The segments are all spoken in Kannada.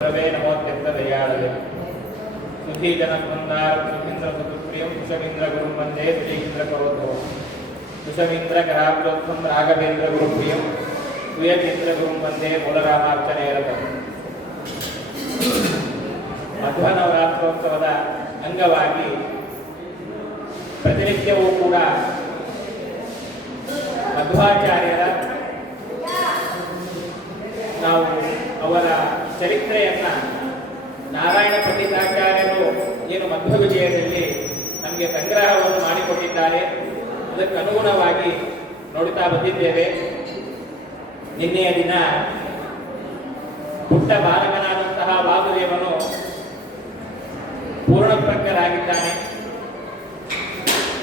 नमोत्यन्तदयाळवे सुधीजनस्पन्दारं सुखीन्द्रसुप्रियं कुशमीन्द्रगुरुं वन्दे सुधीन्द्रकरोतो कुशमीन्द्रकराब्जोत्थं राघवेन्द्रगुरुप्रियं सुयतीन्द्रगुरुं वन्दे मूलरामार्चनेरतम् ಮಧ್ವನವರಾತ್ರೋತ್ಸವದ ಅಂಗವಾಗಿ ಪ್ರತಿನಿತ್ಯವೂ ಕೂಡ ಮಧ್ವಾಚಾರ್ಯರ ನಾವು ಅವರ ಚರಿತ್ರೆಯನ್ನ ನಾರಾಯಣ ಪಂಡಿತಾಚಾರ್ಯರು ಏನು ಮಧ್ವ ವಿಜಯದಲ್ಲಿ ನಮಗೆ ಸಂಗ್ರಹವನ್ನು ಮಾಡಿಕೊಟ್ಟಿದ್ದಾರೆ ಅದಕ್ಕೆ ಅನುಗುಣವಾಗಿ ನೋಡುತ್ತಾ ಬಂದಿದ್ದೇವೆ. ನಿನ್ನೆಯ ದಿನ ಪುಟ್ಟ ಬಾಲಕನಾದಂತಹ ವಾಸುದೇವನು ಪೂರ್ಣಪ್ರಜ್ಞರಾಗಿದ್ದಾನೆ.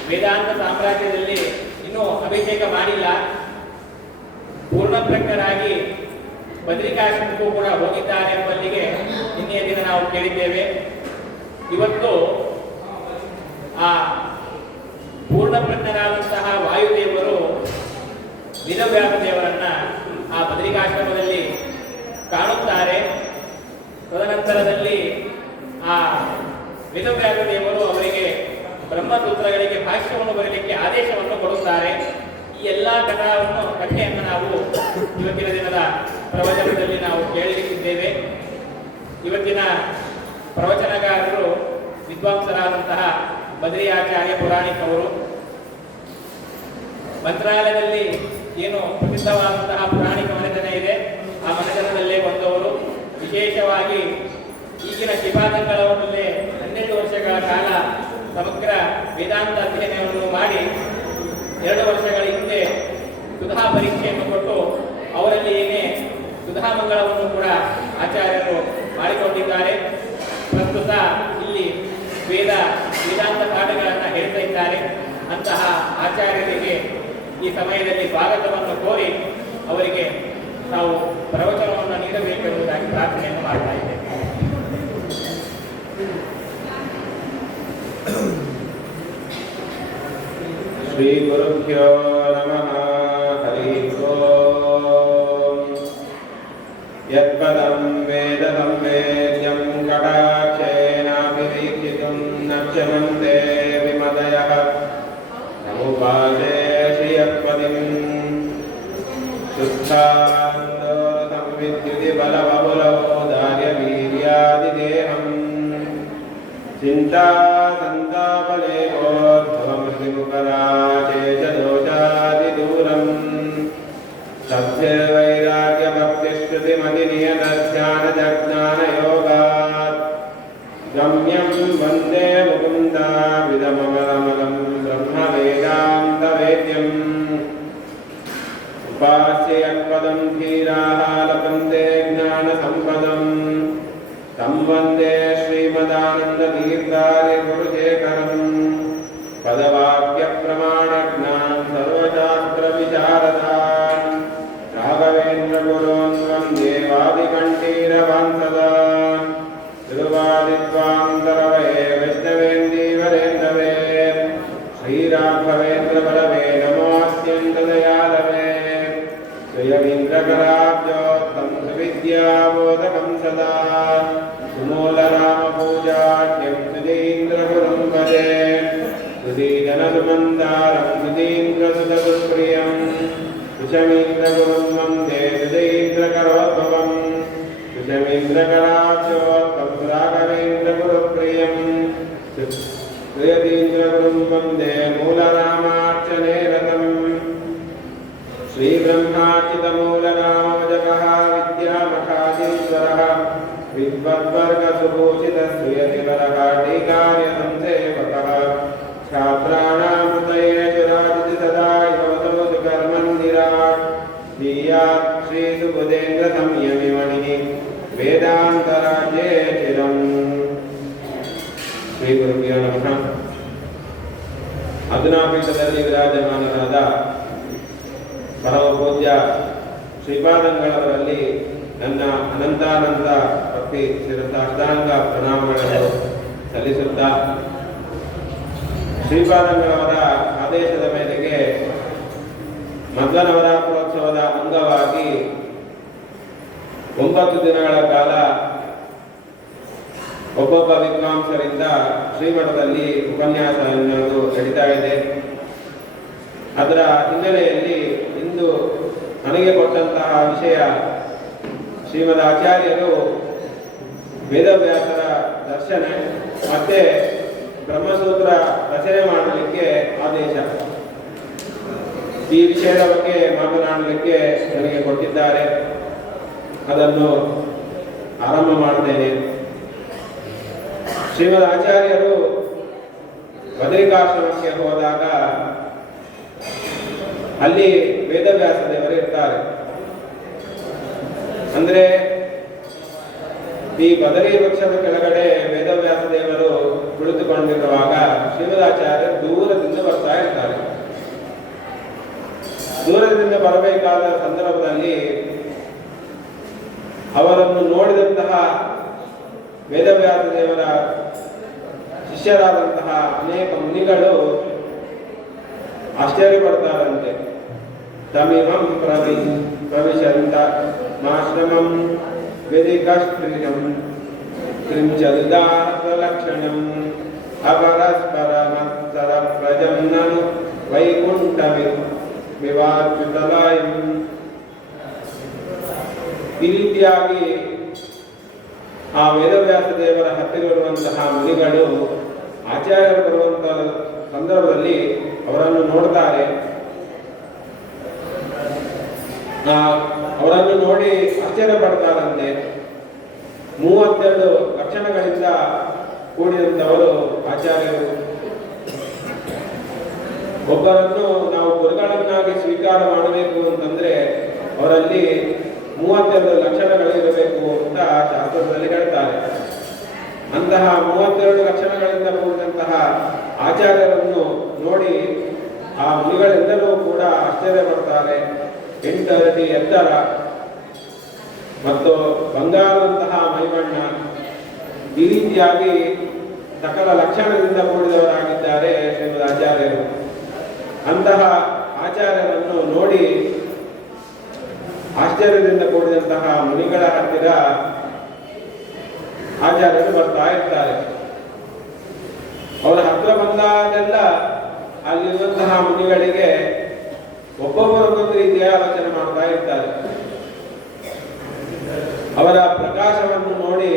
ವೇದಾಂತ ಸಾಮ್ರಾಜ್ಯದಲ್ಲಿ ಇನ್ನೂ ಅಭಿಷೇಕ ಮಾಡಿಲ್ಲ. ಪೂರ್ಣಪ್ರಜ್ಞರಾಗಿ ಬದ್ರಿಕಾಶ್ರಮಕ್ಕೂ ಕೂಡ ಹೋಗಿದ್ದಾರೆ ಎಂಬಲ್ಲಿಗೆ ನಿನ್ನೆಯ ದಿನ ನಾವು ಕೇಳಿದ್ದೇವೆ. ಇವತ್ತು ಆ ಪೂರ್ಣಪ್ರಜ್ಞರಾದಂತಹ ವಾಯುದೇವರು ವೇದವ್ಯಾಸ ದೇವರನ್ನ ಆ ಬದ್ರಿಕಾಶ್ರಮದಲ್ಲಿ ಕಾಣುತ್ತಾರೆ. ತದನಂತರದಲ್ಲಿ ಆ ವೇದವ್ಯಾಸ ದೇವರು ಅವರಿಗೆ ಬ್ರಹ್ಮಸೂತ್ರಗಳಿಗೆ ಭಾಷ್ಯವನ್ನು ಬರಲಿಕ್ಕೆ ಆದೇಶವನ್ನು ಕೊಡುತ್ತಾರೆ. ಈ ಎಲ್ಲ ಕಥೆಯನ್ನು ನಾವು ಇವತ್ತಿನ ದಿನದ ಪ್ರವಚನದಲ್ಲಿ ನಾವು ಕೇಳಲಿಕ್ಕಿದ್ದೇವೆ. ಇವತ್ತಿನ ಪ್ರವಚನಗಾರರು ವಿದ್ವಾಂಸರಾದಂತಹ ಬದ್ರಿಯಾಚಾರ್ಯ ಪುರಾಣಿಕ್ ಅವರು. ಮಂತ್ರಾಲಯದಲ್ಲಿ ಏನು ಪ್ರಸಿದ್ಧವಾದಂತಹ ಪುರಾಣಿಕ ಮನೆತನ ಇದೆ, ಆ ಮನೆತನದಲ್ಲೇ ಬಂದವರು. ವಿಶೇಷವಾಗಿ ಈಗಿನ ಶ್ರೀಪಾದಂಗಳವರಲ್ಲೇ 12 ವರ್ಷಗಳ ಕಾಲ ಸಮಗ್ರ ವೇದಾಂತ ಅಧ್ಯಯನವನ್ನು ಮಾಡಿ 2 ವರ್ಷಗಳ ಹಿಂದೆ ಸುಧಾ ಪರೀಕ್ಷೆಯನ್ನು ಕೊಟ್ಟು ಅವರಲ್ಲಿ ಏನೇ ಸುಧಾಮಂಗಳವನ್ನು ಕೂಡ ಆಚಾರ್ಯರು ಮಾಡಿಕೊಂಡಿದ್ದಾರೆ. ಪ್ರಸ್ತುತ ಇಲ್ಲಿ ವೇದಾಂತ ಪಾಠಗಳನ್ನು ಹೇಳ್ತಾ ಇದ್ದಾರೆ. ಅಂತಹ ಆಚಾರ್ಯರಿಗೆ ಈ ಸಮಯದಲ್ಲಿ ಸ್ವಾಗತವನ್ನು ಕೋರಿ ಅವರಿಗೆ ನಾವು ಪ್ರವಚನವನ್ನು ನೀಡಬೇಕೆಂಬುದಾಗಿ ಪ್ರಾರ್ಥನೆಯನ್ನು ಮಾಡ್ತಾ ಇದ್ದೇವೆ. ಶ್ರೀ ಗುರುಭ್ಯೋ ನಮಃ. ಹರಿ ಓಂ. ಯತ್ಪದಂ ವೇದ ಸಂವೇದ್ಯಂ ಕಟಾಕ್ಷೇನಾಭಿರೀಕ್ಷಿತುಂ ನಚ್ಯಮಂತೆ ವಿಮದಯಃ ನಮುಪಾದೇ ಶ್ರೀಯತ್ಪದಿಂ ಶುದ್ಧಾನಂದೋ ಸಂವಿದ್ಯುತಿ ಬಲಬಹುಲೋ ದಾರ್ಯವೀರ್ಯಾದಿದೇಹಂ ಚಿಂತಾ ಸಂತಾಪಲೇಕೋದ್ಭವಮೃತಿಮುಖರಾಚೇಜದೋಷಾದಿದೂರಂ ಸಭ್ಯವೈರಾಗ್ಯಭಕ್ತಿಶ್ರುತಿಮತಿನಿಯತಜ್ಞಾನಜಜ್ಞಾನಯೋಗಾತ್ ಗಮ್ಯಂ ವಂದೇ ಮುಕುಂದಾವಿದಮಮಲಮಲಂ ಬ್ರಹ್ಮವೇದಾಂತವೇದ್ಯಂ ಉಪಾಸ್ಯಯತ್ಪದಂ ಧೀರಾಃ ಲಭಂತೆ ಜ್ಞಾನಸಂಪದಂ तं वन्दे श्रीमदानन्दतीर्थार्यगुरुशेखरं पदवाक्यप्रमाणज्ञानं सर्वशास्त्रविशारदान् राघवेन्द्रगुरून् वन्दे वादिकण्ठीरवांसदान् तिरुवादित्वान्तरवये वैष्णवेन्दीवरेन्दवे श्रीराघवेन्द्रबलवे नमोऽस्यन्तदयालवे स्वयमिन्द्रकराब्जोत्तं सुविद्याबोधकं सदा सुमूलरामपूजाढ्यं सुधीन्द्रगुरुं भजे सुधीजनसुमन्दारं सुधीन्द्रसुतगुरुप्रियं कुशमीन्द्रगुरुं वन्दे सुधीन्द्रकरोद्भवं कुशमीन्द्रकराब्जोत्तं राघवेन्द्रगुरुप्रियं सुयतीन्द्रगुरुं वन्दे मूलरामार्चनेरतम् श्रीब्रह्मार्चितमूलनामोजगः विद्यामठाधीश्वरः विद्वद्वर्गसुभूषितश्रियतिवरः टीकार्यसंसेवकः छात्राणां हृदयेषुराजिति सदा योऽसौ सुकर्मन्दिराट् धीयात् श्रीसुबुधेन्द्रसंयमिमणिः वेदान्तराज्ये चिरम्. श्रीगुरुभ्यो नमः. ಅಧುನಾಪೀಠದಲ್ಲಿ ವಿರಾಜಮಾನರಾದ ಪರಮ ಪೂಜ್ಯ ಶ್ರೀಪಾದಂಗಳವರಲ್ಲಿ ನನ್ನ ಅನಂತಾನಂದ ಭಕ್ತಿ ಶಿರಸಾಷ್ಟಾಂಗ ಪ್ರಣಾಮಗಳನ್ನು ಸಲ್ಲಿಸುತ್ತಾ, ಶ್ರೀಪಾದಂಗಳವರ ಆದೇಶದ ಮೇರೆಗೆ ಮಧ್ವನವರಾತ್ರೋತ್ಸವದ ಅಂಗವಾಗಿ 9 ದಿನಗಳ ಕಾಲ ಒಬ್ಬೊಬ್ಬ ವಿದ್ವಾಂಸರಿಂದ ಶ್ರೀಮಠದಲ್ಲಿ ಉಪನ್ಯಾಸ ಎನ್ನುವುದು ನಡೀತಾ ಇದೆ. ಅದರ ಹಿನ್ನೆಲೆಯಲ್ಲಿ ಇಂದು ನನಗೆ ಕೊಟ್ಟಂತಹ ವಿಷಯ ಶ್ರೀಮದ್ ಆಚಾರ್ಯರು ವೇದವ್ಯಾಸರ ದರ್ಶನ ಮತ್ತೆ ಬ್ರಹ್ಮಸೂತ್ರ ರಚನೆ ಮಾಡಲಿಕ್ಕೆ ಆದೇಶ. ಈ ವಿಷಯದ ಬಗ್ಗೆ ಮಾತನಾಡಲಿಕ್ಕೆ ನನಗೆ ಕೊಟ್ಟಿದ್ದಾರೆ. ಅದನ್ನು ಆರಂಭ ಮಾಡುತ್ತೇನೆ. ಶ್ರೀಮದ್ ಆಚಾರ್ಯರು ಬದರಿಕಾಶ್ರಮಕ್ಕೆ ಹೋದಾಗ ಅಲ್ಲಿ ವೇದವ್ಯಾಸ ದೇವರು ಇರ್ತಾರೆ. ಅಂದ್ರೆ ಈ ಬದರಿ ವೃಕ್ಷದ ಕೆಳಗಡೆ ವೇದವ್ಯಾಸ ದೇವರು ಕುಳಿತುಕೊಂಡಿರುವಾಗ ಶ್ರೀಮದಾಚಾರ್ಯರು ದೂರದಿಂದ ಬರ್ತಾ ಇರ್ತಾರೆ. ದೂರದಿಂದ ಬರಬೇಕಾದ ಸಂದರ್ಭದಲ್ಲಿ ಅವರನ್ನು ನೋಡಿದಂತಹ ವೇದವ್ಯಾಸ ದೇವರ ಶಿಷ್ಯರಾದಂತಹ ಅನೇಕ ಮುನಿಗಳು ಆಶ್ಚರ್ಯ ಪಡ್ತಾರಂತೆ. ತಮಿಮಂ ಪ್ರವಿಶಂತ ಮಾಶ್ರಮಂ ವೇದಿಕಾಶ್ರಿಯಂ ಕಿಂಚದುದಾರ್ಥಲಕ್ಷಣಂ ಅಪರಸ್ಪರ ಮತ್ಸರ ಪ್ರಜನ್ನನು ವೈಕುಂಠ ವಿವಾಚ್ಯುತಲಾಯಂ. ಈ ರೀತಿಯಾಗಿ ಆ ವೇದವ್ಯಾಸ ದೇವರ ಹತ್ತಿರವಿರುವಂತಹ ಮುನಿಗಳು ಆಚಾರ್ಯರು ಬರುವಂತಹ ಸಂದರ್ಭದಲ್ಲಿ ಅವರನ್ನು ನೋಡ್ತಾರೆ. ಅವರನ್ನು ನೋಡಿ ಆಶ್ಚರ್ಯ ಪಡ್ತಾರಂತೆ. 32 ಲಕ್ಷಣಗಳಿಂದ ಕೂಡಿದಂಥವರು ಆಚಾರ್ಯರು. ಒಬ್ಬರನ್ನು ನಾವು ಗುರುಗಳನ್ನಾಗಿ ಸ್ವೀಕಾರ ಮಾಡಬೇಕು ಅಂತಂದ್ರೆ ಅವರಲ್ಲಿ 32 ಲಕ್ಷಣಗಳಿರಬೇಕು ಅಂತ ಶಾಸ್ತ್ರದಲ್ಲಿ ಹೇಳ್ತಾರೆ. ಅಂತಹ 32 ಲಕ್ಷಣಗಳಿಂದ ಕೂಡಿದಂತಹ ಆಚಾರ್ಯರನ್ನು ನೋಡಿ ಆ ಮುನಿಗಳೆಲ್ಲರೂ ಕೂಡ ಆಶ್ಚರ್ಯ ಪಡ್ತಾರೆ. 8 ಅಡಿ ಎತ್ತರ ಮತ್ತು ಬಂಗಾರದಂತಹ ಮೈಬಣ್ಣ, ಈ ರೀತಿಯಾಗಿ ಸಕಲ ಲಕ್ಷಣದಿಂದ ಕೂಡಿದವರಾಗಿದ್ದಾರೆ ಶ್ರೀಮದ್ ಆಚಾರ್ಯರು. ಅಂತಹ ಆಚಾರ್ಯರನ್ನು ನೋಡಿ ಆಶ್ಚರ್ಯದಿಂದ ಕೂಡಿದಂತಹ ಮುನಿಗಳ ಹತ್ತಿರ ಆಚಾರ್ಯರು ಬರ್ತಾ ಇರ್ತಾರೆ. ಅವರ ಹತ್ರ ಬಂದಾಗೆಲ್ಲ ಅಲ್ಲಿರುವಂತಹ ಮುನಿಗಳಿಗೆ ಒಬ್ಬೊಬ್ಬರೊಂದೊಂದು ರೀತಿಯ ಆಲೋಚನೆ ಮಾಡ್ತಾ ಇರ್ತಾರೆ. ಅವರ ಪ್ರಕಾಶವನ್ನು ನೋಡಿ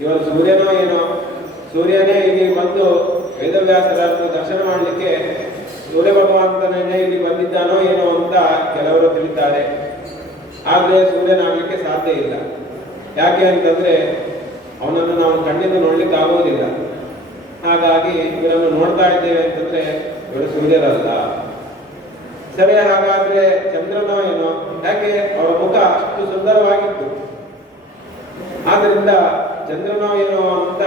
ಇವರು ಸೂರ್ಯನೋ ಏನೋ, ಸೂರ್ಯನೇ ಇಲ್ಲಿ ಬಂದು ವೇದವ್ಯಾಸರನ್ನು ದರ್ಶನ ಮಾಡಲಿಕ್ಕೆ ಸೂರ್ಯ ಭಗವಂತನೇ ಇಲ್ಲಿ ಬಂದಿದ್ದಾನೋ ಏನೋ ಅಂತ ಕೆಲವರು ತಿಳಿತಾರೆ. ಆದರೆ ಸೂರ್ಯನಾಗಲಿಕ್ಕೆ ಸಾಧ್ಯ ಇಲ್ಲ. ಯಾಕೆ ಅಂತಂದ್ರೆ ಅವನನ್ನು ನಾವು ಕಣ್ಣಿಂದ ನೋಡ್ಲಿಕ್ಕೆ ಆಗೋದಿಲ್ಲ. ಹಾಗಾಗಿ ಇವರನ್ನು ನೋಡ್ತಾ ಇದ್ದೇವೆ ಅಂತಂದ್ರೆ ಇವರು ಸೂರ್ಯರಲ್ಲ. ಸರಿ, ಹಾಗಾದ್ರೆ ಚಂದ್ರನೋ ಏನೋ, ಯಾಕೆ ಅವರ ಮುಖ ಅಷ್ಟು ಸುಂದರವಾಗಿತ್ತು. ಆದ್ರಿಂದ ಚಂದ್ರನೋ ಏನೋ ಅಂತ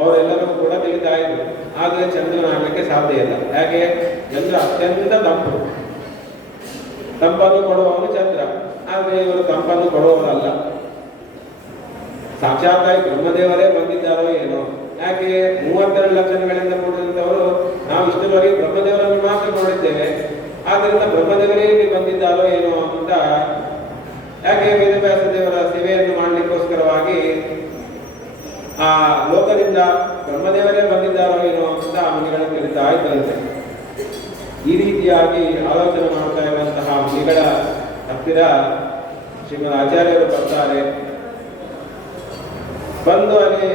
ಅವರೆಲ್ಲರೂ ಕೂಡ ತಿಳಿತಾ ಇದ್ರು. ಆದ್ರೆ ಚಂದ್ರನಾಗಲಿಕ್ಕೆ ಸಾಧ್ಯ ಇಲ್ಲ. ಯಾಕೆ? ಚಂದ್ರ ಅತ್ಯಂತ ತಂಪನ್ನು ಕೊಡುವವನು ಚಂದ್ರ. ಆದ್ರೆ ಇವರು ತಂಪನ್ನು ಕೊಡುವವರಲ್ಲ. ಸಾಕ್ಷಾತ್ತಾಗಿ ಬ್ರಹ್ಮದೇವರೇ ಬಂದಿದ್ದಾರೋ ಏನೋ. ಯಾಕೆ? 32 ಲಕ್ಷಣಗಳಿಂದ ಕೂಡಿದಂಥವರು ನಾವು ಇಷ್ಟವರೆಗೆ ಬ್ರಹ್ಮದೇವರನ್ನು ಮಾತ್ರ ನೋಡಿದ್ದೇವೆ. ಆದ್ರಿಂದ ಬ್ರಹ್ಮದೇವರೇ ಇಲ್ಲಿ ಬಂದಿದ್ದಾರೋ ಏನೋ ಅಂತ, ಯಾಕೆ ವೇದವ್ಯಾಸ ದೇವರ ಸೇವೆಯನ್ನು ಮಾಡಲಿಕ್ಕೋಸ್ಕರವಾಗಿ ಆ ಲೋಕದಿಂದ ಬ್ರಹ್ಮದೇವರೇ ಬಂದಿದ್ದಾರೋ ಏನೋ ಅಂತ ಮುನಿಗಳು ತಿಳಿತಾ ಇದ್ದಂತೆ. ಈ ರೀತಿಯಾಗಿ ಆಲೋಚನೆ ಮಾಡ್ತಾ ಇರುವಂತಹ ಮುನಿಗಳ ಹತ್ತಿರ ಶ್ರೀಮದ್ ಆಚಾರ್ಯರು ಬರ್ತಾರೆ. ಬಂದು ಅಲ್ಲಿ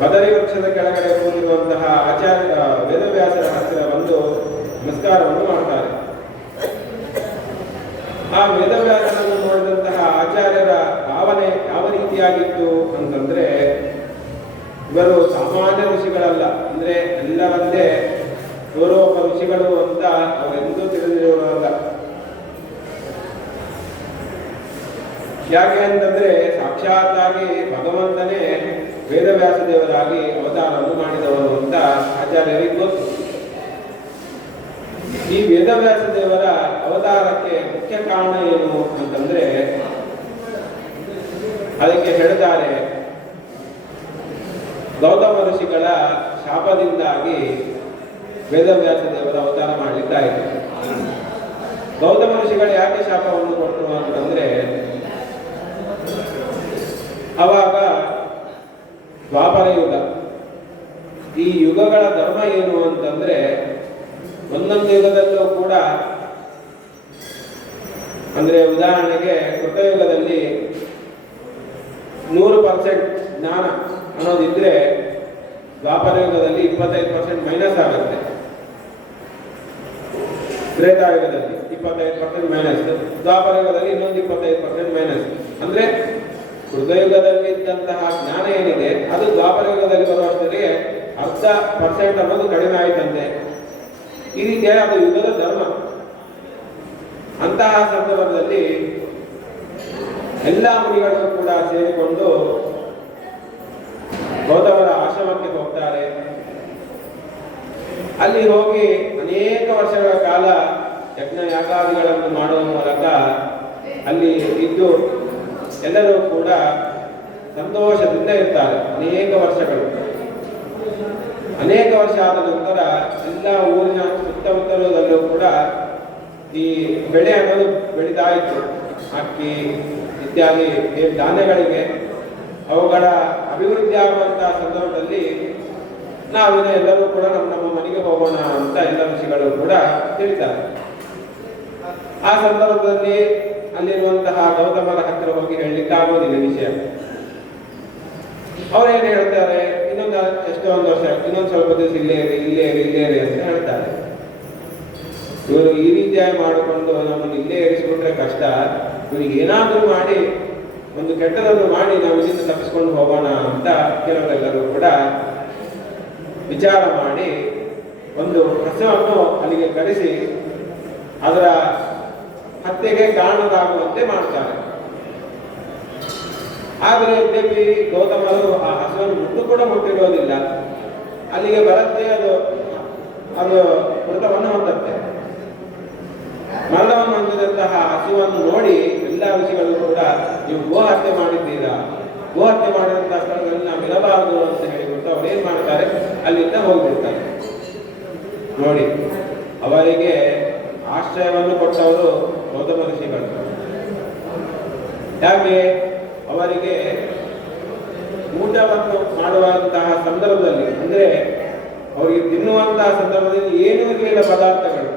ಬದರಿ ವೃಕ್ಷದ ಕೆಳಗಡೆ ಕೂತಿರುವಂತಹ ಆಚಾರ್ಯ ವೇದವ್ಯಾಸರ ಹತ್ತಿರ ಬಂದು ನಮಸ್ಕಾರವನ್ನು ಮಾಡ್ತಾರೆ. ಆ ವೇದವ್ಯಾಸರನ್ನು ನೋಡಿದಂತಹ ಆಚಾರ್ಯರ ಭಾವನೆ ಯಾವ ರೀತಿಯಾಗಿತ್ತು ಅಂತಂದ್ರೆ, ಇವರು ಸಾಮಾನ್ಯ ಋಷಿಗಳಲ್ಲ. ಅಂದ್ರೆ ಎಲ್ಲರಂತೆ ಇವರು ಒಬ್ಬ ಋಷಿಗಳು ಅಂತ ಅವರೆಂದೂ ತಿಳಿದಿರುವವರಲ್ಲ. ಯಾಕೆ ಅಂತಂದ್ರೆ ಸಾಕ್ಷಾತ್ತಾಗಿ ಭಗವಂತನೇ ವೇದವ್ಯಾಸ ದೇವರಾಗಿ ಅವತಾರವನ್ನು ಮಾಡಿದವರು ಅಂತ ಆಚಾರ್ಯರಿಗೆ ಗೊತ್ತು. ಈ ವೇದವ್ಯಾಸ ದೇವರ ಅವತಾರಕ್ಕೆ ಮುಖ್ಯ ಕಾರಣ ಏನು ಅಂತಂದ್ರೆ ಅದಕ್ಕೆ ಹೇಳ್ತಾರೆ, ಗೌತಮ ಋಷಿಗಳ ಶಾಪದಿಂದಾಗಿ ವೇದವ್ಯಾಸ ದೇವರ ಅವತಾರ ಮಾಡಲಿಕ್ಕಾಯಿತು. ಗೌತಮ ಋಷಿಗಳು ಯಾಕೆ ಶಾಪವನ್ನು ಕೊಟ್ಟರು ಅಂತಂದ್ರೆ, ಅವಾಗ ದ್ವಾಪರ ಯುಗ. ಈ ಯುಗಗಳ ಧರ್ಮ ಏನು ಅಂತಂದ್ರೆ, ಒಂದೊಂದು ಯುಗದಲ್ಲೂ ಕೂಡ, ಅಂದ್ರೆ ಉದಾಹರಣೆಗೆ ಕೃತಯುಗದಲ್ಲಿ 100% ಜ್ಞಾನ ಅನ್ನೋದಿದ್ರೆ ದ್ವಾಪರ ಯುಗದಲ್ಲಿ 25% ಮೈನಸ್ ಆಗುತ್ತೆ. ತ್ರೇತಾಯುಗದಲ್ಲಿ 25% ಮೈನಸ್, ದ್ವಾಪರ ಯುಗದಲ್ಲಿ ಇನ್ನೊಂದು 25% ಮೈನಸ್. ಅಂದ್ರೆ ಕೃತಯುಗದಲ್ಲಿ ಇದ್ದಂತಹ ಜ್ಞಾನ ಏನಿದೆ ಅದು ದ್ವಾಪರ ಯುಗದಲ್ಲಿ ಬರುವಷ್ಟರಿಗೆ 0.5% ಅನ್ನೋದು ಕಡಿಮೆ ಆಯ್ತಂತೆ. ಈ ರೀತಿಯ ಅದು ಯುಗದ ಧರ್ಮ. ಅಂತಹ ಸಂದರ್ಭದಲ್ಲಿ ಎಲ್ಲ ಮುನಿಗಳು ಕೂಡ ಸೇರಿಕೊಂಡು ಗೌತಮರ ಆಶ್ರಮಕ್ಕೆ ಹೋಗ್ತಾರೆ. ಅಲ್ಲಿ ಹೋಗಿ ಅನೇಕ ವರ್ಷಗಳ ಕಾಲ ಯಜ್ಞ ಯಾಗಾದಿಗಳನ್ನು ಮಾಡುವ ಮೂಲಕ ಅಲ್ಲಿ ಇದ್ದು ಎಲ್ಲರೂ ಕೂಡ ಸಂತೋಷದಿಂದ ಇರ್ತಾರೆ. ಅನೇಕ ವರ್ಷ ಆದ ನಂತರ ಎಲ್ಲ ಊರಿನ ಸುತ್ತಮುತ್ತಲದಲ್ಲೂ ಕೂಡ ಈ ಬೆಳೆ ಅನ್ನೋದು ಬೆಳೀತಾ ಇತ್ತು. ಅಕ್ಕಿ ಇತ್ಯಾದಿ ಧಾನ್ಯಗಳಿಗೆ ಅವುಗಳ ಅಭಿವೃದ್ಧಿ ಆಗುವಂತಹ ಸಂದರ್ಭದಲ್ಲಿ ನಾವಿನ ಎಲ್ಲರೂ ಕೂಡ ನಮ್ಮ ಮನೆಗೆ ಹೋಗೋಣ ಅಂತ ಎಲ್ಲ ಋಷಿಗಳು ಕೂಡ ತಿಳಿತಾರೆ. ಆ ಸಂದರ್ಭದಲ್ಲಿ ಅಲ್ಲಿರುವಂತಹ ಗೌತಮರ ಹತ್ತಿರ ಹೋಗಿ ಹೇಳಲಿಕ್ಕೆ ಆಗೋದಿಲ್ಲ ವಿಷಯ. ಅವರೇನು ಹೇಳ್ತಾರೆ, ಎಷ್ಟೋ ಒಂದು ವರ್ಷ, ಇನ್ನೊಂದು ಸ್ವಲ್ಪ ದಿವಸ ಇಲ್ಲೇ ಇರಿ ಅಂತ ಹೇಳ್ತಾರೆ. ಇವರು ಈ ರೀತಿಯಾಗಿ ಮಾಡಿಕೊಂಡು ನಮ್ಮನ್ನು ಇಲ್ಲೇ ಇರಿಸಿಬಿಟ್ರೆ ಕಷ್ಟ, ಇವರಿಗೆ ಏನಾದರೂ ಮಾಡಿ ಒಂದು ಕೆಟ್ಟದನ್ನು ಮಾಡಿ ನಾವು ಇಲ್ಲಿಂದ ತಪ್ಪಿಸ್ಕೊಂಡು ಹೋಗೋಣ ಅಂತ ಕೆಲವರೆಲ್ಲರೂ ಕೂಡ ವಿಚಾರ ಮಾಡಿ ಒಂದು ಪ್ರಶ್ನೆಯನ್ನು ಅಲ್ಲಿಗೆ ಕರೆಸಿ ಅದರ ಹತ್ಯೆಗೆ ಕಾರಣರಾಗುವಂತೆ ಮಾಡ್ತಾರೆ. ಆದರೆ ಯದ್ಯಪಿ ಗೌತಮರು ಆ ಹಸುವನ್ನು ಮುಟ್ಟು ಕೂಡ ಮುಟ್ಟಿರೋದಿಲ್ಲ. ಅಲ್ಲಿಗೆ ಬರುತ್ತೆ, ಅದು ಮೃತವನ್ನು ಹೊಂದುತ್ತೆ. ಮರಣವನ್ನು ಹೊಂದಿದಂತಹ ಹಸುವನ್ನು ನೋಡಿ ಎಲ್ಲ ಋಷಿಗಳು ಕೂಡ ನೀವು ಗೋ ಹತ್ಯೆ ಮಾಡಿದ್ದೀರಾ, ಗೋ ಹತ್ಯೆ ಮಾಡಿದಂತಹ ಸ್ಥಳದಲ್ಲಿ ನಾವು ಇರಬಾರದು ಅಂತ ಹೇಳಿಬಿಟ್ಟು ಅವ್ರು ಏನ್ ಮಾಡ್ತಾರೆ, ಅಲ್ಲಿಂದ ಹೋಗ್ಬಿಡ್ತಾರೆ. ನೋಡಿ, ಅವರಿಗೆ ಆಶ್ರಯವನ್ನು ಕೊಟ್ಟವರು ಗೌತಮ ಋಷಿಗಳು. ಯಾಕೆ ಅವರಿಗೆ ಊಟವನ್ನು ಮಾಡುವಂತಹ ಸಂದರ್ಭದಲ್ಲಿ, ಅಂದ್ರೆ ಅವರಿಗೆ ತಿನ್ನುವಂತಹ ಸಂದರ್ಭದಲ್ಲಿ ಏನೂ ಇರಲಿಲ್ಲ ಪದಾರ್ಥಗಳು,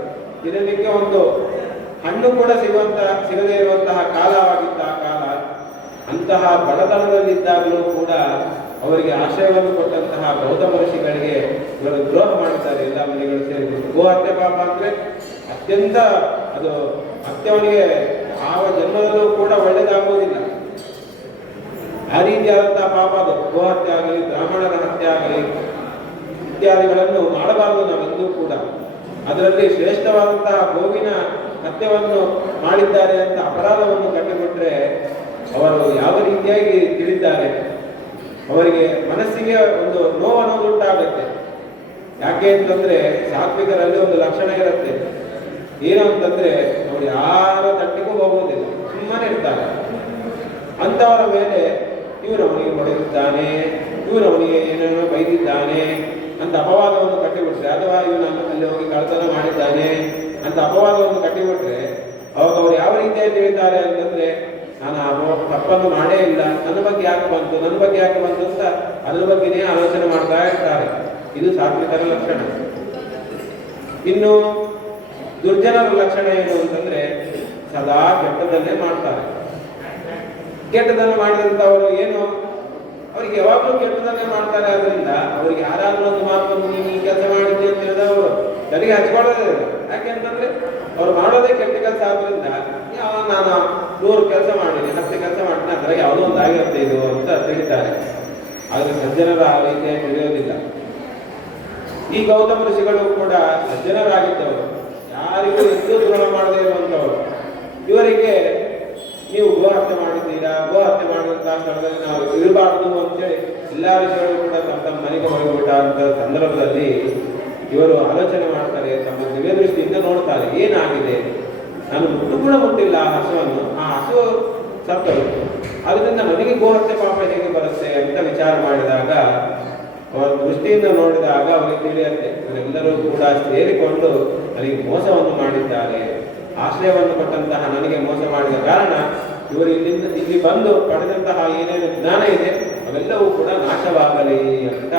ತಿನ್ನಲಿಕ್ಕೆ ಒಂದು ಹಣ್ಣು ಕೂಡ ಸಿಗದೇ ಇರುವಂತಹ ಕಾಲವಾಗಿದ್ದ ಕಾಲ. ಅಂತಹ ಬಡತನದಲ್ಲಿದ್ದಾಗಲೂ ಕೂಡ ಅವರಿಗೆ ಆಶ್ರಯವನ್ನು ಕೊಟ್ಟಂತಹ ಗೌತಮ ಋಷಿಗಳಿಗೆ ಇವರು ದ್ರೋಹ ಮಾಡುತ್ತಾರೆ. ಎಲ್ಲ ಮನೆಗಳು ಸೇರಿಬಿಟ್ಟು ಗೋ ಹತ್ಯೆ ಪಾಪ ಅಂದ್ರೆ ಅತ್ಯಂತ ಅದು ಹತ್ಯವನಿಗೆ ಯಾವ ಜನ್ಮದಲ್ಲೂ ಕೂಡ ಒಳ್ಳೆಯದಾಗುವುದಿಲ್ಲ. ಆ ರೀತಿಯಾದಂತಹ ಪಾಪ ಅದು. ಗೋ ಹತ್ಯೆ ಆಗಲಿ, ಬ್ರಾಹ್ಮಣರ ಹತ್ಯೆ ಆಗಲಿ ಇತ್ಯಾದಿಗಳನ್ನು ಮಾಡಬಾರದು ನಾವೆಂದೂ ಕೂಡ. ಅದರಲ್ಲಿ ಶ್ರೇಷ್ಠವಾದಂತಹ ಗೋವಿನ ಹತ್ಯವನ್ನು ಮಾಡಿದ್ದಾರೆ ಅಂತ ಅಪರಾಧವನ್ನು ಕಂಡುಬಿಟ್ರೆ ಅವರು ಯಾವ ರೀತಿಯಾಗಿ ತಿಳಿದ್ದಾರೆ, ಅವರಿಗೆ ಮನಸ್ಸಿಗೆ ಒಂದು ನೋವು ಅನ್ನೋದು ಉಂಟಾಗುತ್ತೆ. ಯಾಕೆ ಅಂತಂದ್ರೆ ಸಾತ್ವಿಕರಲ್ಲಿ ಒಂದು ಲಕ್ಷಣ ಇರುತ್ತೆ, ಏನು ಅಂತಂದ್ರೆ ಅವರು ಯಾರ ತಟ್ಟಿಗೂ ಹೋಗುವುದಿಲ್ಲ, ಸುಮ್ಮನೆ ಇರ್ತಾರೆ. ಅಂತವರ ಮೇಲೆ ಇವನು ಅವನಿಗೆ ಹೊಡೆದಿದ್ದಾನೆ, ಇವನು ಅವನಿಗೆ ಏನೇನೋ ಬೈದಿದ್ದಾನೆ ಅಂತ ಅಪವಾದವನ್ನು ಕಟ್ಟಿಬಿಟ್ರೆ, ಅಥವಾ ಇವನು ಅಲ್ಲಿ ಹೋಗಿ ಕಳ್ತನ ಮಾಡಿದ್ದಾನೆ ಅಂತ ಅಪವಾದವನ್ನು ಕಟ್ಟಿಬಿಟ್ರೆ ಅವಾಗ ಅವ್ರು ಯಾವ ರೀತಿಯಾಗಿ ತಿಳಿತಾರೆ ಅಂತಂದ್ರೆ, ನಾನು ಆ ತಪ್ಪನ್ನು ಮಾಡೇ ಇಲ್ಲ, ನನ್ನ ಬಗ್ಗೆ ಯಾಕೆ ಬಂತು ಅಂತ ಅದ್ರ ಬಗ್ಗೆನೇ ಆಲೋಚನೆ ಮಾಡ್ತಾ ಇರ್ತಾರೆ. ಇದು ಸಾತ್ವಿಕರ ಲಕ್ಷಣ. ಇನ್ನು ದುರ್ಜನರ ಲಕ್ಷಣ ಏನು ಅಂತಂದ್ರೆ ಸದಾ ಕೆಟ್ಟದನ್ನೇ ಮಾಡ್ತಾರೆ. ಕೆಟ್ಟದನ್ನು ಮಾಡಿದಂಥವರು ಏನು, ಅವ್ರಿಗೆ ಯಾವಾಗಲೂ ಕೆಟ್ಟದನ್ನೇ ಮಾಡ್ತಾರೆ. ಆದ್ರಿಂದ ಅವ್ರಿಗೆ ಯಾರಾದ್ರೂ ಒಂದು ಮಾತು ನೀನು ಈ ಕೆಲಸ ಮಾಡಿದ್ದೆ ಅಂತ ಹೇಳಿದ್ರೆ ಅವರು ತಲೆಗೆ ಹಚ್ಕೊಳ್ಳೋದೇ ಇಲ್ಲ. ಯಾಕೆಂತಂದ್ರೆ ಅವ್ರು ಮಾಡೋದೇ ಕೆಟ್ಟ ಕೆಲಸ. ಆದ್ರಿಂದ ನಾನು 100 ಕೆಲಸ ಮಾಡಿದ್ದೀನಿ, 10 ಕೆಲಸ ಮಾಡ್ತೀನಿ, ಅದರ ಯಾವುದೋ ಒಂದು ಆಗಿರುತ್ತೆ ಇದು ಅಂತ ತಿಳಿತಾರೆ. ಆದ್ರೆ ಸಜ್ಜನರ ಆ ರೀತಿಯಾಗಿ ತಿಳಿಯೋದಿಲ್ಲ. ಈ ಗೌತಮ ಋಷಿಗಳು ಕೂಡ ಸಜ್ಜನರಾಗಿದ್ದವರು, ಯಾರಿಗೂ ಎಂದೂ ದ್ರೋಹ ಮಾಡದೇ ಇರುವಂತವರು. ಇವರಿಗೆ ನೀವು ಗೋ ಹತ್ಯೆ ಮಾಡಿದ್ದೀರಾ, ಗೋ ಹತ್ಯೆ ಮಾಡಿದಂತಹ ಸ್ಥಳದಲ್ಲಿ ನಾವು ಇರಬಾರ್ದು ಅಂತೇಳಿ ಎಲ್ಲ ಋಷಿಗಳು ಕೂಡ ತಮ್ಮ ಮನೆಗೆ ಹೋಗಿಬಿಟ್ಟ ಸಂದರ್ಭದಲ್ಲಿ ಇವರು ಆಲೋಚನೆ ಮಾಡ್ತಾರೆ, ತಮ್ಮ ದಿವ್ಯ ದೃಷ್ಟಿಯಿಂದ ನೋಡ್ತಾರೆ, ಏನಾಗಿದೆ, ನಾನು ಮುಟ್ಟು ಕೂಡ ಮುಟ್ಟಿಲ್ಲ ಆ ಹಸುವನ್ನು, ಆ ಹಸು ಸತ್ತರು, ಅದರಿಂದ ನನಗೆ ಗೋ ಹತ್ಯೆ ಪಾಪ ಹೇಗೆ ಬರುತ್ತೆ ಅಂತ ವಿಚಾರ ಮಾಡಿದಾಗ, ಅವರ ದೃಷ್ಟಿಯಿಂದ ನೋಡಿದಾಗ ಅವರಿಗೆ ತಿಳಿಯುತ್ತೆ, ಇವರೆಲ್ಲರೂ ಕೂಡ ಸೇರಿಕೊಂಡು ನನಗೆ ಮೋಸವನ್ನು ಮಾಡಿದ್ದಾರೆ. ಆಶ್ರಯವನ್ನು ಕೊಟ್ಟಂತಹ ನನಗೆ ಮೋಸ ಮಾಡಿದ ಕಾರಣ ಇವರು ಇಲ್ಲಿ ಬಂದು ಪಡೆದಂತಹ ಏನೇನು ಜ್ಞಾನ ಇದೆ ಅವೆಲ್ಲವೂ ಕೂಡ ನಾಶ ನಾಶವಾಗಲಿ ಅಂತ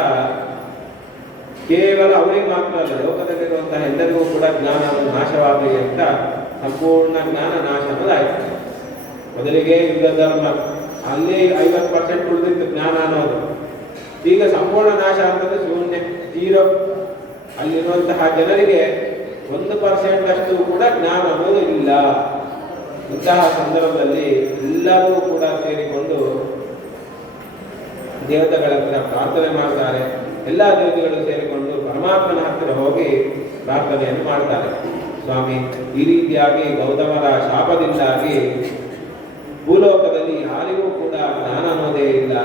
ಕೇವಲ ಅವರಿಗೆ ಮಾತ್ರ ಅಲ್ಲ, ಲೋಕದಲ್ಲಿರುವಂತಹ ಎಲ್ಲರಿಗೂ ಕೂಡ ಜ್ಞಾನ ನಾಶವಾಗಲಿ ಅಂತ ಸಂಪೂರ್ಣ ಜ್ಞಾನ ನಾಶ ಅನ್ನೋದಾಯ್ತು. ಮೊದಲಿಗೆ ಯುದ್ಧ ಧರ್ಮ ಅಲ್ಲಿ 50% ಉಳಿದಿತ್ತು ಜ್ಞಾನ ಅನ್ನೋದು. ಈಗ ಸಂಪೂರ್ಣ ನಾಶ ಅಂತಂದ್ರೆ ಶೂನ್ಯ, 0. ಅಲ್ಲಿರುವಂತಹ ಜನರಿಗೆ 1% ಅಷ್ಟು ಕೂಡ ಜ್ಞಾನ ಅನ್ನೋದು ಇಲ್ಲ. ಇಂತಹ ಸಂದರ್ಭದಲ್ಲಿ ಎಲ್ಲರೂ ಕೂಡ ಸೇರಿಕೊಂಡು ದೇವತೆಗಳ ಹತ್ರ ಪ್ರಾರ್ಥನೆ ಮಾಡ್ತಾರೆ. ಎಲ್ಲ ದೇವತೆಗಳು ಸೇರಿಕೊಂಡು ಪರಮಾತ್ಮನ ಹತ್ತಿರ ಹೋಗಿ ಪ್ರಾರ್ಥನೆಯನ್ನು ಮಾಡ್ತಾರೆ. ಸ್ವಾಮಿ, ಈ ರೀತಿಯಾಗಿ ಗೌತಮರ ಶಾಪದಿಂದಾಗಿ ಭೂಲೋಕದಲ್ಲಿ ಯಾರಿಗೂ ಕೂಡ ಜ್ಞಾನ ಅನ್ನೋದೇ ಇಲ್ಲ.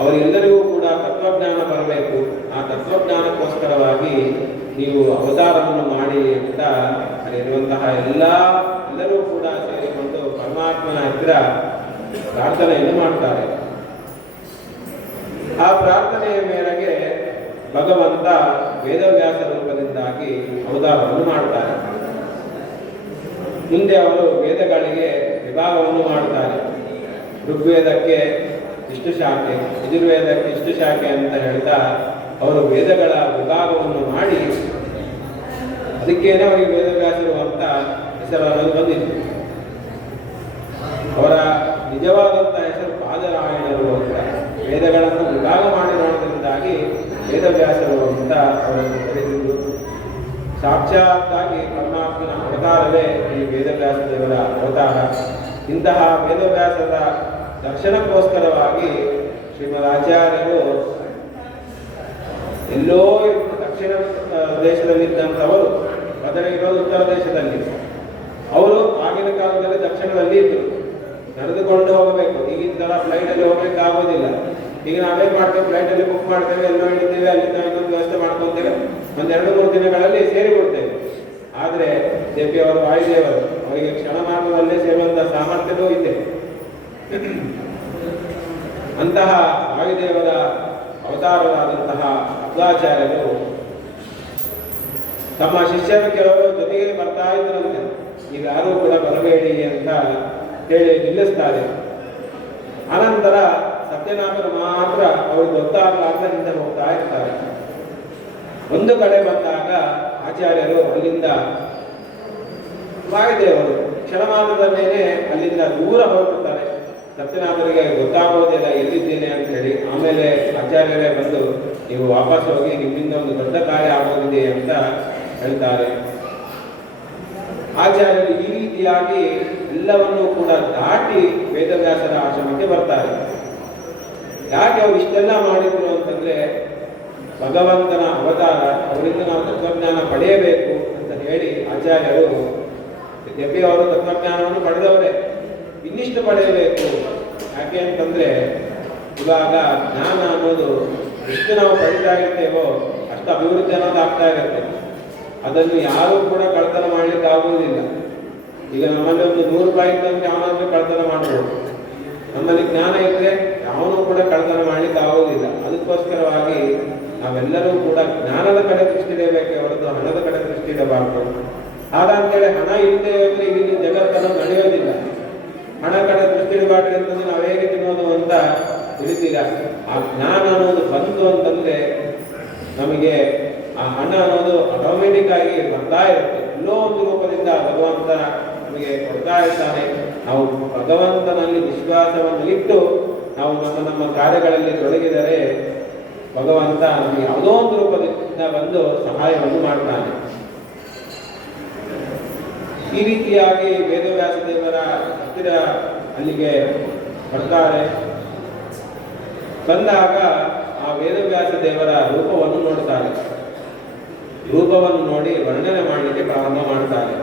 ಅವರೆಲ್ಲರಿಗೂ ಕೂಡ ತತ್ವಜ್ಞಾನ ಬರಬೇಕು. ಆ ತತ್ವಜ್ಞಾನಕ್ಕೋಸ್ಕರವಾಗಿ ನೀವು ಅವತಾರವನ್ನು ಮಾಡಿ ಅಂತ ಅಲ್ಲಿರುವಂತಹ ಎಲ್ಲರೂ ಕೂಡ ಸೇರಿಕೊಂಡು ಪರಮಾತ್ಮನ ಹತ್ತಿರ ಪ್ರಾರ್ಥನೆಯನ್ನು ಮಾಡ್ತಾರೆ. ಆ ಪ್ರಾರ್ಥನೆಯ ಮೇರೆಗೆ ಭಗವಂತ ವೇದವ್ಯಾಸ ರೂಪದಿಂದಾಗಿ ಅವತಾರವನ್ನು ಮಾಡ್ತಾರೆ. ಮುಂದೆ ಅವರು ವೇದಗಳಿಗೆ ವಿಭಾಗವನ್ನು ಮಾಡ್ತಾರೆ. ಋಗ್ವೇದಕ್ಕೆ ಇಷ್ಟು ಶಾಖೆ, ಯಜುರ್ವೇದಕ್ಕೆ ಇಷ್ಟು ಶಾಖೆ ಅಂತ ಹೇಳ್ತಾ ಅವರು ವೇದಗಳ ವಿಭಾಗವನ್ನು ಮಾಡಿ ಅದಕ್ಕೇನೆ ಅವರಿಗೆ ವೇದವ್ಯಾಸರು ಅಂತ ಹೆಸರನ್ನು ಬಂದಿತ್ತು. ಅವರ ನಿಜವಾದಂಥ ಹೆಸರು ಪಾದರಾಯಣರು ಅಂತ. ವೇದಗಳನ್ನು ವಿಭಾಗ ಮಾಡಿರೋದ್ರಿಂದಾಗಿ ವೇದವ್ಯಾಸರು ಅಂತ ಅವರನ್ನು ಕರೆದಿದ್ದು. ಸಾಕ್ಷಾತ್ತಾಗಿ ಪರಮಾತ್ಮನ ಅವತಾರವೇ ಈ ವೇದವ್ಯಾಸ ದೇವರ ಅವತಾರ. ಇಂತಹ ವೇದವ್ಯಾಸದ ದರ್ಶನಕ್ಕೋಸ್ಕರವಾಗಿ ಶ್ರೀಮದ್ ಆಚಾರ್ಯರು ಎಲ್ಲೋ ದಕ್ಷಿಣ ದೇಶದಲ್ಲಿದ್ದಂಥವರು, ಮೊದಲೇ ಇರೋದು ಉತ್ತರ ದೇಶದಲ್ಲಿ. ಅವರು ಆಗಿನ ಕಾಲದಲ್ಲಿ ದಕ್ಷಿಣದಲ್ಲಿ ಇದ್ದರು. ನಡೆದುಕೊಂಡು ಹೋಗಬೇಕು. ಈಗಿನ ಥರ ಫ್ಲೈಟಲ್ಲಿ ಹೋಗ್ಲಿಕ್ಕಾಗೋದಿಲ್ಲ. ಈಗ ನಾವೇನು ಮಾಡ್ತೇವೆ, ಫ್ಲೈಟಲ್ಲಿ ಬುಕ್ ಮಾಡ್ತೇವೆ, ಎಲ್ಲೋ ಇಡ್ತೇವೆ, ಅಲ್ಲಿಂದ ಇನ್ನೊಂದು ವ್ಯವಸ್ಥೆ ಮಾಡ್ಕೊತೇವೆ, ಒಂದು 2-3 ದಿನಗಳಲ್ಲಿ ಸೇರಿಬಿಡ್ತೇವೆ. ಆದರೆ ದೇವಿಯವರು ವಾಯುದೇವರು, ಅವರಿಗೆ ಕ್ಷಣ ಮಾರ್ಗದಲ್ಲೇ ಸೇರುವಂತಹ ಸಾಮರ್ಥ್ಯವೂ ಇದೆ. ಅಂತಹ ವಾಯುದೇವರ ಅವತಾರರಾದಂತಹ ಮಧ್ವಾಚಾರ್ಯರು ತಮ್ಮ ಶಿಷ್ಯರು ಕೆಲವರು ಜೊತೆಗೆ ಬರ್ತಾ ಇದ್ರಂತೆ. ಈಗ ಯಾರೂ ಕೂಡ ಬರಬೇಡಿ ಅಂತ ಹೇಳಿ ನಿಲ್ಲಿಸ್ತಾರೆ. ಅನಂತರ ಸತ್ಯನಾಥರು ಮಾತ್ರ ಅವ್ರಿಗೆ ಗೊತ್ತಾಗಲಾರ್ದ ಹಿಂದೆ ಹೋಗ್ತಾ ಇರ್ತಾರೆ. ಒಂದು ಕಡೆ ಬಂದಾಗ ಆಚಾರ್ಯರು ಅಲ್ಲಿಂದ ವಾಯುದೇವರು ಕ್ಷಣಮಾತ್ರದಲ್ಲೇನೆ ಅಲ್ಲಿಂದ ದೂರ ಹೊರಟುತ್ತಾರೆ. ಸತ್ಯನಾಥರಿಗೆ ಗೊತ್ತಾಗೋದಿಲ್ಲ ಎಲ್ಲಿದ್ದೇನೆ ಅಂತ ಹೇಳಿ. ಆಮೇಲೆ ಆಚಾರ್ಯರೇ ಬಂದು ನೀವು ವಾಪಸ್ ಹೋಗಿ, ನಿಮ್ಮಿಂದ ಒಂದು ದೊಡ್ಡ ಕಾರ್ಯ ಆಗೋದಿದೆ ಅಂತ ಹೇಳ್ತಾರೆ. ಆಚಾರ್ಯರು ಈ ರೀತಿಯಾಗಿ ಎಲ್ಲವನ್ನೂ ಕೂಡ ದಾಟಿ ವೇದವ್ಯಾಸರ ಆಶ್ರಮಕ್ಕೆ ಬರ್ತಾರೆ. ಯಾಕೆ ಅವರು ಇಷ್ಟೆಲ್ಲ ಮಾಡಿದ್ರು ಅಂತಂದ್ರೆ, ಭಗವಂತನ ಅವತಾರ, ಅವರಿಂದ ನಾವು ತತ್ವಜ್ಞಾನ ಪಡೆಯಬೇಕು ಅಂತ ಹೇಳಿ ಆಚಾರ್ಯರು, ಯದ್ಯಪಿ ಅವರು ತತ್ವಜ್ಞಾನವನ್ನು ಪಡೆದವರೇ, ಇನ್ನಿಷ್ಟು ಪಡೆಯಬೇಕು. ಯಾಕೆ ಅಂತಂದ್ರೆ ಇವಾಗ ಜ್ಞಾನ ಅನ್ನೋದು ಎಷ್ಟು ನಾವು ಪಡಿತಾ ಇರ್ತೇವೋ ಅಷ್ಟು ಅಭಿವೃದ್ಧಿ ಅನ್ನೋದು ಆಗ್ತಾ ಇರುತ್ತೆ. ಅದನ್ನು ಯಾರೂ ಕೂಡ ಕಳ್ತನ ಮಾಡ್ಲಿಕ್ಕೆ ಆಗುವುದಿಲ್ಲ. ಈಗ ನಮ್ಮಲ್ಲಿ ಒಂದು 100 ರೂಪಾಯಿ ಇದ್ದಂತೆ ಅವನಾದ್ರೂ ಕಳ್ತನ ಮಾಡ್ಬೋದು. ನಮ್ಮಲ್ಲಿ ಜ್ಞಾನ ಇದ್ರೆ ಯಾವನೂ ಕೂಡ ಕಳ್ತನ ಮಾಡ್ಲಿಕ್ಕೆ ಆಗುವುದಿಲ್ಲ. ಅದಕ್ಕೋಸ್ಕರವಾಗಿ ನಾವೆಲ್ಲರೂ ಕೂಡ ಜ್ಞಾನದ ಕಡೆ ದೃಷ್ಟಿ ಇಡಬೇಕೆ ಹೊರತು ಹಣದ ಕಡೆ ದೃಷ್ಟಿ ಇಡಬಾರ್ದು. ಹಾಗಂತೇಳಿ ಹಣ ಇಲ್ಲದೆ ಹೋದ್ರೆ ಇಲ್ಲಿ ಜಗತ್ತನ್ನು ನಡೆಯೋದಿಲ್ಲ. ಹಣ ಕಡೆ ದೃಷ್ಟಿ ಇಡಬಾರ್ದು ಅಂತಂದ್ರೆ ನಾವು ಹೇಗೆ ತಿನ್ನೋದು ಅಂತ ತಿಳಿತೀರ. ಆ ಜ್ಞಾನ ಅನ್ನೋದು ಬಂತು ಅಂತಂದ್ರೆ ನಮಗೆ ಆ ಹಣ ಅನ್ನೋದು ಆಟೋಮೆಟಿಕ್ ಆಗಿ ಬರ್ತಾ ಇರುತ್ತೆ. ಎಲ್ಲೋ ಒಂದು ರೂಪದಿಂದ ಭಗವಂತ ನಮಗೆ ಕೊಡ್ತಾ ಇರ್ತಾನೆ. ನಾವು ಭಗವಂತನಲ್ಲಿ ವಿಶ್ವಾಸವನ್ನು ಇಟ್ಟು ನಾವು ನಮ್ಮ ಕಾರ್ಯಗಳಲ್ಲಿ ತೊಡಗಿದರೆ ಭಗವಂತ ನಮಗೆ ಯಾವುದೋ ಒಂದು ರೂಪದಿಂದ ಬಂದು ಸಹಾಯವನ್ನು ಮಾಡ್ತಾನೆ. ಈ ರೀತಿಯಾಗಿ ವೇದವ್ಯಾಸ ದೇವರ ಹತ್ತಿರ ಅಲ್ಲಿಗೆ ಬರ್ತಾರೆ. ಬಂದಾಗ ಆ ವೇದವ್ಯಾಸ ದೇವರ ರೂಪವನ್ನು ನೋಡ್ತಾರೆ. ರೂಪವನ್ನು ನೋಡಿ ವರ್ಣನೆ ಮಾಡಲಿಕ್ಕೆ ಪ್ರಾರಂಭ ಮಾಡ್ತಾರೆ.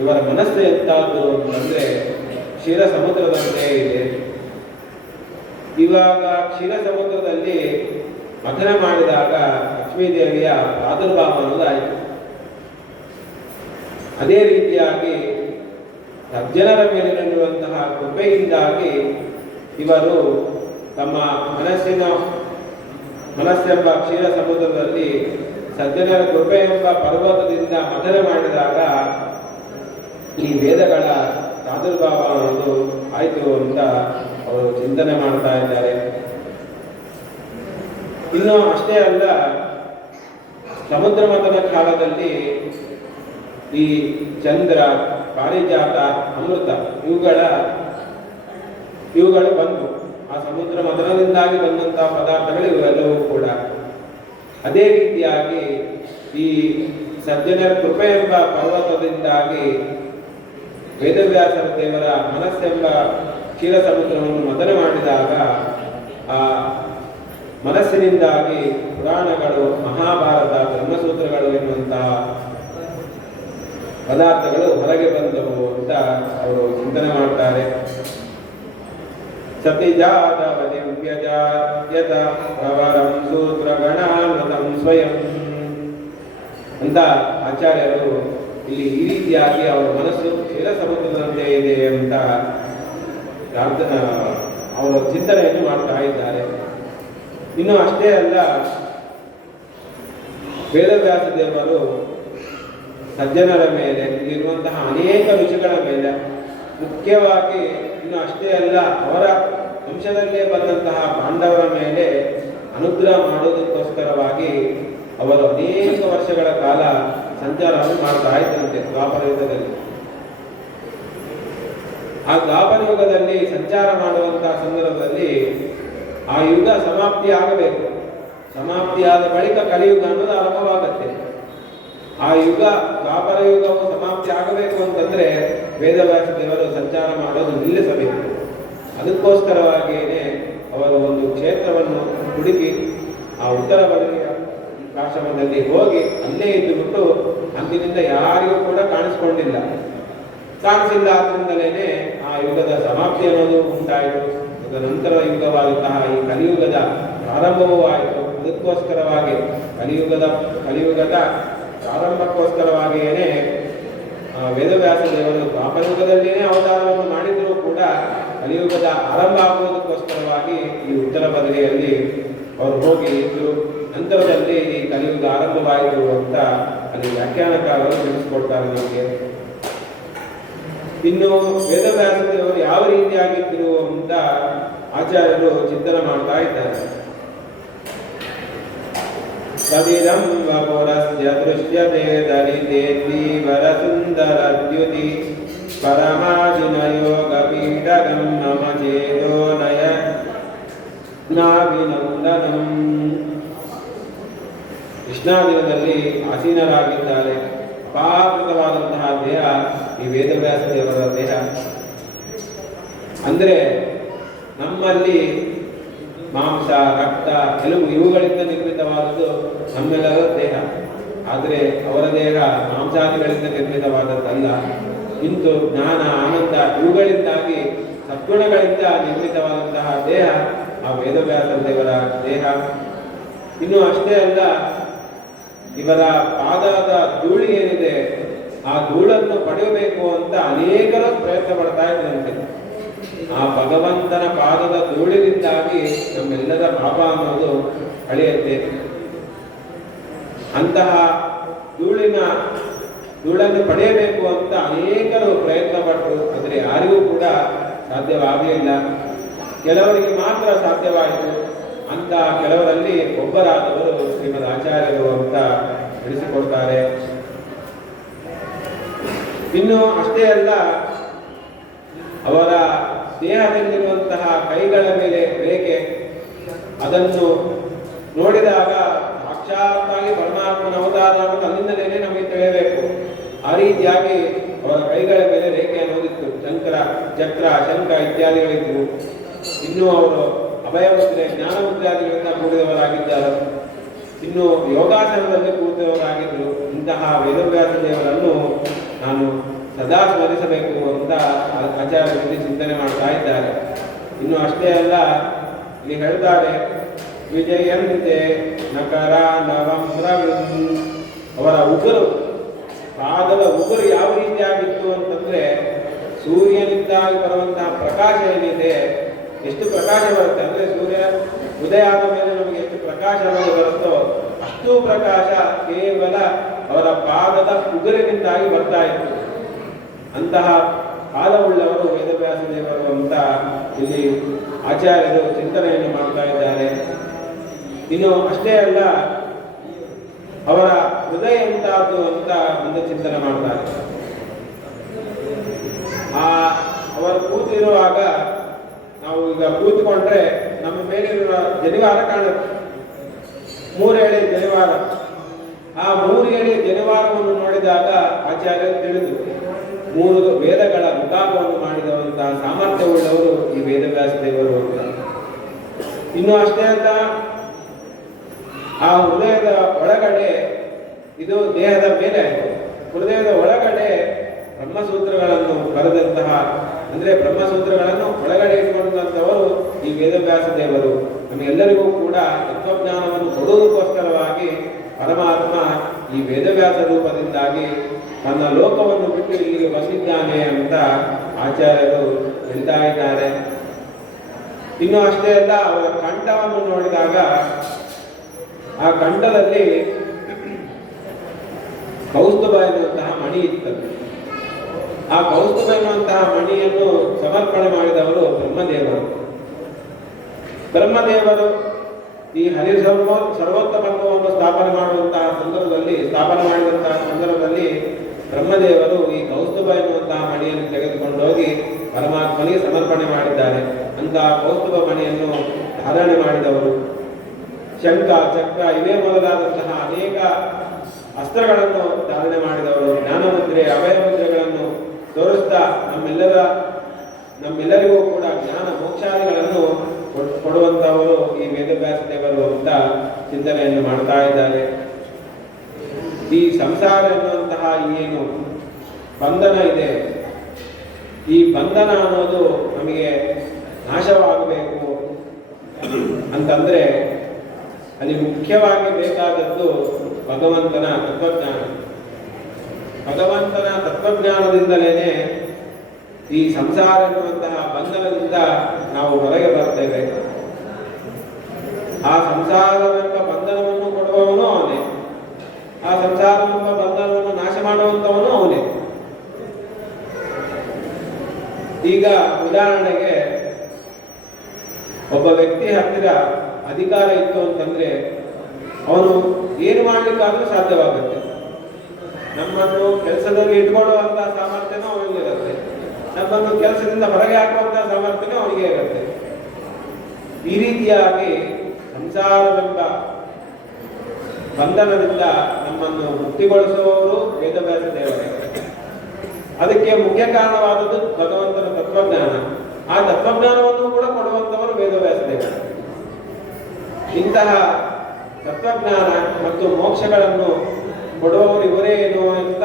ಇವರ ಮನಸ್ಸು ಎಂತಾದ್ರು ಅಂತಂದ್ರೆ ಕ್ಷೀರ ಸಮುದ್ರದಂತೆ ಇದೆ. ಇವಾಗ ಕ್ಷೀರ ಸಮುದ್ರದಲ್ಲಿ ಮಥನ ಮಾಡಿದಾಗ ಲಕ್ಷ್ಮೀದೇವಿಯ ಪ್ರಾದುರ್ಭಾವ ಅನ್ನೋದಾಯಿತು. ಅದೇ ರೀತಿಯಾಗಿ ಸಜ್ಜನರ ಮೇಲಿರುವಂತಹ ಕೃಪೆಯಿಂದಾಗಿ ಇವರು ತಮ್ಮ ಮನಸ್ಸೆಂಬ ಕ್ಷೀರ ಸಮುದ್ರದಲ್ಲಿ ಸಜ್ಜನರ ಕೃಪೆ ಎಂಬ ಪರ್ವತದಿಂದ ಮಥನ ಮಾಡಿದಾಗ ಈ ವೇದಗಳ ಪ್ರಾದುರ್ಭಾವ ಅನ್ನೋದು ಆಯಿತು ಅಂತ ಅವರು ಚಿಂತನೆ ಮಾಡ್ತಾ ಇದ್ದಾರೆ. ಇನ್ನು ಅಷ್ಟೇ ಅಲ್ಲ, ಸಮುದ್ರ ಮಥನ ಕಾಲದಲ್ಲಿ ಈ ಚಂದ್ರ, ಪಾರಿಜಾತ, ಅಮೃತ ಇವುಗಳು ಬಂದು ಆ ಸಮುದ್ರ ಮಥನದಿಂದಾಗಿ ಬಂದಂತಹ ಪದಾರ್ಥಗಳು ಇವೆಲ್ಲವೂ ಕೂಡ. ಅದೇ ರೀತಿಯಾಗಿ ಈ ಸಜ್ಜನರ ಕೃಪೆ ಎಂಬ ಪರ್ವತದಿಂದಾಗಿ ವೇದವ್ಯಾಸರ ದೇವರ ಮನಸ್ಸೆಂಬ ಕ್ಷೀರ ಸಮುದ್ರವನ್ನು ಮಥನ ಮಾಡಿದಾಗ ಆ ಮನಸ್ಸಿನಿಂದಾಗಿ ಪುರಾಣಗಳು, ಮಹಾಭಾರತ, ಬ್ರಹ್ಮಸೂತ್ರಗಳು ಎನ್ನುವಂತಹ ಪದಾರ್ಥಗಳು ಹೊರಗೆ ಬಂದವು ಅಂತ ಅವರು ಚಿಂತನೆ ಮಾಡ್ತಾರೆ. ಸತಿಜಾತವ ದಿವ್ಯಜಾತ್ಯತ ಪ್ರವರಂ ಸೂತ್ರಗಣಾನೃತಂ ಸ್ವಯಂ ಅಂತ ಆಚಾರ್ಯರು ಇಲ್ಲಿ ಈ ರೀತಿಯಾಗಿ ಅವರ ಮನಸ್ಸು ಕ್ಷೀರ ಸಮುದ್ರದಂತೆ ಇದೆ ಅಂತ ಅವರ ಚಿಂತನೆಯನ್ನು ಮಾಡ್ತಾ ಇದ್ದಾರೆ. ಇನ್ನು ಅಷ್ಟೇ ಅಲ್ಲ, ವೇದವ್ಯಾಸ ದೇವರು ಸಜ್ಜನರ ಮೇಲೆ, ಇಲ್ಲಿರುವಂತಹ ಅನೇಕ ಋಷಿಗಳ ಮೇಲೆ, ಮುಖ್ಯವಾಗಿ ಇನ್ನು ಅಷ್ಟೇ ಅಲ್ಲ ಅವರ ವಂಶದಲ್ಲೇ ಬಂದಂತಹ ಪಾಂಡವರ ಮೇಲೆ ಅನುಗ್ರಹ ಮಾಡುವುದಕ್ಕೋಸ್ಕರವಾಗಿ ಅವರು ಅನೇಕ ವರ್ಷಗಳ ಕಾಲ ಸಂಚಾರವನ್ನು ಮಾಡ್ತಾ ಇದ್ದಂತೆ ದ್ವಾಪರ ಯುಗದಲ್ಲಿ. ಆ ದ್ವಾಪರ ಯುಗದಲ್ಲಿ ಸಂಚಾರ ಮಾಡುವಂತಹ ಸಂದರ್ಭದಲ್ಲಿ ಆ ಯುಗ ಸಮಾಪ್ತಿಯಾಗಬೇಕು. ಸಮಾಪ್ತಿಯಾದ ಬಳಿಕ ಕಲಿಯುಗ ಅನ್ನೋದು ಆರಂಭವಾಗುತ್ತೆ. ಆ ಯುಗ, ದ್ವಾಪರ ಯುಗವು ಸಮಾಪ್ತಿ ಆಗಬೇಕು ಅಂತಂದ್ರೆ ವೇದವ್ಯಾಸ ದೇವರು ಸಂಚಾರ ಮಾಡೋದು ನಿಲ್ಲಿಸಬೇಕು. ಅದಕ್ಕೋಸ್ಕರವಾಗಿಯೇ ಅವರು ಒಂದು ಕ್ಷೇತ್ರವನ್ನು ಹುಡುಕಿ ಆ ಉತ್ತರ ಬದಿಯ ಆಶ್ರಮದಲ್ಲಿ ಹೋಗಿ ಅಲ್ಲೇ ಇದ್ದುಬಿಟ್ಟು ಅಂದಿನಿಂದ ಯಾರಿಗೂ ಕೂಡ ಕಾಣಿಸಿಕೊಂಡಿಲ್ಲ. ಆದ್ರಿಂದಲೇ ಆ ಯುಗದ ಸಮಾಪ್ತಿ ಅನ್ನೋದು ಉಂಟಾಯಿತು. ನಂತರ ಯುಗವಾದಂತಹ ಈ ಕಲಿಯುಗದ ಪ್ರಾರಂಭವೂ ಆಯಿತು. ಅದಕ್ಕೋಸ್ಕರವಾಗಿ ಕಲಿಯುಗದ ಪ್ರಾರಂಭಕ್ಕೋಸ್ಕರವಾಗಿಯೇ ವೇದವ್ಯಾಸ ದೇವರು ದ್ವಾಪರಯುಗದಲ್ಲಿಯೇ ಅವತಾರವನ್ನು ಮಾಡಿದರೂ ಕೂಡ ಕಲಿಯುಗದ ಆರಂಭ ಆಗುವುದಕ್ಕೋಸ್ಕರವಾಗಿ ಈ ಉತ್ತರ ಬದಲಿಯಲ್ಲಿ ಅವರು ಹೋಗಿ ಇದ್ದು ನಂತರದಲ್ಲಿ ಈ ಕಲಿಯುಗ ಆರಂಭವಾಯಿತು ಅಂತ ಅಲ್ಲಿ ವ್ಯಾಖ್ಯಾನಕಾರರು ತಿಳಿಸ್ಕೊಡ್ತಾರೆ ನಮಗೆ. ಇನ್ನು ವೇದವ್ಯಾಸ ದೇವರು ಯಾವ ರೀತಿಯಾಗಿದ್ದರು ಅಂತ ಆಚಾರ್ಯರು ಚಿಂತನೆ ಮಾಡ್ತಾ ಇದ್ದಾರೆ. ಸದಿರಂ ವಪುರಸ್ಯ ದೃಶ್ಯತೆ ದಲಿತೆ ದ್ವೀವರಸುಂದರದ್ಯುತಿ ಪರಮಾದಿನಯೋಗ ಪೀಡಗಂ ಮಮ ಚೇತೋನಯ ನಾಭಿನಂದನಂ. ಕೃಷ್ಣಾದಿನದಲ್ಲಿ ಆಸೀನರಾಗಿದ್ದಾರೆ. ಅಪಾಕೃತವಾದಂತಹ ದೇಹ ಈ ವೇದವ್ಯಾಸ ದೇವರ ದೇಹ. ಅಂದ್ರೆ ನಮ್ಮಲ್ಲಿ ಮಾಂಸ, ರಕ್ತ, ಎಲುಬು ಇವುಗಳಿಂದ ನಿರ್ಮಿತವಾದದ್ದು ನಮ್ಮೆಲ್ಲರ ದೇಹ. ಆದರೆ ಅವರ ದೇಹ ಮಾಂಸಾದಿಗಳಿಂದ ನಿರ್ಮಿತವಾದದ್ದಲ್ಲ. ಇಂತು ಜ್ಞಾನ, ಆನಂದ ಇವುಗಳಿಂದಾಗಿ ಸದ್ಗುಣಗಳಿಂದ ನಿರ್ಮಿತವಾದಂತಹ ದೇಹ ಆ ವೇದವ್ಯಾಸ ದೇವರ ದೇಹ. ಇನ್ನು ಅಷ್ಟೇ ಅಲ್ಲ, ಇವರ ಪಾದದ ಧೂಳಿ ಏನಿದೆ ಆ ಧೂಳನ್ನು ಪಡೆಯಬೇಕು ಅಂತ ಅನೇಕರು ಪ್ರಯತ್ನ ಪಡ್ತಾ ಇದ್ದಂತೆ. ಆ ಭಗವಂತನ ಪಾದದ ಧೂಳಿನಿಂದಾಗಿ ನಮ್ಮೆಲ್ಲರ ಪಾಪ ಅನ್ನೋದು ಅಳೆಯುತ್ತೆ. ಅಂತಹ ಧೂಳನ್ನು ಪಡೆಯಬೇಕು ಅಂತ ಅನೇಕರು ಪ್ರಯತ್ನ ಪಟ್ಟರು. ಆದರೆ ಯಾರಿಗೂ ಕೂಡ ಸಾಧ್ಯವಾಗಲಿಲ್ಲ. ಕೆಲವರಿಗೆ ಮಾತ್ರ ಸಾಧ್ಯವಾಯಿತು. ಅಂತ ಕೆಲವರಲ್ಲಿ ಒಬ್ಬರಾದವರು ಶ್ರೀಮದ್ ಆಚಾರ್ಯರು ಅಂತ ತಿಳಿಸಿಕೊಡ್ತಾರೆ. ಇನ್ನು ಅಷ್ಟೇ ಅಲ್ಲ, ಅವರ ದೇಹದಲ್ಲಿರುವಂತಹ ಕೈಗಳ ಮೇಲೆ ರೇಖೆ, ಅದನ್ನು ನೋಡಿದಾಗ ಸಾಕ್ಷಾತ್ತಾಗಿ ಪರಮಾತ್ಮನ ಅವತಾರ ಅನ್ನೋದು ಅಲ್ಲಿಂದಲೇ ನಮಗೆ ತಿಳಿಯಬೇಕು. ಆ ರೀತಿಯಾಗಿ ಅವರ ಕೈಗಳ ಮೇಲೆ ರೇಖೆ ಅನ್ನೋದಿತ್ತು. ಚಕ್ರ, ಶಂಖ ಇತ್ಯಾದಿಗಳಿದ್ವು. ಇನ್ನು ಅವರು ಅಭಯಮುದ್ರೆ, ಜ್ಞಾನಮುದ್ರಾದಿಗಳಿಂದ ಕೂಡಿದವರಾಗಿದ್ದಾರೆ. ಇನ್ನು ಯೋಗಾಸನದಲ್ಲಿ ಕೂಡಿದವರಾಗಿದ್ದರು. ಇಂತಹ ವೇದವ್ಯಾಸ ದೇವರನ್ನು ನಾನು ಸದಾ ಸ್ಮರಿಸಬೇಕು ಅಂತ ಆಚಾರ್ಯರಲ್ಲಿ ಚಿಂತನೆ ಮಾಡ್ತಾ ಇದ್ದಾರೆ. ಇನ್ನು ಅಷ್ಟೇ ಅಲ್ಲ, ಇಲ್ಲಿ ಹೇಳ್ತಾರೆ, ವಿಜಯಂತೆ ನಕರ ನವಂ ಅವರ ಉಗುರು, ಪಾದದ ಉಗುರು ಯಾವ ರೀತಿಯಾಗಿತ್ತು ಅಂತಂದ್ರೆ ಸೂರ್ಯನಿಂದಾಗಿ ಬರುವಂತಹ ಪ್ರಕಾಶ ಏನಿದೆ, ಎಷ್ಟು ಪ್ರಕಾಶ ಬರುತ್ತೆ ಅಂದ್ರೆ ಸೂರ್ಯ ಉದಯ ಆದ ಮೇಲೆ ನಮಗೆ ಎಷ್ಟು ಪ್ರಕಾಶ ಬರುತ್ತೋ ಅಷ್ಟು ಪ್ರಕಾಶ ಕೇವಲ ಅವರ ಪಾದದ ಉಗುರಿನಿಂದಾಗಿ ಬರ್ತಾ ಇತ್ತು. ಅಂತಹ ಪಾದವುಳ್ಳವರು ವೇದವ್ಯಾಸ ದೇವರು ಅಂತ ಇಲ್ಲಿ ಆಚಾರ್ಯರು ಚಿಂತನೆಯನ್ನು ಮಾಡ್ತಾ ಇದ್ದಾರೆ. ಇನ್ನು ಅಷ್ಟೇ ಅಲ್ಲ, ಅವರ ಹೃದಯ ಎಂತಾದ್ದು ಅಂತ ಮುಂದೆ ಚಿಂತನೆ ಮಾಡ್ತಾರೆ. ಅವರು ಕೂತಿರುವಾಗ ನಾವು ಈಗ ಕೂತ್ಕೊಂಡ್ರೆ ನಮ್ಮ ಮೇಲಿರುವ ಜನಿವಾರ ಕಾಣುತ್ತೆ, 3 ಎಳೆ ಜನಿವಾರ. ಆ 3 ಎಳೆ ಜನಿವಾರವನ್ನು ನೋಡಿದಾಗ ಆಚಾರ್ಯ ತಿಳಿದು 3 ವೇದಗಳ ವಿಭಾಗವನ್ನು ಮಾಡಿದವಂತಹ ಸಾಮರ್ಥ್ಯವುಳ್ಳವರು ಈ ವೇದವ್ಯಾಸ ದೇವರು ಅಂತ. ಇನ್ನು ಅಷ್ಟೇ ಅಲ್ಲ, ಆ ಹೃದಯದ ಒಳಗಡೆ, ಇದು ದೇಹದ ಮೇಲೆ, ಹೃದಯದ ಒಳಗಡೆ ಬ್ರಹ್ಮಸೂತ್ರಗಳನ್ನು ಬರೆದಂತಹ, ಅಂದ್ರೆ ಬ್ರಹ್ಮಸೂತ್ರಗಳನ್ನು ಒಳಗಡೆ ಇಟ್ಕೊಂಡಂತವರು ಈ ವೇದವ್ಯಾಸ ದೇವರು. ನಮಗೆಲ್ಲರಿಗೂ ಕೂಡ ತತ್ವಜ್ಞಾನವನ್ನು ಕೊಡುವುದಕ್ಕೋಸ್ಕರವಾಗಿ ಪರಮಾತ್ಮ ಈ ವೇದವ್ಯಾಸ ರೂಪದಿಂದಾಗಿ ತನ್ನ ಲೋಕವನ್ನು ಬಿಟ್ಟು ಇಲ್ಲಿಗೆ ಬಂದಿದ್ದಾನೆ ಅಂತ ಆಚಾರ್ಯರು ಹೇಳ್ತಾ ಇದ್ದಾರೆ. ಇನ್ನು ಅಷ್ಟೇ ಅಲ್ಲ, ಅವರ ಕಂಠವನ್ನು ನೋಡಿದಾಗ ಆ ಕಂಠದಲ್ಲಿ ಕೌಸ್ತುಭ ಎನ್ನುವಂತಹ ಮಣಿ ಇತ್ತಂತೆ. ಆ ಕೌಸ್ತುಭ ಎನ್ನುವಂತಹ ಮಣಿಯನ್ನು ಸಮರ್ಪಣೆ ಮಾಡಿದವರು ಬ್ರಹ್ಮದೇವರು. ಬ್ರಹ್ಮದೇವರು ಈ ಸರ್ವೋತ್ತಮತ್ವವನ್ನು ಸ್ಥಾಪನೆ ಮಾಡಿದಂತಹ ಸಂದರ್ಭದಲ್ಲಿ ಬ್ರಹ್ಮದೇವರು ಈ ಕೌಸ್ತುಭ ಎನ್ನುವಂತಹ ಮಣಿಯನ್ನು ತೆಗೆದುಕೊಂಡು ಹೋಗಿ ಪರಮಾತ್ಮನಿಗೆ ಸಮರ್ಪಣೆ ಮಾಡಿದ್ದಾರೆ. ಅಂತಹ ಕೌಸ್ತುಭ ಮಣಿಯನ್ನು ಧಾರಣೆ ಮಾಡಿದವರು. ಶಂಖ, ಚಕ್ರ ಇವೇ ಮೊದಲಾದಂತಹ ಅನೇಕ ಅಸ್ತ್ರಗಳನ್ನು ಧಾರಣೆ ಮಾಡಿದವರು. ಜ್ಞಾನಮುದ್ರೆ, ಅಭಯ ಮುದ್ರೆಗಳನ್ನು ತೋರಿಸ್ತಾ ನಮ್ಮೆಲ್ಲರಿಗೂ ಕೂಡ ಜ್ಞಾನ ಮೋಕ್ಷಾದಿಗಳನ್ನು ಕೊಡುವಂತವರು ಈ ವೇದವ್ಯಾಸ ದೇವರು ಅಂತ ಚಿಂತನೆಯನ್ನು ಮಾಡ್ತಾ ಇದ್ದಾರೆ. ಈ ಸಂಸಾರ ಎನ್ನುವಂತಹ ಏನು ಬಂಧನ ಇದೆ, ಈ ಬಂಧನ ಅನ್ನೋದು ನಮಗೆ ನಾಶವಾಗಬೇಕು ಅಂತಂದ್ರೆ ಅಲ್ಲಿ ಮುಖ್ಯವಾಗಿ ಬೇಕಾದದ್ದು ಭಗವಂತನ ತತ್ವಜ್ಞಾನ. ಭಗವಂತನ ತತ್ವಜ್ಞಾನದಿಂದಲೇ ಈ ಸಂಸಾರ ಎನ್ನುವಂತಹ ಬಂಧನದಿಂದ ನಾವು ಹೊರಗೆ ಬರ್ತೇವೆ. ಆ ಸಂಸಾರವೆಂಬ ಬಂಧನವನ್ನು ಕೊಡುವವನು ಅವನೇ, ಆ ಸಂಸಾರವೆಂಬ ಬಂಧನವನ್ನು ನಾಶ ಮಾಡುವಂತವನು ಅವನೇ. ಈಗ ಉದಾಹರಣೆಗೆ ಒಬ್ಬ ವ್ಯಕ್ತಿ ಹತ್ತಿರ ಅಧಿಕಾರ ಇತ್ತು ಅಂತಂದ್ರೆ ಅವನು ಏನು ಮಾಡ್ಲಿಕ್ಕಾದ್ರೂ ಸಾಧ್ಯವಾಗುತ್ತೆ. ನಮ್ಮನ್ನು ಕೆಲಸದಲ್ಲಿ ಇಟ್ಕೊಳ್ಳುವಂತಹ ಸಾಮರ್ಥ್ಯನೂ ಅವನಿಗೆ ಇರುತ್ತೆ, ನಮ್ಮನ್ನು ಕೆಲಸದಿಂದ ಹೊರಗೆ ಹಾಕುವಂತಹ ಸಾಮರ್ಥ್ಯನೂ ಅವನಿಗೆ ಇರುತ್ತೆ. ಈ ರೀತಿಯಾಗಿ ಸಂಸಾರವೆಂಬ ಬಂಧನದಿಂದ ನಮ್ಮನ್ನು ಮುಕ್ತಿಗೊಳಿಸುವವರು ವೇದವ್ಯಾಸ ದೇವರೇ. ಅದಕ್ಕೆ ಮುಖ್ಯ ಕಾರಣವಾದದ್ದು ಭಗವಂತನ ತತ್ವಜ್ಞಾನ. ಆ ತತ್ವಜ್ಞಾನವನ್ನು ಕೂಡ ಕೊಡುವಂತವರು ವೇದವ್ಯಾಸ ದೇವರು. ಇಂತಹ ತತ್ವಜ್ಞಾನ ಮತ್ತು ಮೋಕ್ಷಗಳನ್ನು ಕೊಡುವವರು ಇವರೇ ಏನು ಅಂತ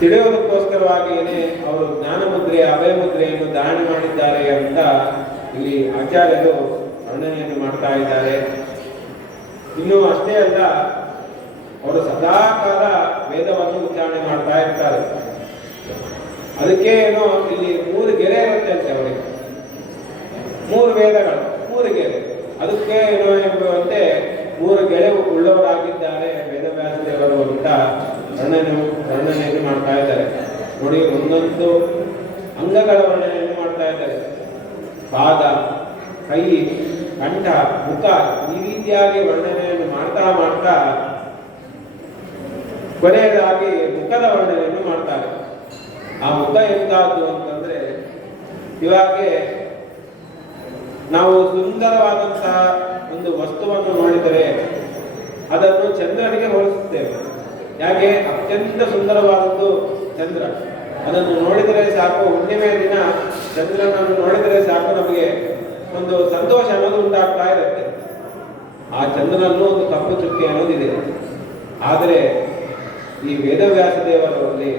ತಿಳಿಯುವುದಕ್ಕೋಸ್ಕರವಾಗಿಯೇ ಅವರು ಜ್ಞಾನ ಮುದ್ರೆ, ಅಭಯ ಮುದ್ರೆಯನ್ನು ಧಾರಣೆ ಮಾಡಿದ್ದಾರೆ ಅಂತ ಇಲ್ಲಿ ಆಚಾರ್ಯರು ವರ್ಣನೆಯನ್ನು ಮಾಡ್ತಾ ಇದ್ದಾರೆ. ಇನ್ನು ಅಷ್ಟೇ ಅಲ್ಲ, ಅವರು ಸದಾಕಾಲ ವೇದವನ್ನು ಉಚ್ಚಾರಣೆ ಮಾಡ್ತಾ ಇರ್ತಾರೆ. ಅದಕ್ಕೆ ಏನೋ ಇಲ್ಲಿ 3 ಗೆರೆ ಇರುತ್ತೆ ಅಂತೆ ಅವರಿಗೆ, 3 ವೇದಗಳು, 3 ಗೆರೆ. ಅದಕ್ಕೆ ಏನೋ ಎಂಬುವಂತೆ 3 ಗೆರೆ ಉಳ್ಳವರಾಗಿದ್ದಾರೆ ವೇದವ್ಯಾಸ ದೇವರು ಅಂತ ವರ್ಣನೆಯನ್ನು ಮಾಡ್ತಾ ಇದ್ದಾರೆ. ನೋಡಿ, ಒಂದೊಂದು ಅಂಗಗಳ ವರ್ಣನೆಯನ್ನು ಮಾಡ್ತಾ ಇದ್ದಾರೆ. ಪಾದ, ಕೈ, ಕಂಠ, ಮುಖ, ಈ ರೀತಿಯಾಗಿ ವರ್ಣನೆಯನ್ನು ಮಾಡ್ತಾ ಕೊನೆಯದಾಗಿ ಮುಖದ ವರ್ಣನೆಯನ್ನು ಮಾಡ್ತಾರೆ. ಆ ಮುಖ ಎಂತಾದ್ದು ಅಂತಂದ್ರೆ, ಇವಾಗೆ ನಾವು ಸುಂದರವಾದಂತಹ ಒಂದು ವಸ್ತುವನ್ನು ನೋಡಿದರೆ ಅದನ್ನು ಚಂದ್ರನಿಗೆ ಹೋಲಿಸುತ್ತೇವೆ. ಯಾಕೆ? ಅತ್ಯಂತ ಸುಂದರವಾದದ್ದು ಚಂದ್ರ. ಅದನ್ನು ನೋಡಿದರೆ ಸಾಕು, ಹುಣ್ಣಿಮೆಯ ದಿನ ಚಂದ್ರನನ್ನು ನೋಡಿದರೆ ಸಾಕು, ನಮಗೆ ಒಂದು ಸಂತೋಷ ಅನ್ನೋದು ಉಂಟಾಗ್ತಾ ಇರುತ್ತೆ. ಆ ಚಂದ್ರನಲ್ಲೂ ಒಂದು ಕಪ್ಪು ಚುಕ್ಕೆ ಅನ್ನೋದಿದೆ. ಆದರೆ ಈ ವೇದವ್ಯಾಸ ದೇವರಲ್ಲಿ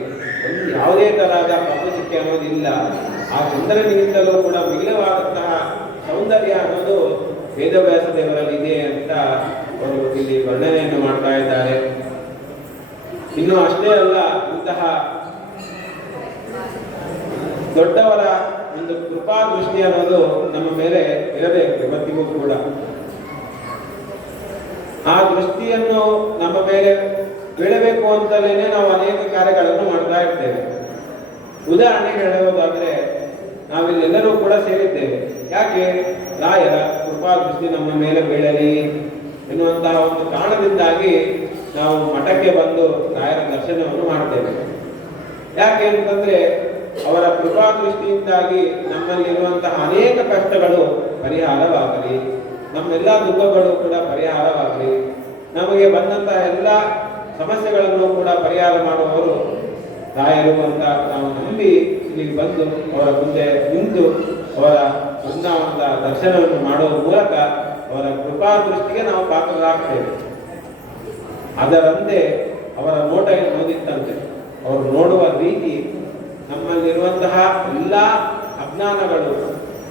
ಒಂದು ಯಾವುದೇ ತರಹದ ಕಪ್ಪು ಚುಕ್ಕೆ ಅನ್ನೋದಿಲ್ಲ. ಆ ಚಂದ್ರನಿಗಿಂತಲೂ ಕೂಡ ಮಿಗಿಲವಾದಂತಹ ಸೌಂದರ್ಯ ಅನ್ನೋದು ವೇದವ್ಯಾಸ ದೇವರಲ್ಲಿ ಇದೆ ಅಂತ ಅವರು ಇಲ್ಲಿ ವರ್ಣನೆಯನ್ನು ಮಾಡ್ತಾ ಇದ್ದಾರೆ. ಇನ್ನು ಅಷ್ಟೇ ಅಲ್ಲ, ಇಂತಹ ದೊಡ್ಡವರ ಒಂದು ಕೃಪಾ ದೃಷ್ಟಿ ಅನ್ನೋದು ನಮ್ಮ ಮೇಲೆ ಇರಬೇಕು ಇವತ್ತಿಗೂ ಕೂಡ. ಆ ದೃಷ್ಟಿಯನ್ನು ನಮ್ಮ ಮೇಲೆ ಬೀಳಬೇಕು ಅಂತಲೇ ನಾವು ಅನೇಕ ಕಾರ್ಯಗಳನ್ನು ಮಾಡ್ತಾ ಇರ್ತೇವೆ. ಉದಾಹರಣೆಗೆ ಹೇಳುವುದಾದ್ರೆ, ನಾವಿಲ್ಲೆಲ್ಲರೂ ಕೂಡ ಸೇರಿದ್ದೇವೆ. ಯಾಕೆ? ರಾಯರ ಕೃಪಾ ಕೃಪಾ ದೃಷ್ಟಿ ನಮ್ಮ ಮೇಲೆ ಬೀಳಲಿ ಎನ್ನುವಂತಹ ಒಂದು ಕಾರಣದಿಂದಾಗಿ ನಾವು ಮಠಕ್ಕೆ ಬಂದು ರಾಯರ ದರ್ಶನವನ್ನು ಮಾಡ್ತೇವೆ. ಯಾಕೆ ಅಂತಂದ್ರೆ ಅವರ ಕೃಪಾ ದೃಷ್ಟಿಯಿಂದಾಗಿ ನಮ್ಮಲ್ಲಿರುವಂತಹ ಅನೇಕ ಕಷ್ಟಗಳು ಪರಿಹಾರವಾಗಲಿ, ನಮ್ಮೆಲ್ಲ ದುಃಖಗಳು ಕೂಡ ಪರಿಹಾರವಾಗಲಿ, ನಮಗೆ ಬಂದಂತಹ ಎಲ್ಲ ಸಮಸ್ಯೆಗಳನ್ನು ಕೂಡ ಪರಿಹಾರ ಮಾಡುವವರು ರಾಯರು ಅಂತ ನಾವು ನಂಬಿ ಇಲ್ಲಿಗೆ ಬಂದು ಅವರ ಮುಂದೆ ನಿಂತು ಅವರ ಬೃಂದಾವನದ ದರ್ಶನವನ್ನು ಮಾಡುವ ಮೂಲಕ ಅವರ ಕೃಪಾ ದೃಷ್ಟಿಗೆ ನಾವು ಪಾತ್ರರಾಗ್ತೇವೆ. ಅದರಂತೆ ಅವರ ನೋಟ ಓದಿತ್ತಂತೆ. ಅವರು ನೋಡುವ ರೀತಿ ನಮ್ಮಲ್ಲಿರುವಂತಹ ಎಲ್ಲ ಅಜ್ಞಾನಗಳು,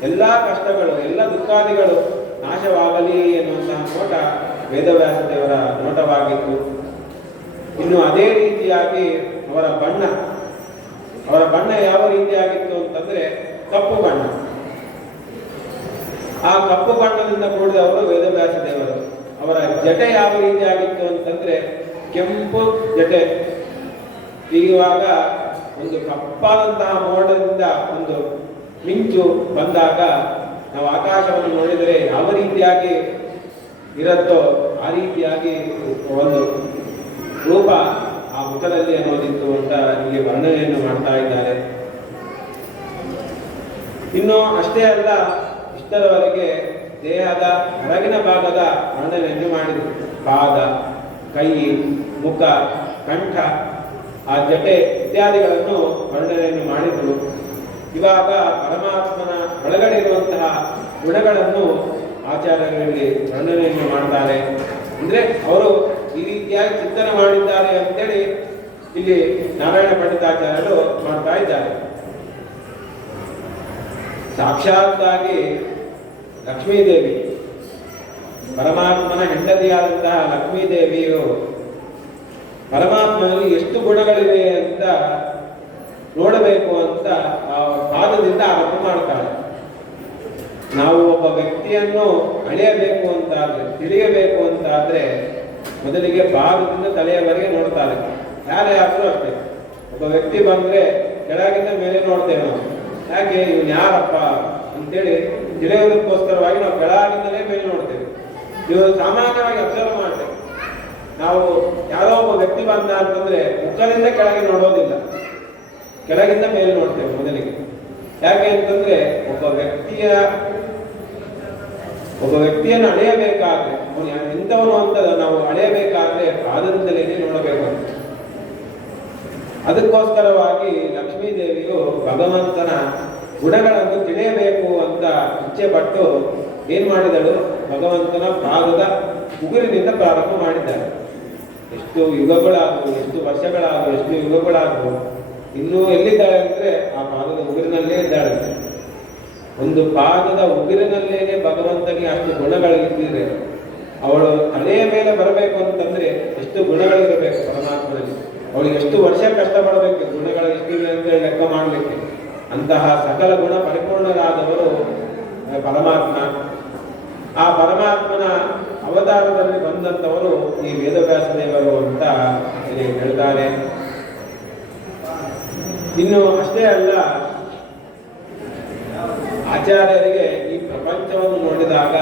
ಎಲ್ಲ ಕಷ್ಟಗಳು, ಎಲ್ಲ ದುಃಖಾದಿಗಳು ನಾಶವಾಗಲಿ ಎನ್ನುವಂತಹ ನೋಟ ವೇದವ್ಯಾಸ ದೇವರ ನೋಟವಾಗಿತ್ತು. ಇನ್ನು ಅದೇ ರೀತಿಯಾಗಿ ಅವರ ಬಣ್ಣ ಯಾವ ರೀತಿಯಾಗಿತ್ತು ಅಂತಂದ್ರೆ ಕಪ್ಪು ಬಣ್ಣ. ಆ ಕಪ್ಪು ಬಣ್ಣದಿಂದ ಕೂಡಿದವರು ವೇದವ್ಯಾಸ ದೇವರು. ಅವರ ಜಟೆ ಯಾವ ರೀತಿಯಾಗಿತ್ತು ಅಂತಂದ್ರೆ ಕೆಂಪು ಜಟೆ. ಇವಾಗ ಒಂದು ಕಪ್ಪಾದಂತಹ ಮೋಡದಿಂದ ಒಂದು ಮಿಂಚು ಬಂದಾಗ ನಾವು ಆಕಾಶವನ್ನು ನೋಡಿದರೆ ಯಾವ ರೀತಿಯಾಗಿ ಇರುತ್ತೋ ಆ ರೀತಿಯಾಗಿ ಒಂದು ರೂಪ ಆ ಮುಖದಲ್ಲಿ ಅನ್ನೋದಿತ್ತು ಅಂತ ಇಲ್ಲಿ ವರ್ಣನೆಯನ್ನು ಮಾಡ್ತಾ ಇದ್ದಾರೆ. ಇನ್ನು ಅಷ್ಟೇ ಅಲ್ಲ, ಇಷ್ಟರವರೆಗೆ ದೇಹದ ಹೊರಗಿನ ಭಾಗದ ವರ್ಣನೆಯನ್ನು ಮಾಡಿದರು. ಪಾದ, ಕೈ, ಮುಖ, ಕಂಠ, ಆ ಜಟೆ ಇತ್ಯಾದಿಗಳನ್ನು ವರ್ಣನೆಯನ್ನು ಮಾಡಿದರು. ಇವಾಗ ಪರಮಾತ್ಮನ ಒಳಗಡೆ ಇರುವಂತಹ ಗುಣಗಳನ್ನು ಆಚಾರ್ಯರಲ್ಲಿ ವರ್ಣನೆಯನ್ನು ಮಾಡ್ತಾರೆ. ಅಂದ್ರೆ ಅವರು ಈ ರೀತಿಯಾಗಿ ಚಿಂತನೆ ಮಾಡಿದ್ದಾರೆ ಅಂತೇಳಿ ಇಲ್ಲಿ ನಾರಾಯಣ ಪಂಡಿತಾಚಾರ್ಯರು ಮಾಡ್ತಾ ಇದ್ದಾರೆ. ಸಾಕ್ಷಾತ್ತಾಗಿ ಲಕ್ಷ್ಮೀದೇವಿ, ಪರಮಾತ್ಮನ ಹೆಂಡತಿಯಾದಂತಹ ಲಕ್ಷ್ಮೀದೇವಿಯು ಪರಮಾತ್ಮನಲ್ಲಿ ಎಷ್ಟು ಗುಣಗಳಿವೆ ಅಂತ ನೋಡಬೇಕು ಅಂತ ಆ ಪಾದದಿಂದ ಆರಂಭ ಮಾಡ್ತಾಳೆ. ನಾವು ಒಬ್ಬ ವ್ಯಕ್ತಿಯನ್ನು ಅಳೆಯಬೇಕು ಅಂತಾದ್ರೆ, ತಿಳಿಯಬೇಕು ಅಂತಾದ್ರೆ ಮೊದಲಿಗೆ ಪಾದದಿಂದ ತಲೆಯವರೆಗೆ ನೋಡ್ತಾರೆ. ಯಾರೇ ಆದ್ರೂ ಅಷ್ಟೇ. ಒಬ್ಬ ವ್ಯಕ್ತಿ ಬಂದ್ರೆ ಕೆಳಗಿಂದ ಮೇಲೆ ನೋಡ್ತೇವೆ ನಾವು. ಯಾಕೆ ಇವನು ಯಾರಪ್ಪ ಅಂತೇಳಿ ತಿಳಿಯೋದಕ್ಕೋಸ್ಕರವಾಗಿ ನಾವು ಕೆಳಗಿಂದಲೇ ಮೇಲೆ ನೋಡ್ತೇವೆ. ಇವರು ಸಾಮಾನ್ಯವಾಗಿ ಅಬ್ಸರ್ವ್ ಮಾಡ್ತೇವೆ. ನಾವು ಯಾರೋ ಒಬ್ಬ ವ್ಯಕ್ತಿ ಬಂದ ಅಂತಂದ್ರೆ ಮುಖದಿಂದ ಕೆಳಗೆ ನೋಡೋದಿಲ್ಲ, ಕೆಳಗಿಂದ ಮೇಲೆ ನೋಡ್ತೇವೆ ಮೊದಲಿಗೆ. ಯಾಕೆ ಅಂತಂದ್ರೆ ಒಬ್ಬ ವ್ಯಕ್ತಿಯನ್ನು ಅಳೆಯಬೇಕಾದ್ರೆ, ಅವನು ಎಂಥವನು ಅಂತ ನಾವು ಅಳೆಯಬೇಕಾದ್ರೆ ಪಾದದಿಂದಲೇ ನೋಡಬೇಕು. ಅದಕ್ಕೋಸ್ಕರವಾಗಿ ಲಕ್ಷ್ಮೀದೇವಿಯು ಭಗವಂತನ ಗುಣಗಳನ್ನು ತಿಳಿಯಬೇಕು ಅಂತ ಇಚ್ಛೆ ಪಟ್ಟು ಏನ್ ಮಾಡಿದಳು, ಭಗವಂತನ ಪಾದದ ಉಗುರಿನಿಂದ ಪ್ರಾರಂಭ ಮಾಡಿದ್ದಾಳೆ. ಎಷ್ಟು ಯುಗಗಳಾದವು, ಎಷ್ಟು ವರ್ಷಗಳಾದವು, ಎಷ್ಟು ಯುಗಗಳಾದವು, ಇನ್ನೂ ಎಲ್ಲಿದ್ದಾಳೆ ಅಂದ್ರೆ ಆ ಪಾದದ ಉಗುರಿನಲ್ಲೇ ಇದ್ದಾಳೆ. ಒಂದು ಪಾದದ ಉಗುರಿನಲ್ಲೇನೆ ಭಗವಂತನಿಗೆ ಅಷ್ಟು ಗುಣಗಳಿದ್ದಿದ್ರೆ ಅವಳು ತಲೆಯ ಮೇಲೆ ಬರಬೇಕು ಅಂತಂದ್ರೆ ಎಷ್ಟು ಗುಣಗಳಿರಬೇಕು ಪರಮಾತ್ಮನಲ್ಲಿ. ಅವಳಿಗೆ ಎಷ್ಟು ವರ್ಷ ಕಷ್ಟಪಡಬೇಕು ಗುಣಗಳು ಎಷ್ಟಿವೆ ಅಂತ ಲೆಕ್ಕ ಮಾಡಲಿಕ್ಕೆ. ಅಂತಹ ಸಕಲ ಗುಣ ಪರಿಪೂರ್ಣರಾದವರು ಪರಮಾತ್ಮ. ಆ ಪರಮಾತ್ಮನ ಅವತಾರದಲ್ಲಿ ಬಂದಂಥವರು ಈ ವೇದವ್ಯಾಸ ದೇವರು ಅಂತ ಇಲ್ಲಿ ಹೇಳ್ತಾರೆ. ಇನ್ನು ಅಷ್ಟೇ ಅಲ್ಲ, ಆಚಾರ್ಯರಿಗೆ ಈ ಪ್ರಪಂಚವನ್ನು ನೋಡಿದಾಗ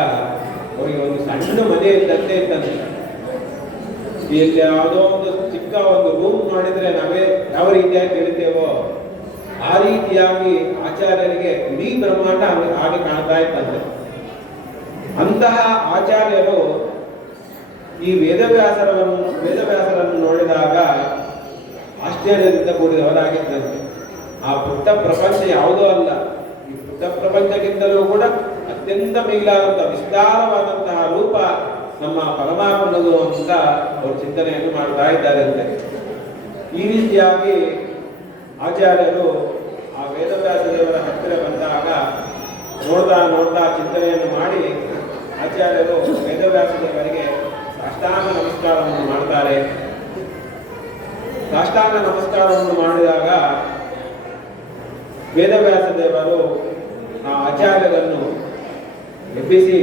ಅವರಿಗೆ ಒಂದು ಸಣ್ಣ ಮನೆ ಇದ್ದಂತೆ ಇತ್ತಂತೆ. ಇಲ್ಲಿ ಯಾವುದೋ ಒಂದು ಚಿಕ್ಕ ಒಂದು ರೂಮ್ ಮಾಡಿದ್ರೆ ನಾವೇ ಯಾವ ರೀತಿಯಾಗಿ ತಿಳಿತೇವೋ ಆ ರೀತಿಯಾಗಿ ಆಚಾರ್ಯರಿಗೆ ಇಡೀ ಬ್ರಹ್ಮಾಂಡ ಹಾಗೆ ಕಾಣ್ತಾ ಇತ್ತಂತೆ. ಅಂತಹ ಆಚಾರ್ಯರು ಈ ವೇದವ್ಯಾಸರನ್ನು ನೋಡಿದಾಗ ಆಶ್ಚರ್ಯದಿಂದ ಕೂಡಿದವರಾಗಿದ್ದಂತೆ. ಆ ಪುಟ್ಟ ಪ್ರಪಂಚ ಯಾವುದೋ ಅಲ್ಲ, ಈ ಪುಟ್ಟ ಪ್ರಪಂಚಕ್ಕಿಂತಲೂ ಕೂಡ ಅತ್ಯಂತ ಮಿಗಿಲಾದಂತಹ ವಿಸ್ತಾರವಾದಂತಹ ರೂಪ ನಮ್ಮ ಪರಮಾತ್ಮನದು ಅಂತ ಅವರು ಚಿಂತನೆಯನ್ನು ಮಾಡ್ತಾ ಇದ್ದಾರಂತೆ. ಈ ರೀತಿಯಾಗಿ ಆಚಾರ್ಯರು ಆ ವೇದವ್ಯಾಸ ದೇವರ ಹತ್ತಿರ ಬಂದಾಗ ನೋಡ್ತಾ ಚಿಂತನೆಯನ್ನು ಮಾಡಿ ಆಚಾರ್ಯರು ವೇದವ್ಯಾಸ ದೇವರಿಗೆ ಸಾಷ್ಟಾಂಗ ನಮಸ್ಕಾರವನ್ನು ಮಾಡ್ತಾರೆ. ಸಾಷ್ಟಾಂಗ ನಮಸ್ಕಾರವನ್ನು ಮಾಡಿದಾಗ ವೇದವ್ಯಾಸ ದೇವರು ಆ ಆಚಾರ್ಯರನ್ನು ಎಬ್ಬಿಸಿ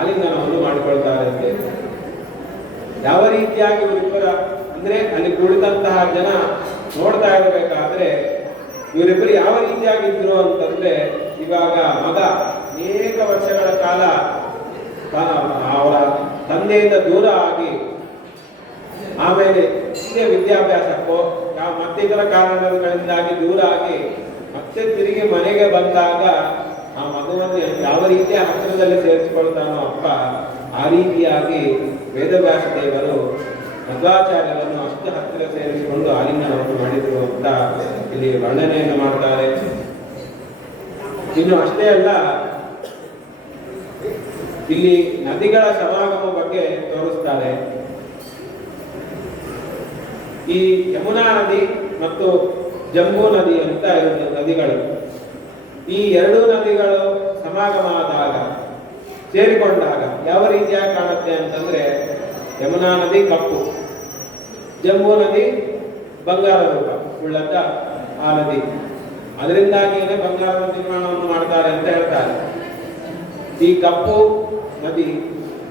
ಆಲಿಂಗನವನ್ನು ಮಾಡಿಕೊಳ್ತಾರಂತೆ. ಯಾವ ರೀತಿಯಾಗಿ ಇವರಿಬ್ಬರ ಅಂದ್ರೆ ಅಲ್ಲಿ ಕುಳಿತಂತಹ ಜನ ನೋಡ್ತಾ ಇರಬೇಕಾದ್ರೆ ಇವರಿಬ್ಬರು ಯಾವ ರೀತಿಯಾಗಿದ್ರು ಅಂತಂದ್ರೆ, ಇವಾಗ ಮಗ ಅನೇಕ ವರ್ಷಗಳ ಕಾಲ ತಂದೆಯಿಂದ ದೂರ ಆಗಿ ಆಮೇಲೆ ಇದೇ ವಿದ್ಯಾಭ್ಯಾಸಕ್ಕೋ ಯಾವ ಮತ್ತಿತರ ಕಾರಣಗಳಿಂದಾಗಿ ದೂರ ಆಗಿ ಮತ್ತೆ ತಿರುಗಿ ಮನೆಗೆ ಬಂದಾಗ ಆ ಮಗುವನ್ನು ಯಾವ ರೀತಿಯ ಹತ್ತಿರದಲ್ಲಿ ಸೇರಿಸಿಕೊಳ್ತಾನೋ ಅಪ್ಪ, ಆ ರೀತಿಯಾಗಿ ವೇದವ್ಯಾಸ ದೇವರು ಮಧ್ವಾಚಾರ್ಯರನ್ನು ಅಷ್ಟು ಹತ್ತಿರ ಸೇರಿಸಿಕೊಂಡು ಆಲಿಂಗನವನ್ನು ಮಾಡಿದರು ಅಂತ ಇಲ್ಲಿ ವರ್ಣನೆಯನ್ನು ಮಾಡ್ತಾರೆ. ಇನ್ನು ಅಷ್ಟೇ ಅಲ್ಲ, ಇಲ್ಲಿ ನದಿಗಳ ಸಮಾಗಮ ಬಗ್ಗೆ ತೋರಿಸ್ತಾರೆ. ಈ ಯಮುನಾ ನದಿ ಮತ್ತು ಜಂಬೂ ನದಿ ಅಂತ ಎರಡು ನದಿಗಳು, ಈ ಎರಡೂ ನದಿಗಳು ಸಮಾಗಮ ಆದಾಗ ಸೇರಿಕೊಂಡಾಗ ಯಾವ ರೀತಿಯಾಗಿ ಕಾಣುತ್ತೆ ಅಂತಂದ್ರೆ, ಯಮುನಾ ನದಿ ಕಪ್ಪು, ಜಂಬೂ ನದಿ ಬಂಗಾರ ರೂಪ ಉಳ್ಳಂತ ಆ ನದಿ. ಅದರಿಂದಾಗಿಯೇ ಬಂಗಾರದ ನಿರ್ಮಾಣವನ್ನು ಮಾಡ್ತಾರೆ ಅಂತ ಹೇಳ್ತಾರೆ. ಈ ಕಪ್ಪು ನದಿ,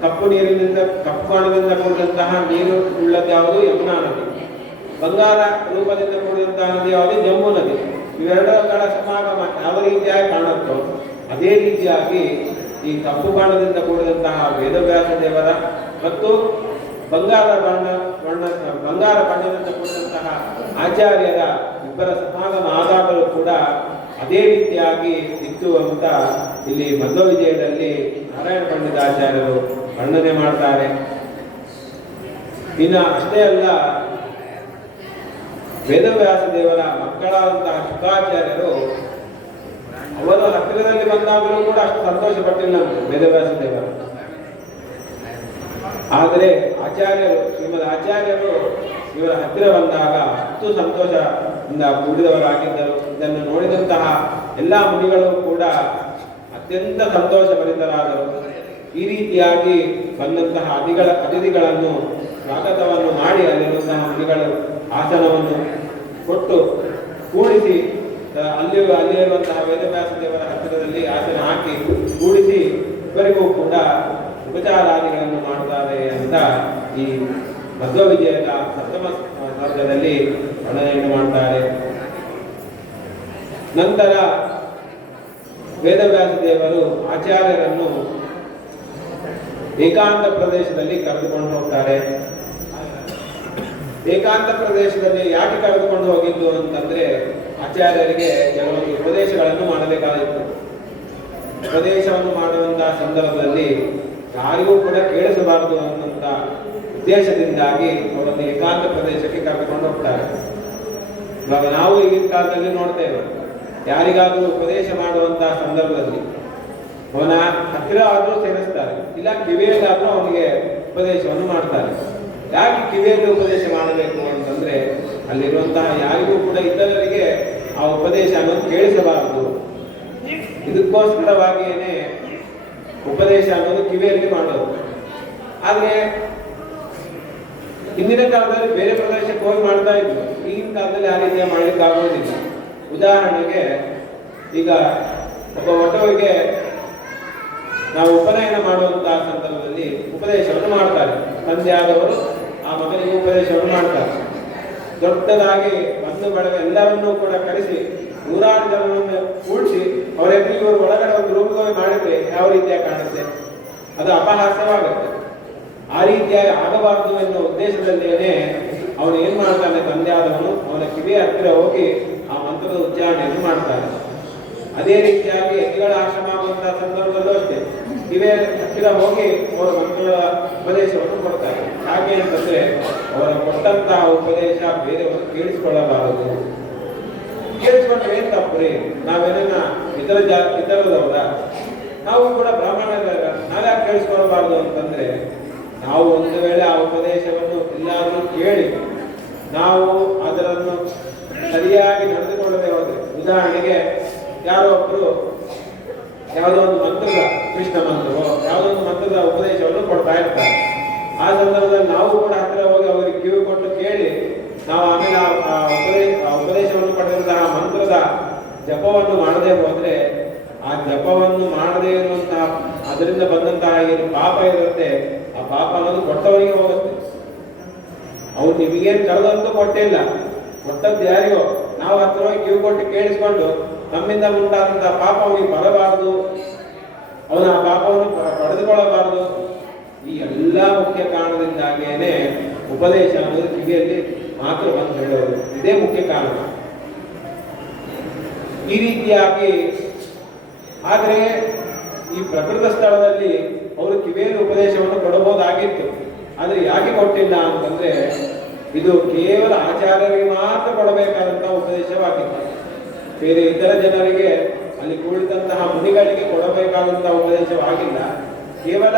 ಕಪ್ಪು ನೀರಿನಿಂದ, ಕಪ್ಪು ಹಣದಿಂದ ಕೂಡಿದಂತಹ ನೀರು ಉಳ್ಳದ್ದು ಯಾವುದು? ಯಮುನಾ ನದಿ. ಬಂಗಾರ ರೂಪದಿಂದ ಕೂಡಿದಂತಹ ನದಿ ಯಾವುದು? ಜಂಬೂ ನದಿ. ಇವೆರಡರ ಸಮಾಗಮ ಯಾವ ರೀತಿಯಾಗಿ ಕಾಣುತ್ತೋ ಅದೇ ರೀತಿಯಾಗಿ ಈ ಕಪ್ಪು ಬಾಣದಿಂದ ಕೂಡಿದಂತಹ ವೇದವ್ಯಾಸ ದೇವರ ಮತ್ತು ಬಂಗಾರ ಬಣ್ಣದಿಂದ ಕೂಡಿದಂತಹ ಆಚಾರ್ಯರ ಇಬ್ಬರ ಸಮಾಗಮ ಆದಾಗಲೂ ಕೂಡ ಅದೇ ರೀತಿಯಾಗಿ ಇತ್ತು ಅಂತ ಇಲ್ಲಿ ಮಧ್ವ ವಿಜಯದಲ್ಲಿ ನಾರಾಯಣ ಪಂಡಿತಾಚಾರ್ಯರು ವರ್ಣನೆ ಮಾಡ್ತಾರೆ. ಇನ್ನು ಅಷ್ಟೇ ಅಲ್ಲ, ವೇದವ್ಯಾಸ ದೇವರ ಮಕ್ಕಳಾದಂತಹ ಶುಕಾಚಾರ್ಯರು ಅವರು ಹತ್ತಿರದಲ್ಲಿ ಬಂದಾಗಲೂ ಕೂಡ ಅಷ್ಟು ಸಂತೋಷ ಪಟ್ಟಿಲ್ಲ ವೇದವ್ಯಾಸ ದೇವರು. ಆದರೆ ಆಚಾರ್ಯರು, ಶ್ರೀಮದ್ ಆಚಾರ್ಯರು ಇವರ ಹತ್ತಿರ ಬಂದಾಗ ಅಷ್ಟು ಸಂತೋಷದಿಂದ ಕೂಡಿದವರಾಗಿದ್ದರು. ಇದನ್ನು ನೋಡಿದಂತಹ ಎಲ್ಲ ಮುನಿಗಳು ಕೂಡ ಅತ್ಯಂತ ಸಂತೋಷಭರಿತರಾದರು. ಈ ರೀತಿಯಾಗಿ ಬಂದಂತಹ ಅತಿಥಿಗಳನ್ನು ಸ್ವಾಗತವನ್ನು ಮಾಡಿ ಅಲ್ಲಿರುವಂತಹ ಮುನಿಗಳು ಆಸನವನ್ನು ಕೊಟ್ಟು ಕೂಡಿಸಿ ಅಲ್ಲಿರುವಂತಹ ವೇದವ್ಯಾಸ ದೇವರ ಹತ್ತಿರದಲ್ಲಿ ಆಸನ ಹಾಕಿ ಕೂಡಿಸಿ ಇಬ್ಬರಿಗೂ ಕೂಡ ಉಪಚಾರಾದಿಗಳನ್ನು ಮಾಡುತ್ತಾರೆ ಅಂತ ಈ ಮಧ್ವ ವಿಜಯದ ಸಪ್ತಮ ಸರ್ಗದಲ್ಲಿ ವರ್ಣನೆಯನ್ನು ಮಾಡ್ತಾರೆ. ನಂತರ ವೇದವ್ಯಾಸ ದೇವರು ಆಚಾರ್ಯರನ್ನು ಏಕಾಂತ ಪ್ರದೇಶದಲ್ಲಿ ಕರೆದುಕೊಂಡು ಹೋಗ್ತಾರೆ. ಏಕಾಂತ ಪ್ರದೇಶದಲ್ಲಿ ಯಾಕೆ ಕರೆದುಕೊಂಡು ಹೋಗಿದ್ದು ಅಂತಂದ್ರೆ, ಆಚಾರ್ಯರಿಗೆ ಕೆಲವೊಂದು ಉಪದೇಶಗಳನ್ನು ಮಾಡಬೇಕಾಗಿತ್ತು. ಉಪದೇಶವನ್ನು ಮಾಡುವಂತಹ ಸಂದರ್ಭದಲ್ಲಿ ಯಾರಿಗೂ ಕೂಡ ಕೇಳಿಸಬಾರದು ಅನ್ನುವಂಥ ಉದ್ದೇಶದಿಂದಾಗಿ ಅವರನ್ನು ಏಕಾಂತ ಪ್ರದೇಶಕ್ಕೆ ಕರೆದುಕೊಂಡು ಹೋಗ್ತಾರೆ. ಇವಾಗ ನಾವು ಈಗಿನ ಕಾಲದಲ್ಲಿ ನೋಡ್ತೇವೆ, ಯಾರಿಗಾದರೂ ಉಪದೇಶ ಮಾಡುವಂತಹ ಸಂದರ್ಭದಲ್ಲಿ ಅವನ ಹತ್ತಿರ ಆದರೂ ಸೇರಿಸ್ತಾರೆ, ಇಲ್ಲ ಕಿವಿಯಲ್ಲಾದರೂ ಅವನಿಗೆ ಉಪದೇಶವನ್ನು ಮಾಡ್ತಾರೆ. ಯಾಕೆ ಕಿವಿಯಲ್ಲಿ ಉಪದೇಶ ಮಾಡಬೇಕು ಅಂತಂದ್ರೆ, ಅಲ್ಲಿರುವಂತಹ ಯಾರಿಗೂ ಕೂಡ ಇತರರಿಗೆ ಆ ಉಪದೇಶ ಅನ್ನೋದು ಕೇಳಿಸಬಾರದು. ಇದಕ್ಕೋಸ್ಕರವಾಗಿಯೇ ಉಪದೇಶ ಅನ್ನೋದು ಕಿವಿಯಲ್ಲಿ ಮಾಡೋದು. ಆದ್ರೆ ಹಿಂದಿನ ಕಾಲದಲ್ಲಿ ಬೇರೆ ಪ್ರದೇಶಕ್ಕೆ ಹೋಗಿ ಮಾಡ್ತಾ ಇದ್ರು, ಈಗಿನ ಕಾಲದಲ್ಲಿ ಆ ರೀತಿಯ ಮಾಡ್ಲಿಕ್ಕೆ ಆಗೋದಿಲ್ಲ. ಉದಾಹರಣೆಗೆ, ಈಗ ಒಬ್ಬ ವಟುವಿಗೆ ನಾವು ಉಪನಯನ ಮಾಡುವಂತಹ ಸಂದರ್ಭದಲ್ಲಿ ಉಪದೇಶವನ್ನು ಮಾಡ್ತಾರೆ. ತಂದೆ ಆದವರು ಆ ಮಗನಿಗೆ ಉಪದೇಶವನ್ನು ಮಾಡ್ತಾರೆ. ದೊಡ್ಡದಾಗಿ ಬಂಧು ಬಳಗ ಎಲ್ಲವನ್ನೂ ಕೂಡ ಕರೆಸಿ ನೂರಾರು ಜನರನ್ನು ಕೂಡಿಸಿ ಅವರ ಇವರು ಒಳಗಡೆ ಒಂದು ರೂಪವಾಗಿ ಮಾಡಿದ್ರೆ ಯಾವ ರೀತಿಯಾಗಿ ಕಾಣುತ್ತೆ? ಅದು ಅಪಹಾಸ್ಯವಾಗುತ್ತೆ. ಆ ರೀತಿಯಾಗಿ ಆಗಬಾರದು ಎನ್ನುವ ಉದ್ದೇಶದಲ್ಲೇನೆ ಅವನು ಏನ್ ಮಾಡ್ತಾನೆ, ತಂದೆ ಆದವನು ಅವನ ಕಿವಿಯ ಹತ್ತಿರ ಹೋಗಿ ಆ ಮಂತ್ರದ ಉಚ್ಚಾರಣೆಯನ್ನು ಮಾಡ್ತಾನೆ. ಅದೇ ರೀತಿಯಾಗಿ ಯತಿಗಳ ಆಶ್ರಮ ಆಗುವಂತಹ ಸಂದರ್ಭದಲ್ಲೂ ಅಷ್ಟೇ ಕಿವಿಯ ಹತ್ತಿರ ಹೋಗಿ ಅವರ ಮಂತ್ರಗಳ ಉಪದೇಶವನ್ನು ಕೊಡ್ತಾರೆ. ಹಾಗೆ ಅಂತಂದ್ರೆ ಅವರ ಕೊಟ್ಟಂತಹ ಉಪದೇಶ ಬೇರೆಯವರು ಕೇಳಿಸಿಕೊಳ್ಳಬಾರದು. ಕೇಳಿಸ್ಕೊಂಡ್ರೆ ಏನ್ ತಪ್ಪುರಿ? ನಾವೇನ ಇತರದವರ ನಾವು ಕೂಡ ಬ್ರಾಹ್ಮಣರ, ನಾವ್ಯಾಕೆ ಕೇಳಿಸ್ಕೊಳ್ಬಾರ್ದು ಅಂತಂದ್ರೆ, ನಾವು ಒಂದು ವೇಳೆ ಆ ಉಪದೇಶವನ್ನು ಎಲ್ಲಾದರೂ ಕೇಳಿ ನಾವು ಅದನ್ನು ಸರಿಯಾಗಿ ನಡೆದುಕೊಳ್ಳದೆ ಹೋದ್ರೆ, ಉದಾಹರಣೆಗೆ ಯಾರೋ ಒಬ್ರು ಯಾವುದೋ ಒಂದು ಮಂತ್ರದ, ಕೃಷ್ಣ ಮಂತ್ರವೋ ಯಾವುದೋ ಒಂದು ಮಂತ್ರದ ಉಪದೇಶವನ್ನು ಕೊಡ್ತಾ ಇರ್ತಾರೆ. ಆ ಸಂದರ್ಭದಲ್ಲಿ ನಾವು ಕೂಡ ಹತ್ತಿರ ಹೋಗಿ ಅವರಿಗೆ ಕಿವಿ ಕೊಟ್ಟು ಕೇಳಿ ನಾವು ಆಮೇಲೆ ಆ ಉಪದೇಶವನ್ನು ಪಡೆದಂತಹ ಮಂತ್ರದ ಜಪವನ್ನು ಮಾಡದೆ ಹೋದ್ರೆ, ಆ ಜಪವನ್ನು ಮಾಡದೇ ಇರುವಂತಹ ಅದರಿಂದ ಬಂದಂತಹ ಏನು ಪಾಪ ಇರುತ್ತೆ, ಆ ಪಾಪ ಅನ್ನೋದು ಕೊಟ್ಟವರಿಗೆ ಹೋಗುತ್ತೆ. ಅವ್ರು ನಿಮಗೇನು ಕರೆದಂತೂ ಕೊಟ್ಟಿಲ್ಲ, ಕೊಟ್ಟದ್ದು ಯಾರಿಗೋ. ನಾವು ಹತ್ತಿರ ಹೋಗಿ ಕಿವಿ ಕೊಟ್ಟು ಕೇಳಿಸ್ಕೊಂಡು ನಮ್ಮಿಂದ ಉಂಟಾದಂತಹ ಪಾಪ ಅವನಿಗೆ ಬರಬಾರದು, ಅವನ ಆ ಪಾಪವನ್ನು ಪಡೆದುಕೊಳ್ಳಬಾರದು. ಈ ಎಲ್ಲ ಎಲ್ಲ ಮುಖ್ಯ ಕಾರಣದಿಂದಾಗೇನೆ ಉಪದೇಶ ಅನ್ನೋದು ಕಿವಿಯಲ್ಲಿ ಮಾತ್ರ ಬಂದು ಹೇಳೋದು. ಇದೇ ಮುಖ್ಯ ಕಾರಣ. ಈ ರೀತಿಯಾಗಿ ಆದರೆ ಈ ಪ್ರಕೃತ ಸ್ಥಳದಲ್ಲಿ ಅವರು ಕಿವಿಯಲ್ಲಿ ಉಪದೇಶವನ್ನು ಕೊಡಬಹುದಾಗಿತ್ತು. ಆದರೆ ಯಾಕೆ ಕೊಟ್ಟಿಲ್ಲ ಅಂತಂದ್ರೆ ಇದು ಕೇವಲ ಆಚಾರ್ಯರಿಗೆ ಮಾತ್ರ ಕೊಡಬೇಕಾದಂತಹ ಉಪದೇಶವಾಗಿತ್ತು. ಬೇರೆ ಇತರ ಜನರಿಗೆ ಅಲ್ಲಿ ಕುಳಿತಂತಹ ಮುನಿಗಳಿಗೆ ಕೊಡಬೇಕಾದಂತಹ ಉಪದೇಶವಾಗಿಲ್ಲ. ಕೇವಲ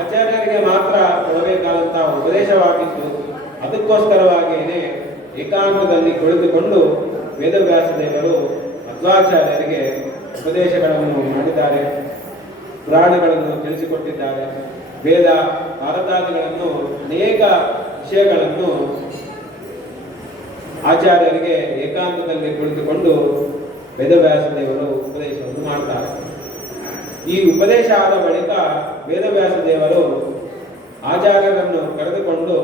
ಆಚಾರ್ಯರಿಗೆ ಮಾತ್ರ ಕೊಡಬೇಕಾದಂತಹ ಉಪದೇಶವಾಗಿತ್ತು. ಅದಕ್ಕೋಸ್ಕರವಾಗಿಯೇ ಏಕಾಂತದಲ್ಲಿ ಕುಳಿತುಕೊಂಡು ವೇದವ್ಯಾಸ ದೇವರು ಮಧ್ವಾಚಾರ್ಯರಿಗೆ ಉಪದೇಶಗಳನ್ನು ಮಾಡಿದ್ದಾರೆ, ಪುರಾಣಗಳನ್ನು ತಿಳಿಸಿಕೊಟ್ಟಿದ್ದಾರೆ. ವೇದ ಭಾರತಾದಿಗಳನ್ನು ಅನೇಕ ವಿಷಯಗಳನ್ನು ಆಚಾರ್ಯರಿಗೆ ಏಕಾಂತದಲ್ಲಿ ಕುಳಿತುಕೊಂಡು ವೇದವ್ಯಾಸ ದೇವರು ಉಪದೇಶವನ್ನು ಮಾಡ್ತಾರೆ. ಈ ಉಪದೇಶ ಆದ ಬಳಿಕ ವೇದವ್ಯಾಸ ದೇವರು ಆಚಾರ್ಯರನ್ನು ಕರೆದುಕೊಂಡು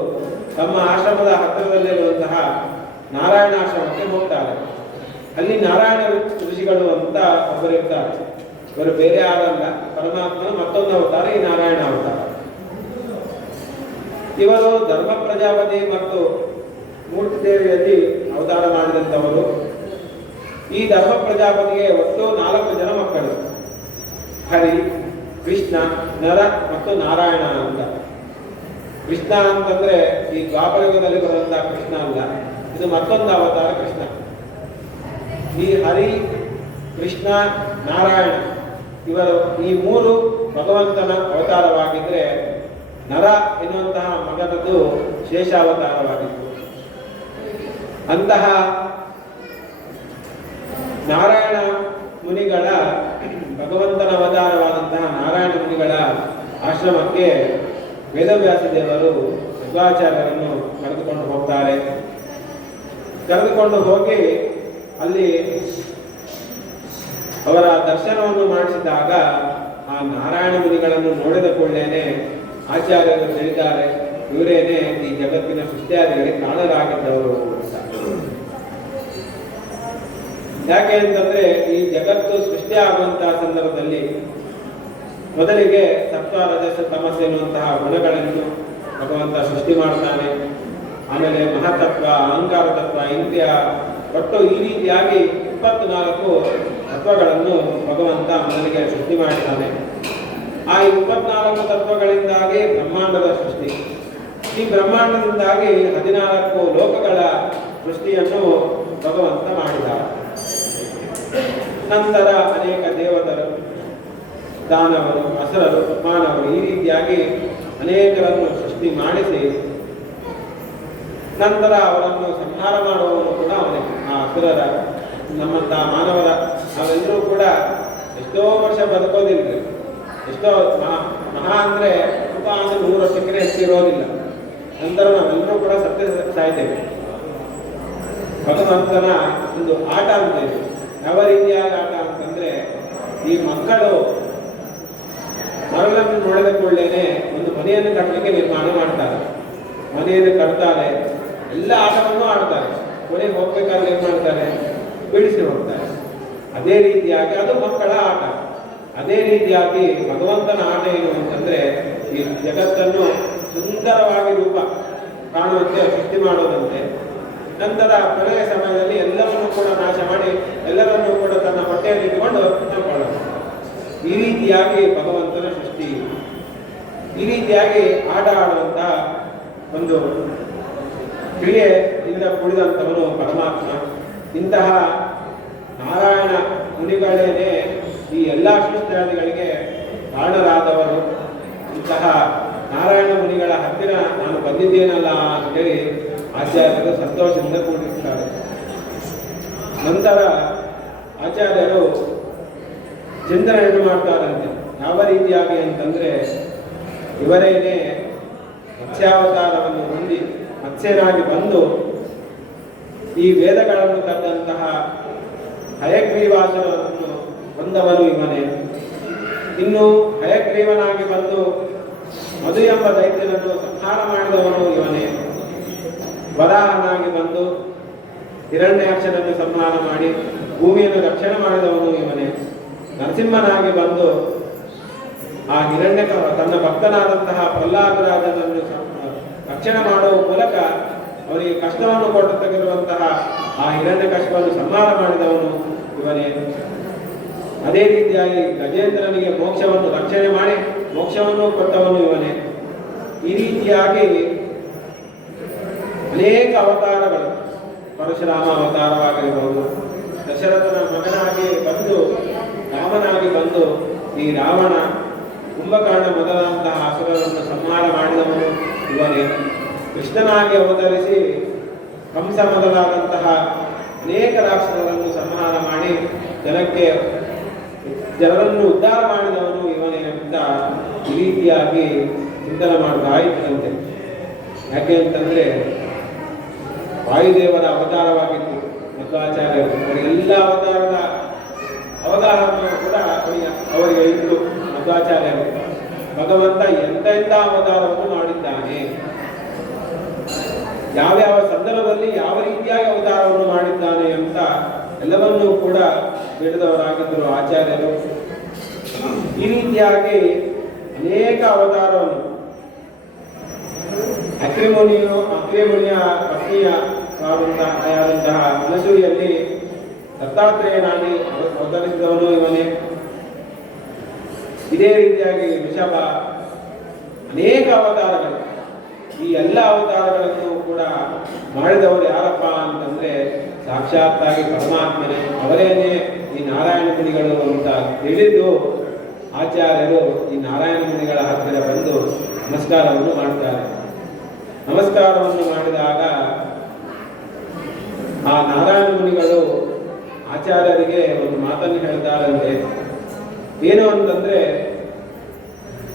ತಮ್ಮ ಆಶ್ರಮದ ಹತ್ತಿರದಲ್ಲಿರುವಂತಹ ನಾರಾಯಣಾಶ್ರಮಕ್ಕೆ ಹೋಗ್ತಾರೆ. ಅಲ್ಲಿ ನಾರಾಯಣ ಋಷಿಗಳು ಅಂತ ಒಬ್ಬರಿರ್ತಾರೆ. ಇವರು ಬೇರೆ ಯಾರಲ್ಲ, ಪರಮಾತ್ಮನ ಮತ್ತೊಂದು ಅವತಾರ ಈ ನಾರಾಯಣ ಅವತಾರ. ಇವರು ಧರ್ಮ ಪ್ರಜಾಪತಿ ಮತ್ತು ಮೂರ್ತಿ ದೇವಿಯಲ್ಲಿ ಅವತಾರ ಮಾಡಿದಂಥವರು. ಈ ಧರ್ಮ ಪ್ರಜಾಪತಿಗೆ ಒಟ್ಟು 4 ಜನ ಮಕ್ಕಳು, ಹರಿ, ಕೃಷ್ಣ, ನರ ಮತ್ತು ನಾರಾಯಣ ಅಂತ. ಕೃಷ್ಣ ಅಂತಂದ್ರೆ ಈ ದ್ವಾಪರಯುಗದಲ್ಲಿ ಬರುವಂತಹ ಕೃಷ್ಣ ಅಲ್ಲ, ಇದು ಮತ್ತೊಂದು ಅವತಾರ ಕೃಷ್ಣ. ಈ ಹರಿ, ಕೃಷ್ಣ, ನಾರಾಯಣ ಇವರು ಈ 3 ಭಗವಂತನ ಅವತಾರವಾಗಿದ್ರೆ ನರ ಎನ್ನುವಂತಹ ಮಗನದು ಶೇಷಾವತಾರವಾಗಿತ್ತು. ಅಂತಹ ನಾರಾಯಣ ಮುನಿಗಳ ಭಗವಂತನ ಅವತಾರವಾದಂತಹ ನಾರಾಯಣ ಮುನಿಗಳ ಆಶ್ರಮಕ್ಕೆ ವೇದವ್ಯಾಸ ದೇವರು ಮಧ್ವಾಚಾರ್ಯರನ್ನು ಕರೆದುಕೊಂಡು ಹೋಗ್ತಾರೆ. ಕರೆದುಕೊಂಡು ಹೋಗಿ ಅಲ್ಲಿ ಅವರ ದರ್ಶನವನ್ನು ಮಾಡಿಸಿದಾಗ ಆ ನಾರಾಯಣ ಮುನಿಗಳನ್ನು ನೋಡಿದ ಕೂಡಲೇ ಆಚಾರ್ಯರು ಹೇಳಿದ್ದಾರೆ, ಇವರೇನೆ ಈ ಜಗತ್ತಿನ ಸೃಷ್ಟಿಯಾದಿಗಳಿಗೆ ಕಾರಣರಾಗಿದ್ದವರು ಅಂತ. ಯಾಕೆ ಅಂತಂದ್ರೆ ಈ ಜಗತ್ತು ಸೃಷ್ಟಿ ಆಗುವಂತಹ ಸಂದರ್ಭದಲ್ಲಿ ಮೊದಲಿಗೆ ಸತ್ವ, ರಜಸ, ತಮಸ್ಸು ಎನ್ನುವಂತಹ ಗುಣಗಳನ್ನು ಭಗವಂತ ಸೃಷ್ಟಿ ಮಾಡ್ತಾನೆ. ಆಮೇಲೆ ಮಹತತ್ವ, ಅಹಂಕಾರ ತತ್ವ, ಇಂದ್ರಿಯ, ಒಟ್ಟು ಈ ರೀತಿಯಾಗಿ 24 ತತ್ವಗಳನ್ನು ಭಗವಂತ ಮೊದಲಿಗೆ ಸೃಷ್ಟಿ ಮಾಡ್ತಾನೆ. ಆ 24 ತತ್ವಗಳಿಂದಾಗಿ ಬ್ರಹ್ಮಾಂಡದ ಸೃಷ್ಟಿ. ಈ ಬ್ರಹ್ಮಾಂಡದಿಂದಾಗಿ 14 ಲೋಕಗಳ ಸೃಷ್ಟಿಯನ್ನು ಭಗವಂತ ಮಾಡಿದ್ದಾರೆ. ನಂತರ ಅನೇಕ ದೇವತರು, ದಾನವರು, ಅಸುರರು, ಮಾನವರು ಈ ರೀತಿಯಾಗಿ ಅನೇಕರನ್ನು ಸೃಷ್ಟಿ ಮಾಡಿಸಿ ನಂತರ ಅವರನ್ನು ಸಂಹಾರ ಮಾಡುವವನು ಕೂಡ ಅವನೇ. ಆ ಅಸುರರ, ನಮ್ಮಂತಹ ಮಾನವರ ನಾವೆಲ್ಲರೂ ಕೂಡ ಎಷ್ಟೋ ವರ್ಷ ಬದುಕೋದಿಲ್ಲ. ಎಷ್ಟೋ ಮಹಾ ಅಂದ್ರೆ ತುಂಬ ಅಂದ್ರೆ 100 ವರ್ಷಕ್ಕೆ ಹೆಚ್ಚಿರೋದಿಲ್ಲ. ನಂತರ ನಾವೆಲ್ಲರೂ ಕೂಡ ಸತ್ಯ ಸಾಯ್ತೇವೆ. ಭಗವಂತನ ಒಂದು ಆಟ ಅಂತೇವೆ. ಯಾವ ರೀತಿಯಾದ ಆಟ ಅಂತಂದ್ರೆ ಈ ಮಕ್ಕಳು ಮರಳನ್ನು ನೋಡಿದ ಕೂಡಲೇ ಒಂದು ಮನೆಯನ್ನು ಕಟ್ಟಲಿಕ್ಕೆ ನಿರ್ಮಾಣ ಮಾಡ್ತಾರೆ. ಮನೆಯನ್ನು ಕಟ್ತಾರೆ, ಎಲ್ಲ ಆಟವನ್ನು ಆಡ್ತಾರೆ. ಕೊನೆಗೆ ಹೋಗ್ಬೇಕಾದ್ರೆ ಏನ್ ಮಾಡ್ತಾರೆ, ಬಿಡಿಸಿ ಹೋಗ್ತಾರೆ. ಅದೇ ರೀತಿಯಾಗಿ ಅದು ಮಕ್ಕಳ ಆಟ. ಅದೇ ರೀತಿಯಾಗಿ ಭಗವಂತನ ಆಟ ಏನು ಅಂತಂದ್ರೆ ಈ ಜಗತ್ತನ್ನು ಸುಂದರವಾಗಿ ರೂಪ ಕಾಣುವಂತೆ ಸೃಷ್ಟಿ ಮಾಡೋದಂತೆ. ನಂತರ ಪ್ರಳಯ ಸಮಯದಲ್ಲಿ ಎಲ್ಲವನ್ನೂ ಕೂಡ ನಾಶ ಮಾಡಿ ಎಲ್ಲರನ್ನೂ ಕೂಡ ತನ್ನ ಹೊಟ್ಟೆಯಲ್ಲಿ ಇಟ್ಟುಕೊಂಡು ನೋಡ್ಕೊಳ್ಳೋದು. ಈ ರೀತಿಯಾಗಿ ಭಗವಂತನ ಸೃಷ್ಟಿ. ಈ ರೀತಿಯಾಗಿ ಆಟ ಆಡುವಂತಹ ಒಂದು ಕ್ರಿಯೆಯಿಂದ ಕೂಡಿದಂಥವನು ಪರಮಾತ್ಮ. ಇಂತಹ ನಾರಾಯಣ ಮುನಿಗಳೇನೆ ಈ ಎಲ್ಲ ಸೃಷ್ಟಿಗಳಿಗೆ ಕಾರಣರಾದವರು. ಇಂತಹ ನಾರಾಯಣ ಮುನಿಗಳ ಹತ್ತಿರ ನಾನು ಬಂದಿದ್ದೇನಲ್ಲ ಅಂತೇಳಿ ಆಚಾರ್ಯರು ಸಂತೋಷದಿಂದ ಕೂಡಿರ್ತಾರೆ. ನಂತರ ಆಚಾರ್ಯರು ಚಿಂತನೆಯನ್ನು ಮಾಡ್ತಾರಂತೆ. ಯಾವ ರೀತಿಯಾಗಿ ಅಂತಂದ್ರೆ ಇವರೇನೆ ಮತ್ಸ್ಯಾವತಾರವನ್ನು ಹೊಂದಿ ಮತ್ಸ್ಯನಾಗಿ ಬಂದು ಈ ವೇದಗಳನ್ನು ತಂದಂತಹ ಹಯಗ್ರೀವಾಸುರನ್ನು ಬಂದವನು ಇವನೇ. ಇನ್ನು ಹಯಗ್ರೀವನಾಗಿ ಬಂದು ಮಧು ಎಂಬ ದೈತ್ಯನನ್ನು ಸಂಹಾರ ಮಾಡಿದವನು ಇವನೇ. ವರಾಹನಾಗಿ ಬಂದು ಹಿರಣ್ಯಾಕ್ಷನನ್ನು ಸಂಹಾರ ಮಾಡಿ ಭೂಮಿಯನ್ನು ರಕ್ಷಣೆ ಮಾಡಿದವನು ಇವನೇ. ನರಸಿಂಹನಾಗಿ ಬಂದು ಆ ತನ್ನ ಭಕ್ತನಾದಂತಹ ಪ್ರಹ್ಲಾದರಾಜನನ್ನು ರಕ್ಷಣೆ ಮಾಡುವ ಮೂಲಕ ಅವರಿಗೆ ಕಷ್ಟವನ್ನು ಕೊಟ್ಟು ತೆಗೆದಿರುವಂತಹ ಆ ಹಿರಣ್ಯಕಶಿಪನ್ನು ಸಂಹಾರ ಮಾಡಿದವನು ಇವನೇ. ಅದೇ ರೀತಿಯಾಗಿ ಗಜೇಂದ್ರನಿಗೆ ಮೋಕ್ಷವನ್ನು ರಕ್ಷಣೆ ಮಾಡಿ ಮೋಕ್ಷವನ್ನು ಕೊಟ್ಟವನು ಇವನೇ. ಈ ರೀತಿಯಾಗಿ ಅನೇಕ ಅವತಾರಗಳು, ಪರಶುರಾಮ ಅವತಾರವಾಗಿರಬಹುದು, ದಶರಥನ ಮಗನಾಗಿ ಬಂದು ರಾಮನಾಗಿ ಬಂದು ಈ ರಾವಣ ಕುಂಭಕರ್ಣ ಮೊದಲಾದಂತಹ ಅಸುರರನ್ನು ಸಂಹಾರ ಮಾಡಿದವನು ಇವನೇ. ಕೃಷ್ಣನಾಗಿ ಅವತರಿಸಿ ಕಂಸ ಮೊದಲಾದಂತಹ ಅನೇಕ ರಾಕ್ಷಸರನ್ನು ಸಂಹಾರ ಮಾಡಿ ಜನರನ್ನು ಉದ್ಧಾರ ಮಾಡಿದವನು ಇವನೇ ಅಂತ ಈ ರೀತಿಯಾಗಿ ಚಿಂತನೆ ಮಾಡ್ತಾ ಇದ್ದಂತೆ. ಯಾಕೆ ಅಂತಂದ್ರೆ ವಾಯುದೇವರ ಅವತಾರವಾಗಿತ್ತು ಮಧ್ವಾಚಾರ್ಯರು. ಅವರಿಗೆಲ್ಲ ಅವತಾರದ ಅವತಾರವನ್ನು ಕೂಡ ಅವರಿಗೆ ಇತ್ತು ಮಧ್ವಾಚಾರ್ಯರು. ಭಗವಂತ ಎಂತೆಂಥ ಅವತಾರವನ್ನು ಮಾಡಿದ್ದಾನೆ, ಯಾವ್ಯಾವ ಸಂದರ್ಭದಲ್ಲಿ ಯಾವ ರೀತಿಯಾಗಿ ಅವತಾರವನ್ನು ಮಾಡಿದ್ದಾನೆ ಅಂತ ಎಲ್ಲವನ್ನೂ ಕೂಡ ತಿಳಿದವರಾಗಿದ್ದರು ಆಚಾರ್ಯರು. ಈ ರೀತಿಯಾಗಿ ಅನೇಕ ಅವತಾರವನ್ನು ಅಕ್ರಿಮುನಿಯ ಪತ್ನಿಯಾದಂತಹ ಅನಸೂಯಲ್ಲಿ ದತ್ತಾತ್ರೇಯನಾಗಿ ಅವತರಿಸಿದವನು ಇವನೇ. ಇದೇ ರೀತಿಯಾಗಿ ಋಷಭ, ಅನೇಕ ಅವತಾರಗಳು. ಈ ಎಲ್ಲ ಅವತಾರಗಳನ್ನು ಕೂಡ ಮಾಡಿದವರು ಯಾರಪ್ಪ ಅಂತಂದ್ರೆ ಸಾಕ್ಷಾತ್ತಾಗಿ ಪರಮಾತ್ಮನೇ, ಅವರೇನೇ ಈ ನಾರಾಯಣ ಮುನಿಗಳು ಅಂತ ತಿಳಿದು ಆಚಾರ್ಯರು ಈ ನಾರಾಯಣ ಮುನಿಗಳ ಹತ್ತಿರ ಬಂದು ನಮಸ್ಕಾರವನ್ನು ಮಾಡ್ತಾರೆ. ನಮಸ್ಕಾರವನ್ನು ಮಾಡಿದಾಗ ಆ ನಾರಾಯಣ ಮುನಿಗಳು ಆಚಾರ್ಯರಿಗೆ ಒಂದು ಮಾತನ್ನು ಹೇಳ್ತಾರಂತೆ. ಏನು ಅಂತಂದ್ರೆ,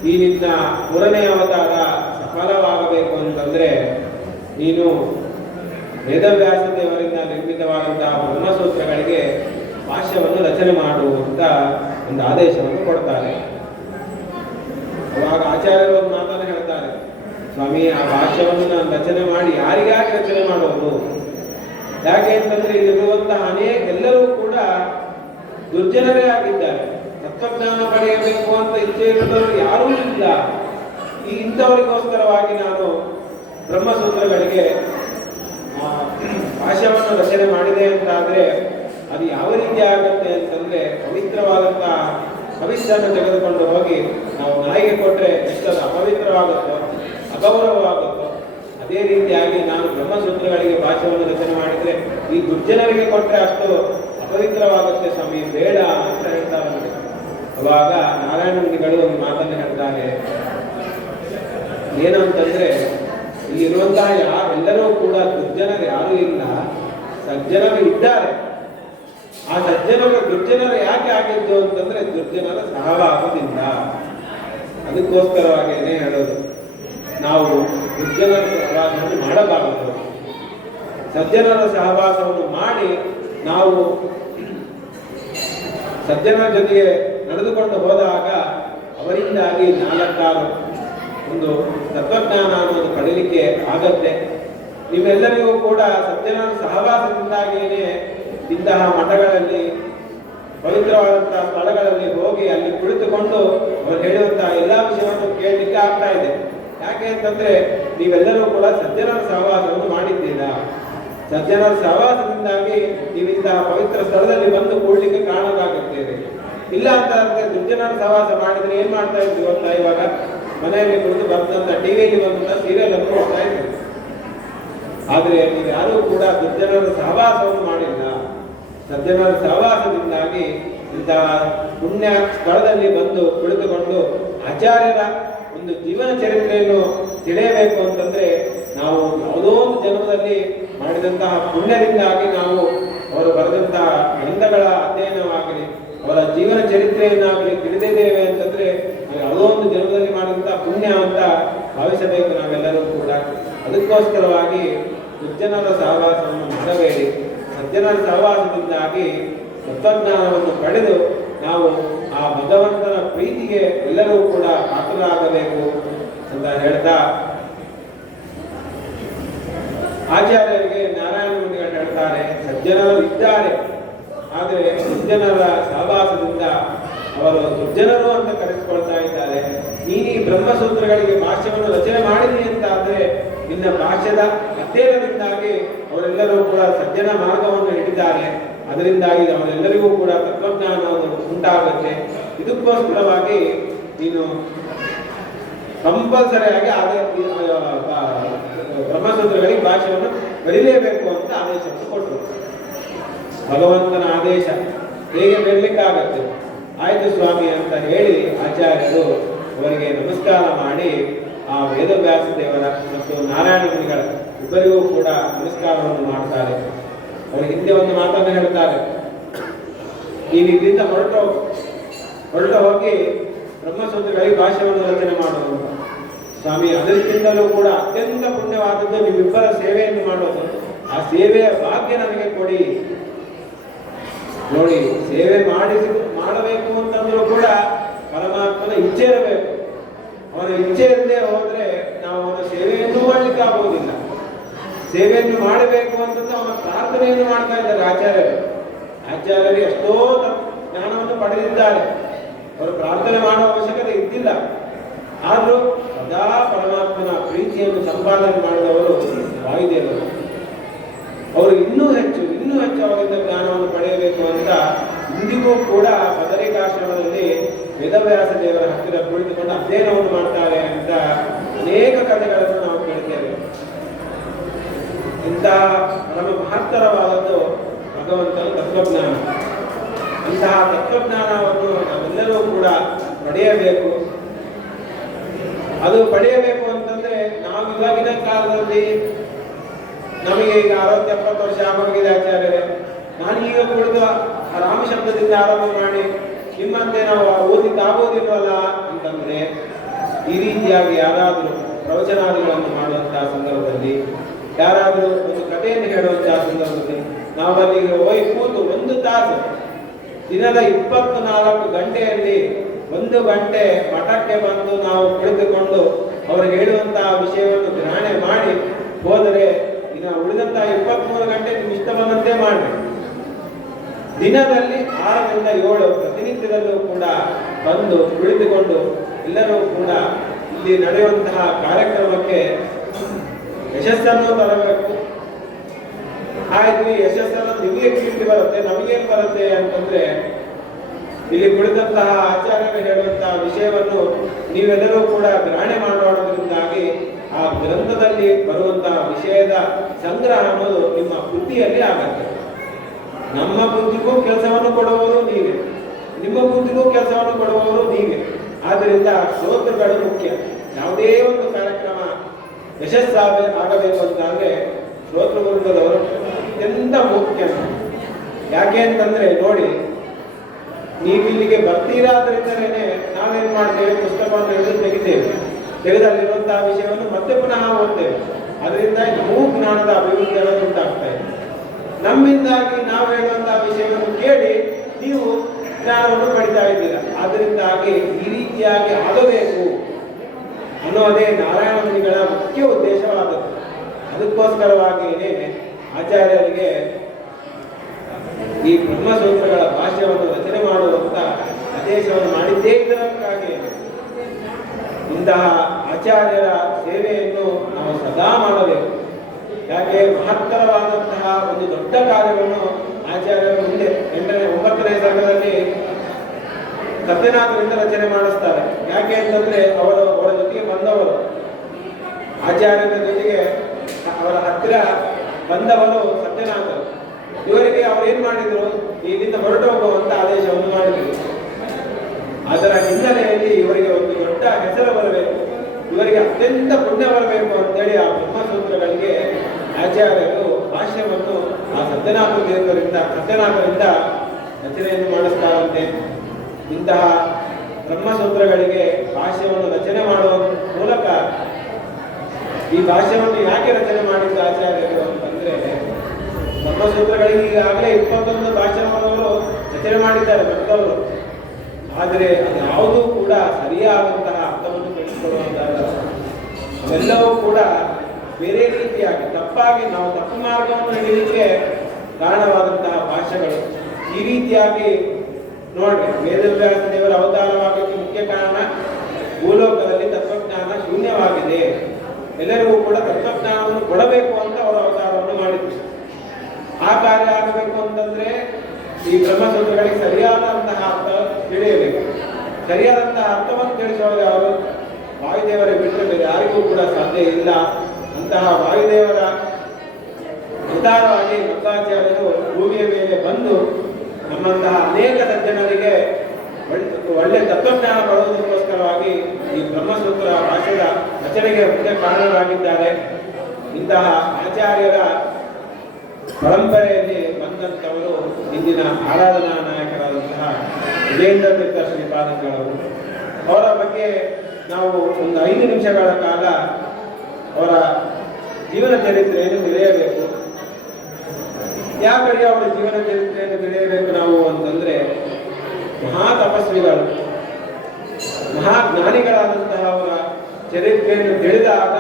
ಈ ನಿನ್ನ 3ನೇ ಅವತಾರ ಸಫಲವಾಗಬೇಕು ಅಂತಂದ್ರೆ ನೀನು ವೇದವ್ಯಾಸ ದೇವರಿಂದ ನಿರ್ಮಿತವಾದಂತಹ ಬ್ರಹ್ಮಸೂತ್ರಗಳಿಗೆ ಭಾಷ್ಯವನ್ನು ರಚನೆ ಮಾಡು ಅಂತ ಒಂದು ಆದೇಶವನ್ನು ಕೊಡ್ತಾರೆ. ಅವಾಗ ಆಚಾರ್ಯರು ಒಂದು ಮಾತನ್ನು ಹೇಳ್ತಾರೆ, ಸ್ವಾಮಿ ಆ ಭಾಷ್ಯವನ್ನು ನಾನು ರಚನೆ ಮಾಡಿ ಯಾರಿಗಾಗಿ ರಚನೆ ಮಾಡೋದು? ಯಾಕೆ ಅಂತಂದ್ರೆ ಇಲ್ಲಿರುವಂತಹ ಎಲ್ಲರೂ ಕೂಡ ದುರ್ಜನರೇ ಆಗಿದ್ದಾರೆ. ತತ್ವಜ್ಞಾನ ಪಡೆಯಬೇಕು ಅಂತ ಇಚ್ಛೆ ಇರುವವರು ಯಾರೂ ಇಲ್ಲ. ಈ ಇಂಥವರಿಗೋಸ್ಕರವಾಗಿ ನಾನು ಬ್ರಹ್ಮಸೂತ್ರಗಳಿಗೆ ಭಾಷ್ಯವನ್ನು ರಚನೆ ಮಾಡಿದೆ ಅಂತಾದ್ರೆ ಅದು ಯಾವ ರೀತಿ ಆಗುತ್ತೆ ಅಂತಂದ್ರೆ, ಪವಿತ್ರವಾದಂತಹ ಹವಿಸ್ಸನ್ನು ತೆಗೆದುಕೊಂಡು ಹೋಗಿ ನಾವು ನಾಯಿಗೆ ಕೊಟ್ಟರೆ ಎಷ್ಟದು ಅಪವಿತ್ರವಾಗುತ್ತೋ, ಅಗೌರವವಾಗುತ್ತೋ, ಅದೇ ರೀತಿಯಾಗಿ ನಾನು ಬ್ರಹ್ಮಸೂತ್ರಗಳಿಗೆ ಭಾಷ್ಯವನ್ನು ರಚನೆ ಮಾಡಿದ್ರೆ ಈ ದುರ್ಜನರಿಗೆ ಕೊಟ್ಟರೆ ಅಷ್ಟು ಅಪವಿತ್ರವಾಗುತ್ತೆ ಸ್ವಾಮಿ, ಬೇಡ ಅಂತ ಹೇಳ್ತಾರೆ. ಅವಾಗ ನಾರಾಯಣ ಮುನಿಗಳು ಒಂದು ಮಾತನ್ನು ಹೇಳ್ತಾರೆ. ಏನು ಅಂತಂದ್ರೆ, ಇಲ್ಲಿರುವಂತಹ ಎಲ್ಲರೂ ಕೂಡ ದುರ್ಜನರು ಯಾರೂ ಇಲ್ಲ, ಸಜ್ಜನರು ಇದ್ದಾರೆ. ಆ ದುರ್ಜನರು ಯಾಕೆ ಆಗಿದ್ದು ಅಂತಂದ್ರೆ ದುರ್ಜನರ ಸಹವಾಸದಿಂದ. ಅದಕ್ಕೋಸ್ಕರವಾಗೇನೆ ಹೇಳೋದು, ನಾವು ದುರ್ಜನರ ಸಹವಾಸವನ್ನು ಮಾಡಬಾರದು. ಸಜ್ಜನರ ಸಹವಾಸವನ್ನು ಮಾಡಿ ನಾವು ಸಜ್ಜನರ ಜೊತೆಗೆ ನಡೆದುಕೊಂಡು ಹೋದಾಗ ಅವರಿಂದಾಗಿ 4-6 ಒಂದು ತತ್ವಜ್ಞಾನ ಅನ್ನೋದು ಪಡೀಲಿಕ್ಕೆ ಆಗತ್ತೆ. ನೀವೆಲ್ಲರಿಗೂ ಕೂಡ ಸಜ್ಜನರ ಸಹವಾಸದಿಂದಾಗಿಯೇ ಇಂತಹ ಮಠಗಳಲ್ಲಿ, ಪವಿತ್ರವಾದಂತಹ ಸ್ಥಳಗಳಲ್ಲಿ ಹೋಗಿ ಅಲ್ಲಿ ಕುಳಿತುಕೊಂಡು ಅವರು ಹೇಳುವಂತಹ ಎಲ್ಲ ವಿಷಯವನ್ನು ಕೇಳಲಿಕ್ಕೆ ಆಗ್ತಾ ಇದೆ. ಯಾಕೆ ಅಂತಂದ್ರೆ ನೀವೆಲ್ಲರೂ ಕೂಡ ಸಜ್ಜನರ ಸಹವಾಸವನ್ನು ಮಾಡಿದ್ದೀರಾ. ಸಜ್ಜನರ ಸಹವಾಸದಿಂದಾಗಿ ನೀವಿಂತಹ ಪವಿತ್ರ ಸ್ಥಳದಲ್ಲಿ ಬಂದು ಕೂಡ್ಲಿಕ್ಕೆ ಕಾರಣರಾಗುತ್ತೇವೆ. ಇಲ್ಲ ಅಂತ ಅಂದ್ರೆ ದುರ್ಜನರ ಸಹವಾಸ ಮಾಡಿದ್ರೆ ಏನ್ ಮಾಡ್ತಾ ಇದ್ವಿ ಗೊತ್ತಾ? ಇವಾಗ ಮನೆಯಲ್ಲಿ ಕುಳಿತು ಬಂದಂತ ಟಿವಿಯಲ್ಲಿ ಬಂದಂತ ಸೀರಿಯಲ್ ಅನ್ನು ನೋಡ್ತಾ ಇದ್ದೀವಿ. ಆದ್ರೆ ನೀವು ಯಾರೂ ಕೂಡ ದುರ್ಜನರ ಸಹವಾಸವನ್ನು ಮಾಡಿಲ್ಲ. ಸಜ್ಜನರ ಸಹವಾಸದಿಂದಾಗಿ ಇಂತಹ ಪುಣ್ಯ ಸ್ಥಳದಲ್ಲಿ ಬಂದು ಕುಳಿತುಕೊಂಡು ಆಚಾರ್ಯರ ಒಂದು ಜೀವನ ಚರಿತ್ರೆಯನ್ನು ತಿಳಿಯಬೇಕು ಅಂತಂದ್ರೆ ನಾವು ಯಾವುದೋ ಒಂದು ಜನ್ಮದಲ್ಲಿ ಮಾಡಿದಂತಹ ಪುಣ್ಯದಿಂದಾಗಿ ನಾವು ಅವರು ಬರೆದಂತಹ ಗ್ರಂಥಗಳ ಅಧ್ಯಯನವಾಗಲಿ, ಅವರ ಜೀವನ ಚರಿತ್ರೆಯನ್ನಾಗಲಿ ತಿಳಿದಿದ್ದೇವೆ ಅಂತಂದ್ರೆ ಯಾವುದೋ ಒಂದು ಜನ್ಮದಲ್ಲಿ ಮಾಡಿದಂತಹ ಪುಣ್ಯ ಅಂತ ಭಾವಿಸಬೇಕು ನಾವೆಲ್ಲರೂ ಕೂಡ. ಅದಕ್ಕೋಸ್ಕರವಾಗಿ ದುರ್ಜನರ ಸಹವಾಸವನ್ನು ಮಾಡಬೇಡಿ. ಸಜ್ಜನರ ಸಹವಾಸದಿಂದಾಗಿ ತತ್ವಜ್ಞಾನವನ್ನು ಪಡೆದು ನಾವು ಆ ಭಗವಂತನ ಪ್ರೀತಿಗೆ ಎಲ್ಲರೂ ಕೂಡ ಪಾತ್ರರಾಗಬೇಕು ಅಂತ ಹೇಳ್ತಾ ಆಚಾರ್ಯರಿಗೆ ನಾರಾಯಣ ಮುನಿಗಳು ಹೇಳ್ತಾರೆ, ಸಜ್ಜನರು ಇದ್ದಾರೆ, ಆದರೆ ಸಜ್ಜನರ ಸಹವಾಸದಿಂದ ಅವರು ದುರ್ಜನರು ಅಂತ ಕರೆಸಿಕೊಳ್ತಾ ಇದ್ದಾರೆ. ಬ್ರಹ್ಮಸೂತ್ರಗಳಿಗೆ ಭಾಷ್ಯವನ್ನು ರಚನೆ ಮಾಡಿದಿ ಅಂತ ಆದರೆ ನಿನ್ನ ಭಾಷ್ಯದ ಅಧ್ಯಯನದಿಂದಾಗಿ ಅವರೆಲ್ಲರೂ ಕೂಡ ಸಜ್ಜನ ಮಾರ್ಗವನ್ನು ಹಿಡಿದ್ದಾರೆ. ಅದರಿಂದಾಗಿ ಅವರೆಲ್ಲರಿಗೂ ಕೂಡ ತತ್ವಜ್ಞಾನವನ್ನು ಉಂಟಾಗುತ್ತೆ. ಇದಕ್ಕೋಸ್ಕರವಾಗಿ ನೀನು ಕಂಪಲ್ಸರಿಯಾಗಿ ಅದೇ ಬ್ರಹ್ಮಸೂತ್ರಗಳಿಗೆ ಭಾಷೆಯನ್ನು ಬರೀಲೇಬೇಕು ಅಂತ ಆದೇಶವನ್ನು ಕೊಟ್ಟರು. ಭಗವಂತನ ಆದೇಶ ಹೇಗೆ ಬರಲಿಕ್ಕಾಗತ್ತೆ? ಆಯ್ತು ಸ್ವಾಮಿ ಅಂತ ಹೇಳಿ ಆಚಾರ್ಯರು ಅವರಿಗೆ ನಮಸ್ಕಾರ ಮಾಡಿ ಆ ವೇದವ್ಯಾಸ ದೇವರ ಮತ್ತು ನಾರಾಯಣ ಮುನಿಗಳ ಇಬ್ಬರಿಗೂ ಕೂಡ ನಮಸ್ಕಾರವನ್ನು ಮಾಡ್ತಾರೆ. ಅವರು ಹಿಂದೆ ಒಂದು ಮಾತನ್ನು ಹೇಳ್ತಾರೆ, ನೀವು ಇಲ್ಲಿಂದ ಹೊರಟ ಹೋಗಿ ಬ್ರಹ್ಮಸೂತ್ರಗಳಿಗೆ ಭಾಷೆಯನ್ನು ರಚನೆ ಮಾಡುವುದು. ಸ್ವಾಮಿ, ಅದಕ್ಕಿಂತಲೂ ಕೂಡ ಅತ್ಯಂತ ಪುಣ್ಯವಾದದ್ದು ನೀವಿಬ್ಬರ ಸೇವೆಯನ್ನು ಮಾಡೋದು. ಆ ಸೇವೆಯ ಭಾಗ್ಯ ನನಗೆ ಕೊಡಿ. ನೋಡಿ, ಸೇವೆ ಮಾಡಬೇಕು ಅಂತಂದ್ರೂ ಕೂಡ ಪರಮಾತ್ಮನ ಇಚ್ಛೆ ಇರಬೇಕು. ಅವನ ಇಚ್ಛೆ ಇಲ್ಲದೆ ಹೋದ್ರೆ ನಾವು ಅವನ ಸೇವೆಯನ್ನು ಮಾಡ್ಲಿಕ್ಕೆ ಆಗುವುದಿಲ್ಲ. ಸೇವೆಯನ್ನು ಮಾಡಬೇಕು ಅಂತಂದ್ರೆ ಅವನ ಪ್ರಾರ್ಥನೆಯನ್ನು ಮಾಡ್ತಾ ಇದ್ದಾರೆ ಆಚಾರ್ಯರು ಎಷ್ಟೋ ಜ್ಞಾನವನ್ನು ಪಡೆದಿದ್ದಾರೆ. ಅವರು ಪ್ರಾರ್ಥನೆ ಮಾಡುವ ಅವಶ್ಯಕತೆ ಇದ್ದಿಲ್ಲ. ಆದರೂ ಸದಾ ಪರಮಾತ್ಮನ ಪ್ರೀತಿಯನ್ನು ಸಂಪಾದನೆ ಮಾಡಿದವರು ವಾಯುದೇವರು. ಅವರು ಇನ್ನೂ ಹೆಚ್ಚು ಅವರಿಂದ ಜ್ಞಾನವನ್ನು ಪಡೆಯಬೇಕು ಅಂತ ಇಂದಿಗೂ ಕೂಡ ಬದರಿಕಾಶ್ರಮದಲ್ಲಿ ವೇದವ್ಯಾಸ ದೇವರ ಹತ್ತಿರ ಕುಳಿತುಕೊಂಡು ಅಧ್ಯಯನವನ್ನು ಮಾಡ್ತಾರೆ ಅಂತ ಅನೇಕ ಕಥೆಗಳನ್ನು ನಾವು ಕೇಳ್ತೇವೆ. ಇಂತಹ ಪರಮ ಮಹತ್ತರವಾದದ್ದು ಭಗವಂತನ ತತ್ವಜ್ಞಾನ. ಇಂತಹ ತತ್ವಜ್ಞಾನವನ್ನು ನಾವೆಲ್ಲರೂ ಕೂಡ ಪಡೆಯಬೇಕು. ಅದು ಪಡೆಯಬೇಕು ಅಂತಂದ್ರೆ ನಾವು ಇವಾಗಿನ ಕಾಲದಲ್ಲಿ ನಮಗೆ ಈಗ 60-70 ವರ್ಷ ಆಗೋಗಿದೆ ಆಚಾರ್ಯರೇ. ನಾನೀಗ ಕುಳಿತು ರಾಮ ಶಬ್ದದಿಂದ ಆರಂಭ ಮಾಡಿ ನಿಮ್ಮಂತೆ ನಾವು ಓದಿದ್ದಾಗೋದಿಲ್ವಲ್ಲ ಅಂತಂದ್ರೆ, ಈ ರೀತಿಯಾಗಿ ಯಾರಾದರೂ ಪ್ರವಚನಾದಿಗಳನ್ನು ಮಾಡುವಂತಹ ಸಂದರ್ಭದಲ್ಲಿ, ಯಾರಾದರೂ ಒಂದು ಕಥೆಯನ್ನು ಹೇಳುವಂತಹ ಸಂದರ್ಭದಲ್ಲಿ ನಾವು ಅಲ್ಲಿಗೆ ಹೋಗಿ ಕೂತು 1 ತಾಸು ದಿನದ 24 ಗಂಟೆಯಲ್ಲಿ 1 ಗಂಟೆ ಮಠಕ್ಕೆ ಬಂದು ನಾವು ಕುಳಿತುಕೊಂಡು ಅವರು ಹೇಳುವಂತಹ ವಿಷಯವನ್ನು ಗ್ರಹಣೆ ಮಾಡಿ ಹೋದರೆ ಇನ್ನು ಉಳಿದಂತಹ 23 ಗಂಟೆ ನೀವು ಇಷ್ಟ ಬಂದಂತೆ ಮಾಡಿ. ದಿನದಲ್ಲಿ 6ರಿಂದ 7 ಪ್ರತಿನಿತ್ಯದಲ್ಲೂ ಕೂಡ ಬಂದು ಕುಳಿತುಕೊಂಡು ಎಲ್ಲರೂ ಕೂಡ ಇಲ್ಲಿ ನಡೆಯುವಂತಹ ಕಾರ್ಯಕ್ರಮಕ್ಕೆ ಯಶಸ್ಸನ್ನು ತರಬೇಕು. ಆಯ್ತು, ಈ ಯಶಸ್ಸನ್ನು ನಿಮಗೆ ಕೀರ್ತಿ ಬರುತ್ತೆ, ನಮಗೇನು ಬರುತ್ತೆ ಅಂತಂದ್ರೆ, ಇಲ್ಲಿ ಕುಳಿತಂತಹ ಆಚಾರ್ಯರು ಹೇಳುವಂತಹ ವಿಷಯವನ್ನು ನೀವೆಲ್ಲರೂ ಕೂಡ ಗ್ರಹಣೆ ಮಾಡೋದ್ರಿಂದಾಗಿ ಆ ಗ್ರಂಥದಲ್ಲಿ ಬರುವಂತಹ ವಿಷಯದ ಸಂಗ್ರಹ ಅನ್ನೋದು ನಿಮ್ಮ ಬುದ್ಧಿಯಲ್ಲಿ ಆಗತ್ತೆ. ನಮ್ಮ ಬುದ್ಧಿಗೂ ಕೆಲಸವನ್ನು ಕೊಡುವವರು ನೀವೇ, ನಿಮ್ಮ ಬುದ್ಧಿಗೂ ಕೆಲಸವನ್ನು ಕೊಡುವವರು ನೀವೇ. ಆದ್ದರಿಂದ ಶ್ರೋತೃಗಳು ಮುಖ್ಯ. ಯಾವುದೇ ಒಂದು ಕಾರ್ಯಕ್ರಮ ಯಶಸ್ಸಾಗಬೇಕು ಅಂತಂದ್ರೆ ಶ್ರೋತೃವರ್ಗದವರು ಅತ್ಯಂತ ಮುಖ್ಯ. ಯಾಕೆ ಅಂತಂದ್ರೆ ನೋಡಿ, ನೀವಿಲ್ಲಿಗೆ ಬರ್ತೀರಾದ್ರಿಂದಲೇ ನಾವೇನ್ ಮಾಡ್ತೇವೆ, ಪುಸ್ತಕವನ್ನು ತೆಗಿತೇವೆ, ತೆಗೆದಲ್ಲಿರುವಂತಹ ವಿಷಯವನ್ನು ಮತ್ತೆ ಪುನಃ ಓದ್ತೇವೆ. ಅದರಿಂದ ನಮಗೂ ಜ್ಞಾನದ ಅಭಿವೃದ್ಧಿಗಳನ್ನು ಉಂಟಾಗ್ತಾ ಇದೆ. ನಮ್ಮಿಂದಾಗಿ ನಾವು ಹೇಳುವಂತಹ ವಿಷಯವನ್ನು ಕೇಳಿ ನೀವು ಜ್ಞಾನವನ್ನು ಪಡಿತಾ ಇದ್ದೀರಾ. ಆದ್ದರಿಂದಾಗಿ ಈ ರೀತಿಯಾಗಿ ಆಗಬೇಕು ಅನ್ನೋದೇ ನಾರಾಯಣ ಮುನಿಗಳ ಮುಖ್ಯ ಉದ್ದೇಶವಾದದ್ದು. ಅದಕ್ಕೋಸ್ಕರವಾಗಿಯೇ ಆಚಾರ್ಯರಿಗೆ ಈ ಬ್ರಹ್ಮಸೂತ್ರಗಳ ಭಾಷ್ಯವನ್ನು ರಚನೆ ಮಾಡುವಂತ ಆದೇಶವನ್ನು ಮಾಡಿದ್ದೇ ಇದಕ್ಕಾಗಿ. ಇಂತಹ ಆಚಾರ್ಯರ ಸೇವೆಯನ್ನು ನಾವು ಸದಾ ಮಾಡಬೇಕು. ಯಾಕೆ ಮಹತ್ತರವಾದಂತಹ ಒಂದು ದೊಡ್ಡ ಕಾರ್ಯವನ್ನು ಆಚಾರ್ಯರು ಮುಂದೆ 9ನೇ ಸರ್ಗದಲ್ಲಿ ಸತ್ಯನಾಥರಿಂದ ರಚನೆ ಮಾಡಿಸ್ತಾರೆ. ಯಾಕೆ ಅಂತಂದ್ರೆ ಅವರ ಜೊತೆಗೆ ಬಂದವರು, ಆಚಾರ್ಯರ ಜೊತೆಗೆ ಅವರ ಹತ್ತಿರ ಬಂದವರು ಸತ್ಯನಾಥರು. ಇವರಿಗೆ ಅವರೇನ್ ಮಾಡಿದ್ರು, ಇಲ್ಲಿಂದ ಹೊರಟು ಹೋಗುವಂತ ಆದೇಶವನ್ನು ಮಾಡಿದ್ರು. ಅದರ ಹಿನ್ನೆಲೆಯಲ್ಲಿ ಇವರಿಗೆ ಒಂದು ದೊಡ್ಡ ಹೆಸರು ಬರಬೇಕು, ಇವರಿಗೆ ಅತ್ಯಂತ ಪುಣ್ಯ ಬರಬೇಕು ಅಂತೇಳಿ ಆ ಬ್ರಹ್ಮಸೂತ್ರಗಳಿಗೆ ಆಚಾರ್ಯರು ಭಾಷ್ಯವನ್ನು ಆ ಸತ್ಯನಾಥರಿಂದ ರಚನೆಯನ್ನು ಮಾಡಿಸ್ತಾರಂತೆ. ಇಂತಹ ಬ್ರಹ್ಮಸೂತ್ರಗಳಿಗೆ ಭಾಷ್ಯವನ್ನು ರಚನೆ ಮಾಡುವ ಮೂಲಕ ಈ ಭಾಷ್ಯವನ್ನು ಯಾಕೆ ರಚನೆ ಮಾಡಿದ್ದ ಆಚಾರ್ಯರು ಅಂತಂದ್ರೆ, ಬ್ರಹ್ಮಸೂತ್ರಗಳಿಗೆ ಈಗಾಗಲೇ 21 ಭಾಷೆಯನ್ನು ರಚನೆ ಮಾಡಿದ್ದಾರೆ ಭಕ್ತವರು. ಆದರೆ ಅದು ಯಾವುದೂ ಕೂಡ ಸರಿಯಾದಂತಹ ಅರ್ಥವನ್ನು ತಿಳಿಸಿಕೊಡುವಂತಹ ಅವೆಲ್ಲವೂ ಕೂಡ ಬೇರೆ ರೀತಿಯಾಗಿ ತಪ್ಪಾಗಿ ನಾವು ತಪ್ಪು ಮಾರ್ಗವನ್ನು ಹಿಡಿಯಲಿಕ್ಕೆ ಕಾರಣವಾದಂತಹ ಭಾಷೆಗಳು. ಈ ರೀತಿಯಾಗಿ ನೋಡ್ರಿ, ವೇದವ್ಯಾಸ ದೇವರ ಅವತಾರವಾಗಲಿಕ್ಕೆ ಮುಖ್ಯ ಕಾರಣ ಭೂಲೋಕದಲ್ಲಿ ಎಲ್ಲರಿಗೂ ಕೂಡ ತತ್ವಜ್ಞಾನವನ್ನು ಕೊಡಬೇಕು ಅಂತ ಅವರು ಅವತಾರವನ್ನು ಮಾಡಿದ್ರು. ಆ ಕಾರ್ಯ ಆಗಬೇಕು ಅಂತಂದ್ರೆ ಈ ಬ್ರಹ್ಮಸೂತ್ರಗಳಿಗೆ ಸರಿಯಾದಂತಹ ಅರ್ಥ ತಿಳಿಯಬೇಕು. ಸರಿಯಾದಂತಹ ಅರ್ಥವನ್ನು ತಿಳಿಸುವಾಗ ಅವರು ವಾಯುದೇವರ ಬಿಟ್ಟರೆ ಬೇರೆ ಯಾರಿಗೂ ಕೂಡ ಸಾಧ್ಯ ಇಲ್ಲ. ಅಂತಹ ವಾಯುದೇವರ ಉದಾರವಾಗಿ ಮಧ್ವಾಚಾರ್ಯರು ಭೂಮಿಯ ಮೇಲೆ ಬಂದು ನಮ್ಮಂತಹ ಅನೇಕ ಸಜ್ಜನರಿಗೆ ಒಳ್ಳೆ ತತ್ವಜ್ಞಾನ ಬರುವುದಕ್ಕೋಸ್ಕರವಾಗಿ ಈ ಬ್ರಹ್ಮಸೂತ್ರ ಭಾಷೆಯ ರಚನೆಗೆ ಮುಖ್ಯ ಕಾರಣರಾಗಿದ್ದಾರೆ. ಇಂತಹ ಆಚಾರ್ಯರ ಪರಂಪರೆಯಲ್ಲಿ ಬಂದಂಥವರು ಇಂದಿನ ಆರಾಧನಾ ನಾಯಕರಾದಂತಹ ವಿಜೇಂದ್ರ ತೀರ್ಥ ಶ್ರೀಪಾದಂಗಳವರು. ಅವರ ಬಗ್ಗೆ ನಾವು ಒಂದು 5 ನಿಮಿಷಗಳ ಕಾಲ ಅವರ ಜೀವನ ಚರಿತ್ರೆಯನ್ನು ತಿಳಿಯಬೇಕು. ಯಾಕಂದ್ರೆ ಅವರ ಜೀವನ ಚರಿತ್ರೆಯನ್ನು ತಿಳಿಯಬೇಕು ನಾವು ಅಂತಂದ್ರೆ, ಮಹಾ ತಪಸ್ವಿಗಳು, ಮಹಾಜ್ಞಾನಿಗಳಾದಂತಹ ಅವರ ಚರಿತ್ರೆಯನ್ನು ತಿಳಿದಾಗ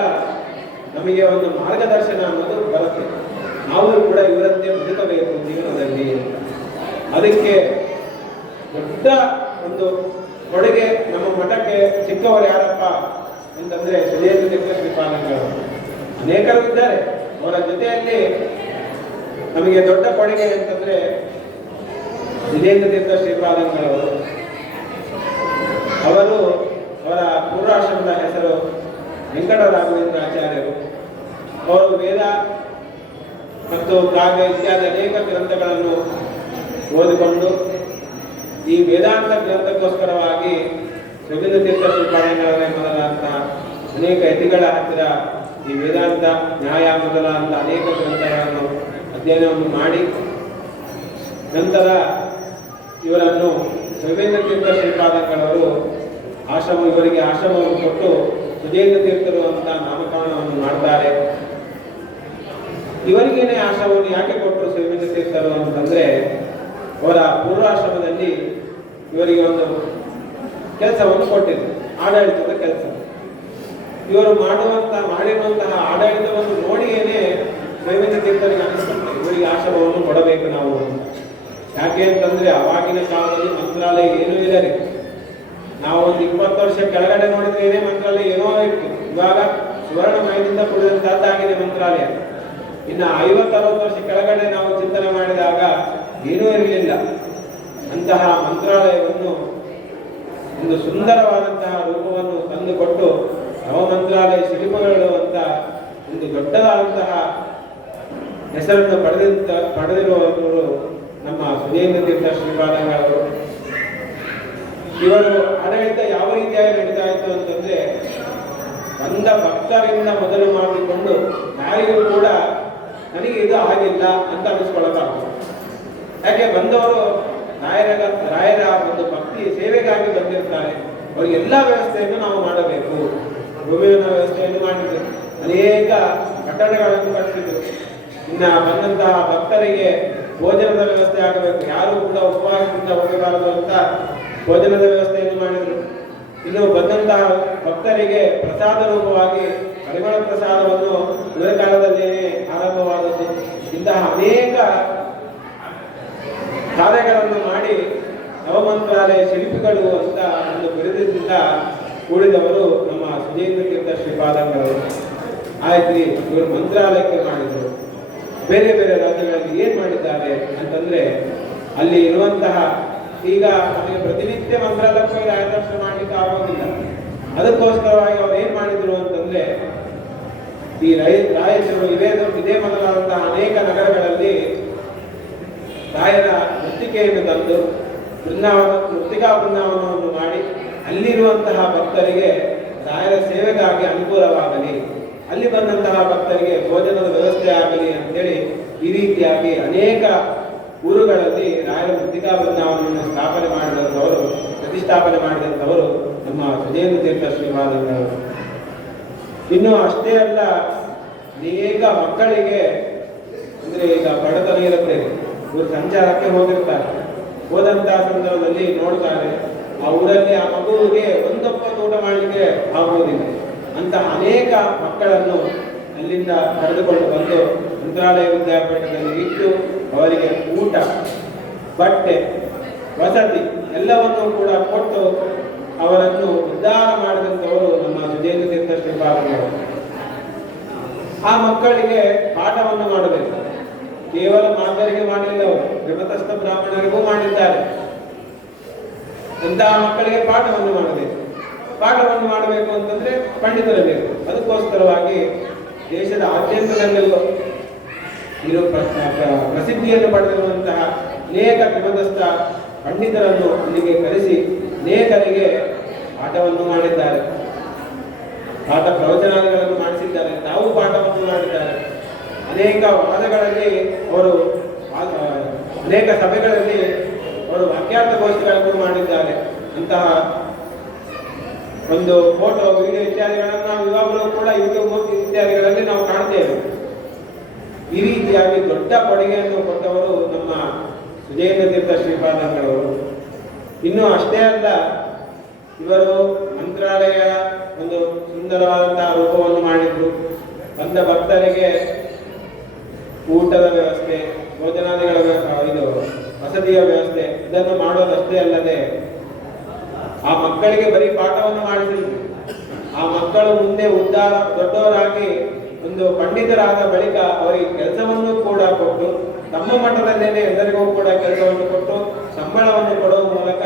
ನಮಗೆ ಒಂದು ಮಾರ್ಗದರ್ಶನ ಅನ್ನೋದು ಬರುತ್ತೆ. ನಾವು ಕೂಡ ಇವರಂತೆ ಬದುಕಬೇಕು ಜೀವನದಲ್ಲಿ. ಅದಕ್ಕೆ ದೊಡ್ಡ ಒಂದು ಕೊಡುಗೆ ನಮ್ಮ ಮಠಕ್ಕೆ ಚಿಕ್ಕವರು ಯಾರಪ್ಪ ಅಂತಂದ್ರೆ ಸುಜೇಂದ್ರ ತೀರ್ಥ ಶ್ರೀಪಾದಂಗಳು. ಅನೇಕರು ಇದ್ದಾರೆ. ಅವರ ಜೊತೆಯಲ್ಲಿ ನಮಗೆ ದೊಡ್ಡ ಕೊಡುಗೆ ಅಂತಂದ್ರೆ ಸುಜೇಂದ್ರ ತೀರ್ಥ ಶ್ರೀಪಾದಂಗಳವರು. ಅವರು ಅವರ ಪೂರ್ವಾಶ್ರಮದ ಹೆಸರು ವೆಂಕಟರಾಘವೇಂದ್ರ ಆಚಾರ್ಯರು. ಅವರು ವೇದ ಮತ್ತು ಕಾವ್ಯ ಇತ್ಯಾದಿ ಅನೇಕ ಗ್ರಂಥಗಳನ್ನು ಓದಿಕೊಂಡು ಈ ವೇದಾಂತ ಗ್ರಂಥಕ್ಕೋಸ್ಕರವಾಗಿ ಸುಜೇಂದ್ರ ತೀರ್ಥ ಶ್ರೀಪಾದಂಗಳವರೇ ಮೊದಲಾದಂತಹ ಅನೇಕ ಯತಿಗಳ ಹತ್ತಿರ ಈ ವೇದಾಂತ ನ್ಯಾಯ ಮೊದಲಾದಂಥ ಅನೇಕ ಗ್ರಂಥಗಳನ್ನು ಅಧ್ಯಯನವನ್ನು ಮಾಡಿ ನಂತರ ಇವರನ್ನು ಸುಜೇಂದ್ರ ತೀರ್ಥ ಶ್ರೀಪಾದಂಗಳವರು ಇವರಿಗೆ ಆಶ್ರಮವನ್ನು ಕೊಟ್ಟು ಸುಜೇಂದ್ರ ತೀರ್ಥರು ಅಂತ ನಾಮಕರಣವನ್ನು ಮಾಡ್ತಾರೆ. ಇವರಿಗೇನೆ ಆಶ್ರಮವನ್ನು ಯಾಕೆ ಕೊಟ್ಟರು ಸುಜೇಂದ್ರ ತೀರ್ಥರು ಅಂತಂದ್ರೆ, ಅವರ ಪೂರ್ವಾಶ್ರಮದಲ್ಲಿ ಇವರಿಗೆ ಒಂದು ಕೆಲಸವನ್ನು ಕೊಟ್ಟಿದ್ರು, ಆಡಳಿತದ ಕೆಲಸ. ಇವರು ಮಾಡಿರುವಂತಹ ಆಡಳಿತವನ್ನು ನೋಡಿಯೇನೆ ಸುಜೇಂದ್ರ ತೀರ್ಥರಿಗೆ ಅನಿಸ್ತಂತೆ ಇವರಿಗೆ ಆಶ್ರಮವನ್ನು ಕೊಡಬೇಕು ನಾವು. ಯಾಕೆ ಅಂತಂದ್ರೆ ಅವಾಗಿನ ಕಾಲದಲ್ಲಿ ಮಂತ್ರಾಲಯ ಏನೂ ಇಲ್ಲ ರೀ. ನಾವು ಒಂದು 20 ವರ್ಷ ಕೆಳಗಡೆ ನೋಡಿದ್ರೆ ಏನೇ ಮಂತ್ರಾಲಯ ಏನೋ ಇತ್ತು. ಇವಾಗ ಸುವರ್ಣಮಯದಿಂದ ಕೂಡಿದಂತಹದ್ದಾಗಿದೆ ಮಂತ್ರಾಲಯ. ಇನ್ನು 50-60 ವರ್ಷ ಕೆಳಗಡೆ ನಾವು ಚಿಂತನೆ ಮಾಡಿದಾಗ ಏನೂ ಇರಲಿಲ್ಲ. ಅಂತಹ ಮಂತ್ರಾಲಯವನ್ನು ಒಂದು ಸುಂದರವಾದಂತಹ ರೂಪವನ್ನು ತಂದುಕೊಟ್ಟು ನವ ಮಂತ್ರಾಲಯ ಶಿಲ್ಪಗಳು ಅಂತ ಒಂದು ದೊಡ್ಡದಾದಂತಹ ಹೆಸರನ್ನು ಪಡೆದಿರುವವರು ನಮ್ಮ ಸುಜೇಂದ್ರ ತೀರ್ಥ ಶ್ರೀಪಾದಂಗಳವರು. ಇವರು ಆಡಳಿತ ಯಾವ ರೀತಿಯಾಗಿ ನಡೀತಾ ಇತ್ತು ಅಂತಂದ್ರೆ, ಬಂದ ಭಕ್ತರಿಂದ ಮೊದಲು ಮಾಡಿಕೊಂಡು ಯಾರಿಗೂ ಕೂಡ ನನಗೆ ಇದು ಆಗಿಲ್ಲ ಅಂತ ಅನಿಸ್ಕೊಳ್ಳೋಕ್ಕಾಗ್ತದೆ. ಯಾಕೆ ಬಂದವರು ರಾಯರ ಒಂದು ಭಕ್ತಿ ಸೇವೆಗಾಗಿ ಬಂದಿರ್ತಾರೆ. ಅವರಿಗೆಲ್ಲ ವ್ಯವಸ್ಥೆಯನ್ನು ನಾವು ಮಾಡಬೇಕು. ಭೂಮಿಯ ವ್ಯವಸ್ಥೆಯನ್ನು ಮಾಡಿದ್ರು, ಅನೇಕ ಕಟ್ಟಡಗಳನ್ನು ಕಟ್ಟಿದ್ರು. ಇನ್ನ ಬಂದಂತಹ ಭಕ್ತರಿಗೆ ಭೋಜನದ ವ್ಯವಸ್ಥೆ ಆಗಬೇಕು. ಯಾರು ಕೂಡ ಉಪವಾಸದಿಂದ ಹೋಗಬಾರದು ಅಂತ ಭೋಜನದ ವ್ಯವಸ್ಥೆಯನ್ನು ಮಾಡಿದರು. ಇನ್ನು ಬಂದಂತಹ ಭಕ್ತರಿಗೆ ಪ್ರಸಾದ ರೂಪವಾಗಿ ಪರಿಮಳ ಪ್ರಸಾದವನ್ನು ಇವರ ಕಾಲದಲ್ಲಿಯೇ ಆರಂಭವಾದದ್ದು. ಇಂತಹ ಅನೇಕ ಕಾರ್ಯಗಳನ್ನು ಮಾಡಿ ನವಮಂತ್ರಾಲಯ ಶಿಲ್ಪಿಗಳು ಅಂತ ಒಂದು ಬಿರುದಿನಿಂದ ಕೂಡಿದವರು ನಮ್ಮ ಸುಜೇಂದ್ರ ತೀರ್ಥ ಶ್ರೀಪಾದಂಗಳವರು. ಆಯ್ತು, ಇವರು ಮಂತ್ರಾಲಯಕ್ಕೆ ಮಾಡಿದರು. ಬೇರೆ ಬೇರೆ ರಾಜ್ಯಗಳಲ್ಲಿ ಏನ್ ಮಾಡಿದ್ದಾರೆ ಅಂತಂದ್ರೆ, ಅಲ್ಲಿ ಇರುವಂತಹ ಈಗ ನಮಗೆ ಪ್ರತಿನಿತ್ಯ ಮಂತ್ರಾಲಯಕ್ಕೆ ದರ್ಶನ ಮಾಡಲಿಕ್ಕೆ ಆಗೋದಿಲ್ಲ. ಅದಕ್ಕೋಸ್ಕರವಾಗಿ ಅವ್ರು ಏನ್ ಮಾಡಿದ್ರು ಅಂತಂದ್ರೆ, ಈ ರಾಯಚೂರು ಇದೇ ಮೊದಲಾದಂತಹ ಅನೇಕ ನಗರಗಳಲ್ಲಿ ರಾಯರ ಮೃತ್ತಿಕೆಯನ್ನು ತಂದು ಮೃತ್ತಿಕಾ ಬೃಂದಾವನವನ್ನು ಮಾಡಿ ಅಲ್ಲಿರುವಂತಹ ಭಕ್ತರಿಗೆ ರಾಯರ ಸೇವೆಗಾಗಿ ಅನುಕೂಲವಾಗಲಿ, ಅಲ್ಲಿ ಬಂದಂತಹ ಭಕ್ತರಿಗೆ ಭೋಜನದ ವ್ಯವಸ್ಥೆ ಆಗಲಿ ಅಂತೇಳಿ ಈ ರೀತಿಯಾಗಿ ಅನೇಕ ಊರುಗಳಲ್ಲಿ ರಾಯರ ಮೃತ್ತಿಕಾ ಬೃಂದಾವನವನ್ನು ಪ್ರತಿಷ್ಠಾಪನೆ ಮಾಡಿದಂಥವರು ನಮ್ಮ ಸುಜೇಂದ್ರ ತೀರ್ಥ ಶ್ರೀಪಾದಂಗಳವರು. ಇನ್ನು ಅಷ್ಟೇ ಅಲ್ಲ, ಅನೇಕ ಮಕ್ಕಳಿಗೆ ಅಂದ್ರೆ ಈಗ ಬಡತನ ಇರುತ್ತೆ, ಇವರು ಸಂಚಾರಕ್ಕೆ ಹೋಗಿರ್ತಾರೆ. ಹೋದಂತಹ ಸಂದರ್ಭದಲ್ಲಿ ನೋಡ್ತಾರೆ, ಆ ಊರಲ್ಲಿ ಆ ಮಗುವಿಗೆ ಒಂದೊಪ್ಪತ್ತು ಊಟ ಮಾಡಲಿಕ್ಕೆ ಆಗುವುದಿಲ್ಲ. ಅಂತಹ ಅನೇಕ ಮಕ್ಕಳನ್ನು ಅಲ್ಲಿಂದ ಕರೆದುಕೊಂಡು ಬಂದು ಮಂತ್ರಾಲಯ ವಿದ್ಯಾಪೀಠದಲ್ಲಿ ಇಟ್ಟು ಅವರಿಗೆ ಊಟ, ಬಟ್ಟೆ, ವಸತಿ ಎಲ್ಲವನ್ನೂ ಕೂಡ ಕೊಟ್ಟು ಅವರನ್ನು ಉದ್ಧಾರ ಮಾಡಿದಂಥವರು ನಮ್ಮ ಸುಜೇಂದ್ರ ತೀರ್ಥ ಶ್ರೀಪಾದಂಗಳವರು. ಆ ಮಕ್ಕಳಿಗೆ ಪಾಠವನ್ನು ಮಾಡಬೇಕು. ಕೇವಲ ಮಾತರಿಗೆ ಮಾಡಲಿಲ್ಲ, ಅವರು ವ್ಯವತಸ್ಥ ಬ್ರಾಹ್ಮಣರಿಗೂ ಮಾಡಿದ್ದಾರೆ. ಇಂತಹ ಮಕ್ಕಳಿಗೆ ಪಾಠವನ್ನು ಮಾಡಬೇಕು. ಪಾಠವನ್ನು ಮಾಡಬೇಕು ಅಂತಂದ್ರೆ ಪಂಡಿತರು ಬೇಕು. ಅದಕ್ಕೋಸ್ಕರವಾಗಿ ದೇಶದ ಆದ್ಯಂತದಲ್ಲೆಲ್ಲೂ ಪ್ರಸಿದ್ಧಿಯನ್ನು ಪಡೆದಿರುವಂತಹ ಅನೇಕ ತ್ರಿಮತಸ್ಥ ಪಂಡಿತರನ್ನು ಇಲ್ಲಿಗೆ ಕರೆಸಿ ಅನೇಕರಿಗೆ ಪಾಠವನ್ನು ಮಾಡಿದ್ದಾರೆ. ಪಾಠ ಪ್ರವಚನಾದಿಗಳನ್ನು ಮಾಡಿಸಿದ್ದಾರೆ. ತಾವು ಪಾಠವನ್ನು ಮಾಡಿದ್ದಾರೆ. ಅನೇಕ ವಾದಗಳಲ್ಲಿ ಅವರು ಅನೇಕ ಸಭೆಗಳಲ್ಲಿ ಅವರು ವಾಕ್ಯಾರ್ಥಗೋಷ್ಠಿಗಳನ್ನು ಮಾಡಿದ್ದಾರೆ. ಅಂತಹ ಒಂದು ಫೋಟೋ, ವಿಡಿಯೋ ಇತ್ಯಾದಿಗಳನ್ನು ನಾವು ಇವಾಗಲೂ ಕೂಡ ಯೂಟ್ಯೂಬ್ ಇತ್ಯಾದಿಗಳಲ್ಲಿ ನಾವು ಕಾಣ್ತೇವೆ. ಈ ರೀತಿಯಾಗಿ ದೊಡ್ಡ ಕೊಡುಗೆಯನ್ನು ಕೊಟ್ಟವರು ನಮ್ಮ ಸುಜೇಂದ್ರ ತೀರ್ಥ ಶ್ರೀಪಾದಂಗಳವರು. ಇನ್ನು ಅಷ್ಟೇ ಅಲ್ಲ, ಇವರು ಮಂತ್ರಾಲಯ ಒಂದು ಸುಂದರವಾದಂತಹ ರೂಪವನ್ನು ಮಾಡಿದ್ರು. ಬಂದ ಭಕ್ತರಿಗೆ ಊಟದ ವ್ಯವಸ್ಥೆ, ಭೋಜನಾದಿಗಳ ಇದು ವಸತಿಯ ವ್ಯವಸ್ಥೆ ಇದನ್ನು ಮಾಡೋದಷ್ಟೇ ಅಲ್ಲದೆ ಆ ಮಕ್ಕಳಿಗೆ ಬರೀ ಪಾಠವನ್ನು ಮಾಡಿಸಿದ್ರು. ಆ ಮಕ್ಕಳು ಮುಂದೆ ಉದ್ಧಾರ ದೊಡ್ಡವರಾಗಿ ಒಂದು ಪಂಡಿತರಾದ ಬಳಿಕ ಅವರಿಗೆ ಕೆಲಸವನ್ನು ಕೂಡ ಕೊಟ್ಟು, ತಮ್ಮ ಮಠದಲ್ಲೇನೆ ಎಲ್ಲರಿಗೂ ಕೂಡ ಕೆಲಸವನ್ನು ಕೊಟ್ಟು ಸಂಬಳವನ್ನು ಕೊಡುವ ಮೂಲಕ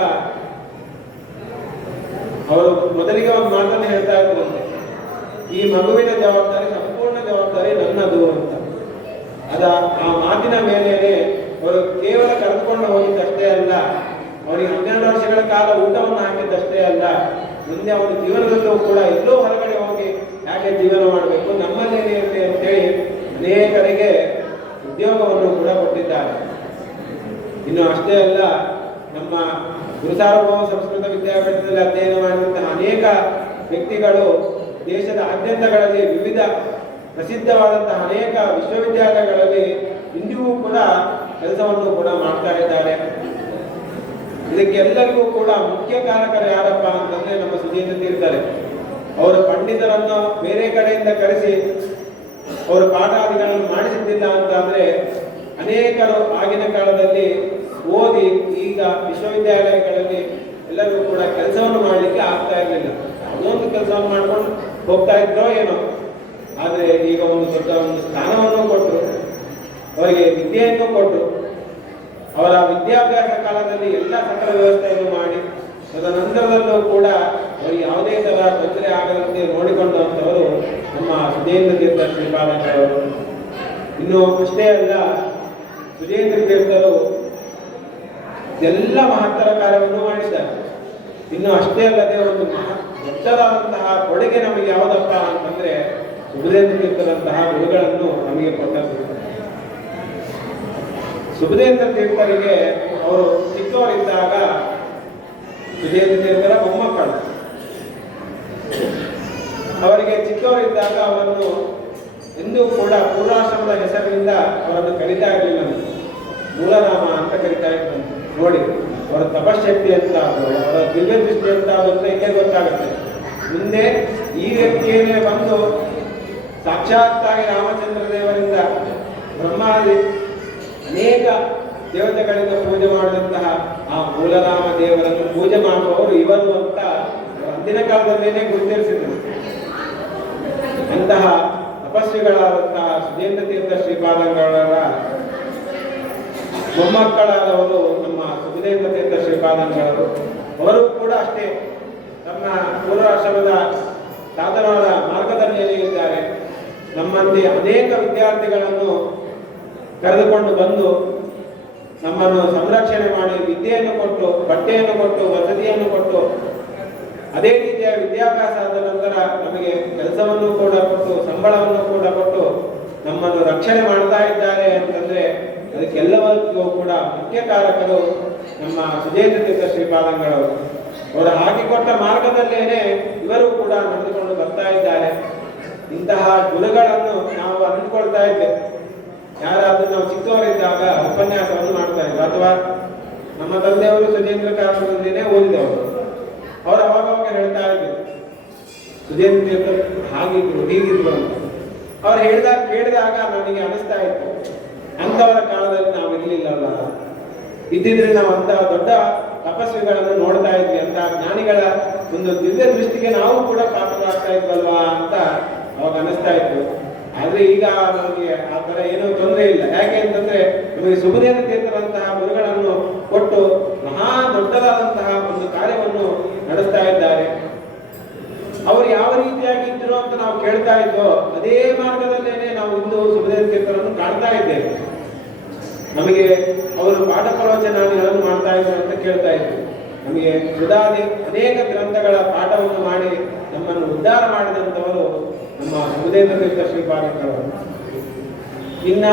ಅವರು ಮೊದಲಿಗೆ ಒಂದು ಮಾತನ್ನು ಹೇಳ್ತಾ ಇದ್ರಂತೆ, ಈ ಮಗುವಿನ ಜವಾಬ್ದಾರಿ, ಸಂಪೂರ್ಣ ಜವಾಬ್ದಾರಿ ನನ್ನದು ಅಂತ. ಆ ಮಾತಿನ ಮೇಲೇನೆ ಅವರು ಕೇವಲ ಕರೆದುಕೊಂಡು ಹೋಗಿದ್ದಷ್ಟೇ ಅಲ್ಲ, ಅವರಿಗೆ 12 ವರ್ಷಗಳ ಕಾಲ ಊಟವನ್ನು ಹಾಕಿದ್ದಷ್ಟೇ ಅಲ್ಲ, ಮುಂದೆ ಅವರ ಜೀವನದಲ್ಲೂ ಕೂಡ ಎಲ್ಲೋ ಹೊರಗಡೆ ಹೋಗಿ ಯಾಕೆ ಜೀವನ ಮಾಡಬೇಕು, ನಮ್ಮಲ್ಲೇನೆ ಇರುತ್ತೆ ಅಂತೇಳಿ ಅನೇಕರಿಗೆ ಉದ್ಯೋಗವನ್ನು ಕೂಡ ಕೊಟ್ಟಿದ್ದಾರೆ. ಇನ್ನು ಅಷ್ಟೇ ಅಲ್ಲ, ನಮ್ಮ ಗುರುಸಾರ್ವಭೌಮ ಸಂಸ್ಕೃತ ವಿದ್ಯಾಪೀಠದಲ್ಲಿ ಅಧ್ಯಯನ ಮಾಡಿದಂತಹ ಅನೇಕ ವ್ಯಕ್ತಿಗಳು ದೇಶದ ಆದ್ಯಂತಗಳಲ್ಲಿ ವಿವಿಧ ಪ್ರಸಿದ್ಧವಾದಂತಹ ಅನೇಕ ವಿಶ್ವವಿದ್ಯಾಲಯಗಳಲ್ಲಿ ಇಂದಿಗೂ ಕೂಡ ಕೆಲಸವನ್ನು ಕೂಡ ಮಾಡ್ತಾ ಇದ್ದಾರೆ. ಇದಕ್ಕೆಲ್ಲರಿಗೂ ಕೂಡ ಮುಖ್ಯ ಕಾರಕರು ಯಾರಪ್ಪ ಅಂತಂದ್ರೆ ನಮ್ಮ ಸುಜೇಂದ್ರ ತೀರ್ಥರೇ. ಅವರ ಪಂಡಿತರನ್ನು ಬೇರೆ ಕಡೆಯಿಂದ ಕರೆಸಿ ಅವರು ಪಾಠಾದಿಗಳನ್ನು ಮಾಡಿಸಿದ್ದಿಲ್ಲ ಅಂತ ಅಂದ್ರೆ ಅನೇಕರು ಆಗಿನ ಕಾಲದಲ್ಲಿ ಓದಿ ಈಗ ವಿಶ್ವವಿದ್ಯಾಲಯಗಳಲ್ಲಿ ಎಲ್ಲರಿಗೂ ಕೂಡ ಕೆಲಸವನ್ನು ಮಾಡಲಿಕ್ಕೆ ಆಗ್ತಾ ಇರಲಿಲ್ಲ. ಅದೊಂದು ಕೆಲಸವನ್ನು ಮಾಡ್ಕೊಂಡು ಹೋಗ್ತಾ ಇದ್ರೋ ಏನೋ. ಆದರೆ ಈಗ ಒಂದು ದೊಡ್ಡ ಒಂದು ಸ್ಥಾನವನ್ನು ಕೊಟ್ಟರು, ಅವರಿಗೆ ವಿದ್ಯೆಯನ್ನು ಕೊಟ್ಟರು. ಅವರ ವಿದ್ಯಾಭ್ಯಾಸ ಕಾಲದಲ್ಲಿ ಎಲ್ಲ ಸಕಲ ವ್ಯವಸ್ಥೆಯನ್ನು ಮಾಡಿ ತದನಂತರದಲ್ಲೂ ಕೂಡ ಅವರಿಗೆ ಯಾವುದೇ ತರ ತೊಂದರೆ ಆಗದಂತೆ ನೋಡಿಕೊಂಡಂಥವರು ನಮ್ಮ ಸುಜೇಂದ್ರ ತೀರ್ಥ ಶ್ರೀಪಾದಂಗಳವರು. ಇನ್ನು ಅಷ್ಟೇ ಅಲ್ಲ, ಸುಜೇಂದ್ರ ತೀರ್ಥರು ಎಲ್ಲ ಮಹತ್ತರ ಕಾರ್ಯವನ್ನು ಮಾಡಿದ್ದಾರೆ. ಇನ್ನು ಅಷ್ಟೇ ಅಲ್ಲದೆ ಒಂದು ದೊಡ್ಡದಾದಂತಹ ಕೊಡುಗೆ ನಮಗೆ ಯಾವುದಪ್ಪ ಅಂತಂದ್ರೆ ಸುಬುಧೇಂದ್ರ ತೀರ್ಥರಂತಹ ಗುರುಗಳನ್ನು ನಮಗೆ ಕೊಟ್ಟದ್ದು. ಸುಬುಧೇಂದ್ರ ತೀರ್ಥರಿಗೆ ಅವರು ಚಿಕ್ಕವರಿದ್ದಾಗ ಸುಜೇಂದ್ರ ತೀರ್ಥರ ಮೊಮ್ಮಕ್ಕಳು. ಅವರಿಗೆ ಚಿಕ್ಕವರಿದ್ದಾಗ ಅವರನ್ನು ಎಂದೂ ಕೂಡ ಪೂರ್ವಾಶ್ರಮದ ಹೆಸರಿನಿಂದ ಅವರನ್ನು ಕರೀತಾ ಇರಲಿಲ್ಲ, ಮೂಲರಾಮ ಅಂತ ಕರೀತಾ ಇದ್ದಂತೆ. ನೋಡಿ ಅವರ ತಪಶಕ್ತಿ ಅಂತ, ಅವರ ದಿವ್ಯ ದೃಷ್ಟಿ ಅಂತ ಅಂತ ಹೇಗೆ ಗೊತ್ತಾಗುತ್ತೆ. ಮುಂದೆ ಈ ವ್ಯಕ್ತಿಯನ್ನೇ ಬಂದು ಸಾಕ್ಷಾತ್ತಾಗಿ ರಾಮಚಂದ್ರ ದೇವರಿಂದ ಬ್ರಹ್ಮಾದಿ ಅನೇಕ ದೇವತೆಗಳಿಂದ ಪೂಜೆ ಮಾಡಿದಂತಹ ಆ ಮೂಲರಾಮ ದೇವರನ್ನು ಪೂಜೆ ಮಾಡುವವರು ಇವರು ಅಂತ ಅಂದಿನ ಕಾಲದಲ್ಲೇನೆ ಗುರುತಿಸಿದರು. ಅಂತಹ ತಪಸ್ವಿಗಳಾದಂತಹ ಸುಜೇಂದ್ರ ತೀರ್ಥ ಶ್ರೀಪಾದಂಗಳವರ ಮೊಮ್ಮಕ್ಕಳಾದವರು ನಮ್ಮ ಸುಬುಧೇಂದ್ರ ತೀರ್ಥ ಶ್ರೀಪಾದಂಗಳವರು. ಅವರು ಕೂಡ ಅಷ್ಟೇ ತಮ್ಮ ಪೂರ್ವಾಶ್ರಮದ ಸಾಧನವಾದ ಮಾರ್ಗದರ್ಶಿಯಲ್ಲಿ ಇದ್ದಾರೆ. ನಮ್ಮಲ್ಲಿ ಅನೇಕ ವಿದ್ಯಾರ್ಥಿಗಳನ್ನು ಕರೆದುಕೊಂಡು ಬಂದು ನಮ್ಮನ್ನು ಸಂರಕ್ಷಣೆ ಮಾಡಿ ವಿದ್ಯೆಯನ್ನು ಕೊಟ್ಟು, ಬಟ್ಟೆಯನ್ನು ಕೊಟ್ಟು, ವಸತಿಯನ್ನು ಕೊಟ್ಟು, ಅದೇ ರೀತಿಯ ವಿದ್ಯಾಭ್ಯಾಸ ಆದ ನಂತರ ನಮಗೆ ಕೆಲಸವನ್ನು ಕೂಡ ಕೊಟ್ಟು, ಸಂಬಳವನ್ನು ಕೂಡ ಕೊಟ್ಟು ನಮ್ಮನ್ನು ರಕ್ಷಣೆ ಮಾಡ್ತಾ ಇದ್ದಾರೆ ಅಂತಂದ್ರೆ ಅದಕ್ಕೆಲ್ಲವೂ ಕೂಡ ಮುಖ್ಯ ಕಾರಕರು ನಮ್ಮ ಸುಜೇಂದ್ರ ತೀರ್ಥ ಶ್ರೀಪಾದಂಗಳವರು. ಅವರು ಹಾಕಿಕೊಟ್ಟ ಮಾರ್ಗದಲ್ಲೇನೆ ಇವರು ಕೂಡ ನಡೆದುಕೊಂಡು ಬರ್ತಾ ಇದ್ದಾರೆ. ಇಂತಹ ಗುರುಗಳನ್ನು ನಾವು ಅಂದುಕೊಳ್ತಾ ಇದ್ದೇವೆ. ಯಾರಾದ್ರೂ ನಾವು ಚಿಕ್ಕವರಿದ್ದಾಗ ಉಪನ್ಯಾಸವನ್ನು ಮಾಡ್ತಾ ಇದ್ವಿ, ಅಥವಾ ನಮ್ಮ ತಂದೆಯವರು ಸುಜೇಂದ್ರ ಕಾರಣದಲ್ಲಿನೇ ಓದಿದವರು. ಅವರು ಅವಾಗ ಹೇಳ್ತಾ ಇದ್ರು ಸುಜೇಂದ್ರ ತೀರ್ಥರು ಹಾಗಿದ್ರು ಹೀಗಿದ್ರು ಅಂತ. ಅವ್ರು ಕೇಳಿದಾಗ ನನಗೆ ಅನಿಸ್ತಾ ಇತ್ತು, ಅಂಥವರ ಕಾಲದಲ್ಲಿ ನಾವು ಇರ್ಲಿಲ್ಲಲ್ಲ, ಇದ್ದಿದ್ರೆ ನಾವು ಅಂತಹ ದೊಡ್ಡ ತಪಸ್ವಿಗಳನ್ನು ನೋಡ್ತಾ ಇದ್ವಿ, ಅಂತ ಜ್ಞಾನಿಗಳ ಒಂದು ದಿವ್ಯ ದೃಷ್ಟಿಗೆ ನಾವು ಕೂಡ ಪಾತ್ರರಾಗ್ತಾ ಇದ್ವಲ್ವಾ ಅಂತ ಅವಾಗ ಅನಿಸ್ತಾ ಇತ್ತು. ಆದ್ರೆ ಈಗ ನಮಗೆ ಆ ತರ ಏನೂ ತೊಂದರೆ ಇಲ್ಲ. ಯಾಕೆ ಅಂತಂದ್ರೆ ನಮಗೆ ಸುಬುಧೇಂದ್ರ ತೀರ್ಥರಂತಹ ಗುರುಗಳನ್ನು ಕೊಟ್ಟು ಮಹಾ ದೊಡ್ಡದಾದಂತಹ ಒಂದು ಕಾರ್ಯವನ್ನು ನಡೆಸ್ತಾ ಇದ್ದಾರೆ. ಅವರು ಯಾವ ರೀತಿಯಾಗಿ ಇದ್ರು ಅಂತ ನಾವು ಕೇಳ್ತಾ ಇದ್ದೋ ಅದೇ ಮಾರ್ಗದಲ್ಲೇನೆ ನಾವು ಇಂದು ಸುಬುಧೇಂದ್ರ ತೀರ್ಥರನ್ನು ಕಾಣ್ತಾ ಇದ್ದೇವೆ. ನಮಗೆ ಅವರು ಪಾಠ ಪ್ರವಚನಾದಿಗಳನ್ನು ಮಾಡ್ತಾ ಇದ್ರು ಅಂತ ಕೇಳ್ತಾ ಇದ್ರು. ನಮಗೆ ಸುಧಾದಿ ಅನೇಕ ಗ್ರಂಥಗಳ ಪಾಠವನ್ನು ಮಾಡಿ ನಮ್ಮನ್ನು ಉದ್ಧಾರ ಮಾಡಿದಂಥವರು ನಮ್ಮ ಸುಬುಧೇಂದ್ರ ತೀರ್ಥ ಶ್ರೀಪಾದಂಗಳು. ಇನ್ನ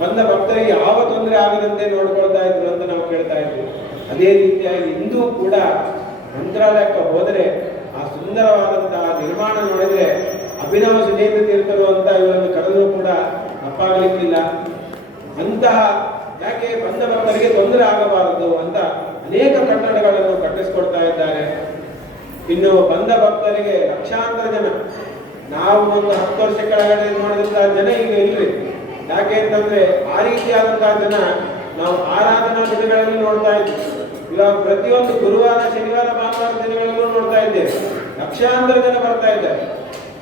ಬಂದ ಭಕ್ತರಿಗೆ ಯಾವ ತೊಂದರೆ ಆಗದಂತೆ ನೋಡ್ಕೊಳ್ತಾ ಇದ್ರು ಅಂತ ನಾವು ಕೇಳ್ತಾ ಇದ್ವಿ. ಅದೇ ರೀತಿಯಾಗಿ ಇಂದೂ ಕೂಡ ಮಂತ್ರಾಲಯಕ್ಕೆ ಹೋದರೆ ಆ ಸುಂದರವಾದಂತಹ ನಿರ್ಮಾಣ ನೋಡಿದ್ರೆ ಅಭಿನವ ಸುಧೇಂದ್ರ ತೀರ್ಥರು ಅಂತ ಇವರನ್ನು ಕರೆದರೂ ಕೂಡ ತಪ್ಪಾಗಲಿಕ್ಕಿಲ್ಲ. ಅಂತಹ ಯಾಕೆ ಬಂದ ಭಕ್ತರಿಗೆ ತೊಂದರೆ ಆಗಬಾರದು ಅಂತ ಅನೇಕ ಕಟ್ಟಡಗಳನ್ನು ಕಟ್ಟಿಸಿಕೊಡ್ತಾ ಇದ್ದಾರೆ. ಇನ್ನು ಬಂದ ಭಕ್ತರಿಗೆ ಲಕ್ಷಾಂತರ ಜನ, ನಾವು ಒಂದು 10 ವರ್ಷ ಕೆಳಗಡೆ ನೋಡಿದಂತಹ ಜನ ಈಗ ಇಲ್ರಿ. ಯಾಕೆ ಅಂತಂದ್ರೆ ಆ ರೀತಿಯಾದಂತಹ ಜನ ನಾವು ಆರಾಧನಾ ದಿನಗಳಲ್ಲಿ ನೋಡ್ತಾ ಇದ್ವಿ. ಇವಾಗ ಪ್ರತಿಯೊಂದು ಗುರುವಾರ, ಶನಿವಾರ, ಭಾನುವಾರ ದಿನಗಳಲ್ಲೂ ನೋಡ್ತಾ ಇದ್ದೇವೆ. ಲಕ್ಷಾಂತರ ಜನ ಬರ್ತಾ ಇದ್ದಾರೆ.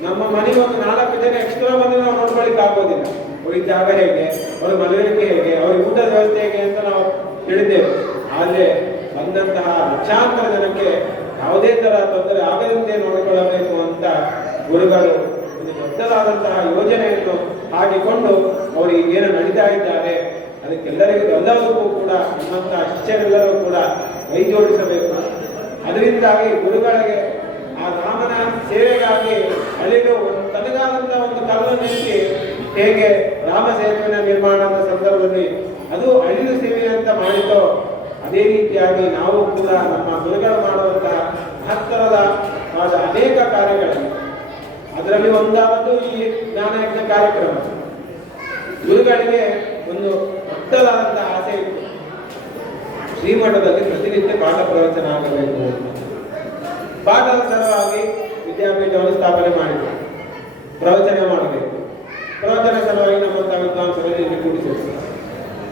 ನಮ್ಮ ಮನೆಗೆ ಒಂದು 4 ಜನ ಎಕ್ಸ್ಟ್ರಾ ಬಂದು ನಾವು ನೋಡ್ಕೊಳ್ಳಿಕ್ಕೆ ಆಗೋದಿಲ್ಲ. ಅವ್ರಿಗೆ ಜಾಗ ಹೇಗೆ, ಅವ್ರ ಮಲಗಲಿಕ್ಕೆ ಹೇಗೆ, ಅವ್ರಿಗೆ ಊಟದ ವ್ಯವಸ್ಥೆ ಹೇಗೆ ಅಂತ ನಾವು ತಿಳಿದ್ದೇವೆ. ಆದರೆ ಬಂದಂತಹ ಲಕ್ಷಾಂತರ ಜನಕ್ಕೆ ಯಾವುದೇ ತರ ತೊಂದರೆ ಆಗದಂತೆ ನೋಡಿಕೊಳ್ಳಬೇಕು ಅಂತ ಗುರುಗಳು ಒಂದು ದೊಡ್ಡದಾದಂತಹ ಯೋಜನೆಯನ್ನು ಹಾಕಿಕೊಂಡು ಅವರಿಗೆ ಏನು ನಡೀತಾ ಇದ್ದಾರೆ ಎಲ್ಲರಿಗೂ ಕೂಡ ನಮ್ಮಂತಹ ಶಿಷ್ಯರೆಲ್ಲರೂ ಕೂಡ ಕೈ ಜೋಡಿಸಬೇಕು. ಅದರಿಂದಾಗಿ ಗುರುಗಳಿಗೆ ಆ ರಾಮನ ಸೇವೆಗಾಗಿ ಅಲ್ಲಿಗೆ ತನಗಾದಂತಹ ಒಂದು ಕಲ್ಲು ನಿಂತಿ ಹೇಗೆ ರಾಮ ಸೇತುವಿನ ನಿರ್ಮಾಣದ ಸಂದರ್ಭದಲ್ಲಿ ಅದು ಅಳಿಲು ಸೇವೆ ಅಂತ ಮಾಡಿತೋ ಅದೇ ರೀತಿಯಾಗಿ ನಾವು ಕೂಡ ನಮ್ಮ ಗುರುಗಳು ಮಾಡುವಂತಹ ಮಹತ್ತರದ ಅನೇಕ ಕಾರ್ಯಗಳನ್ನು, ಅದರಲ್ಲಿ ಒಂದಾದದ್ದು ಈ ಜ್ಞಾನಯಜ್ಞ ಕಾರ್ಯಕ್ರಮ. ಗುರುಗಳಿಗೆ ಒಂದು ದೊಡ್ಡದಾದಂತಹ ಆಸೆ ಇತ್ತು, ಶ್ರೀಮಠದಲ್ಲಿ ಪ್ರತಿನಿತ್ಯ ಪಾಠ ಪ್ರವಚನ ಆಗಬೇಕು. ಪಾಠದ ಸಲುವಾಗಿ ವಿದ್ಯಾಪೀಠವನ್ನು ಸ್ಥಾಪನೆ ಮಾಡಿದರು. ಪ್ರವಚನ ಮಾಡಬೇಕು. ಪ್ರವಚನ ಸಲುವಾಗಿ ನಮ್ಮಂತಹ ವಿದ್ವಾಂಸರನ್ನು ಇಲ್ಲಿ ಕೂಡಿಸಿದ್ರು.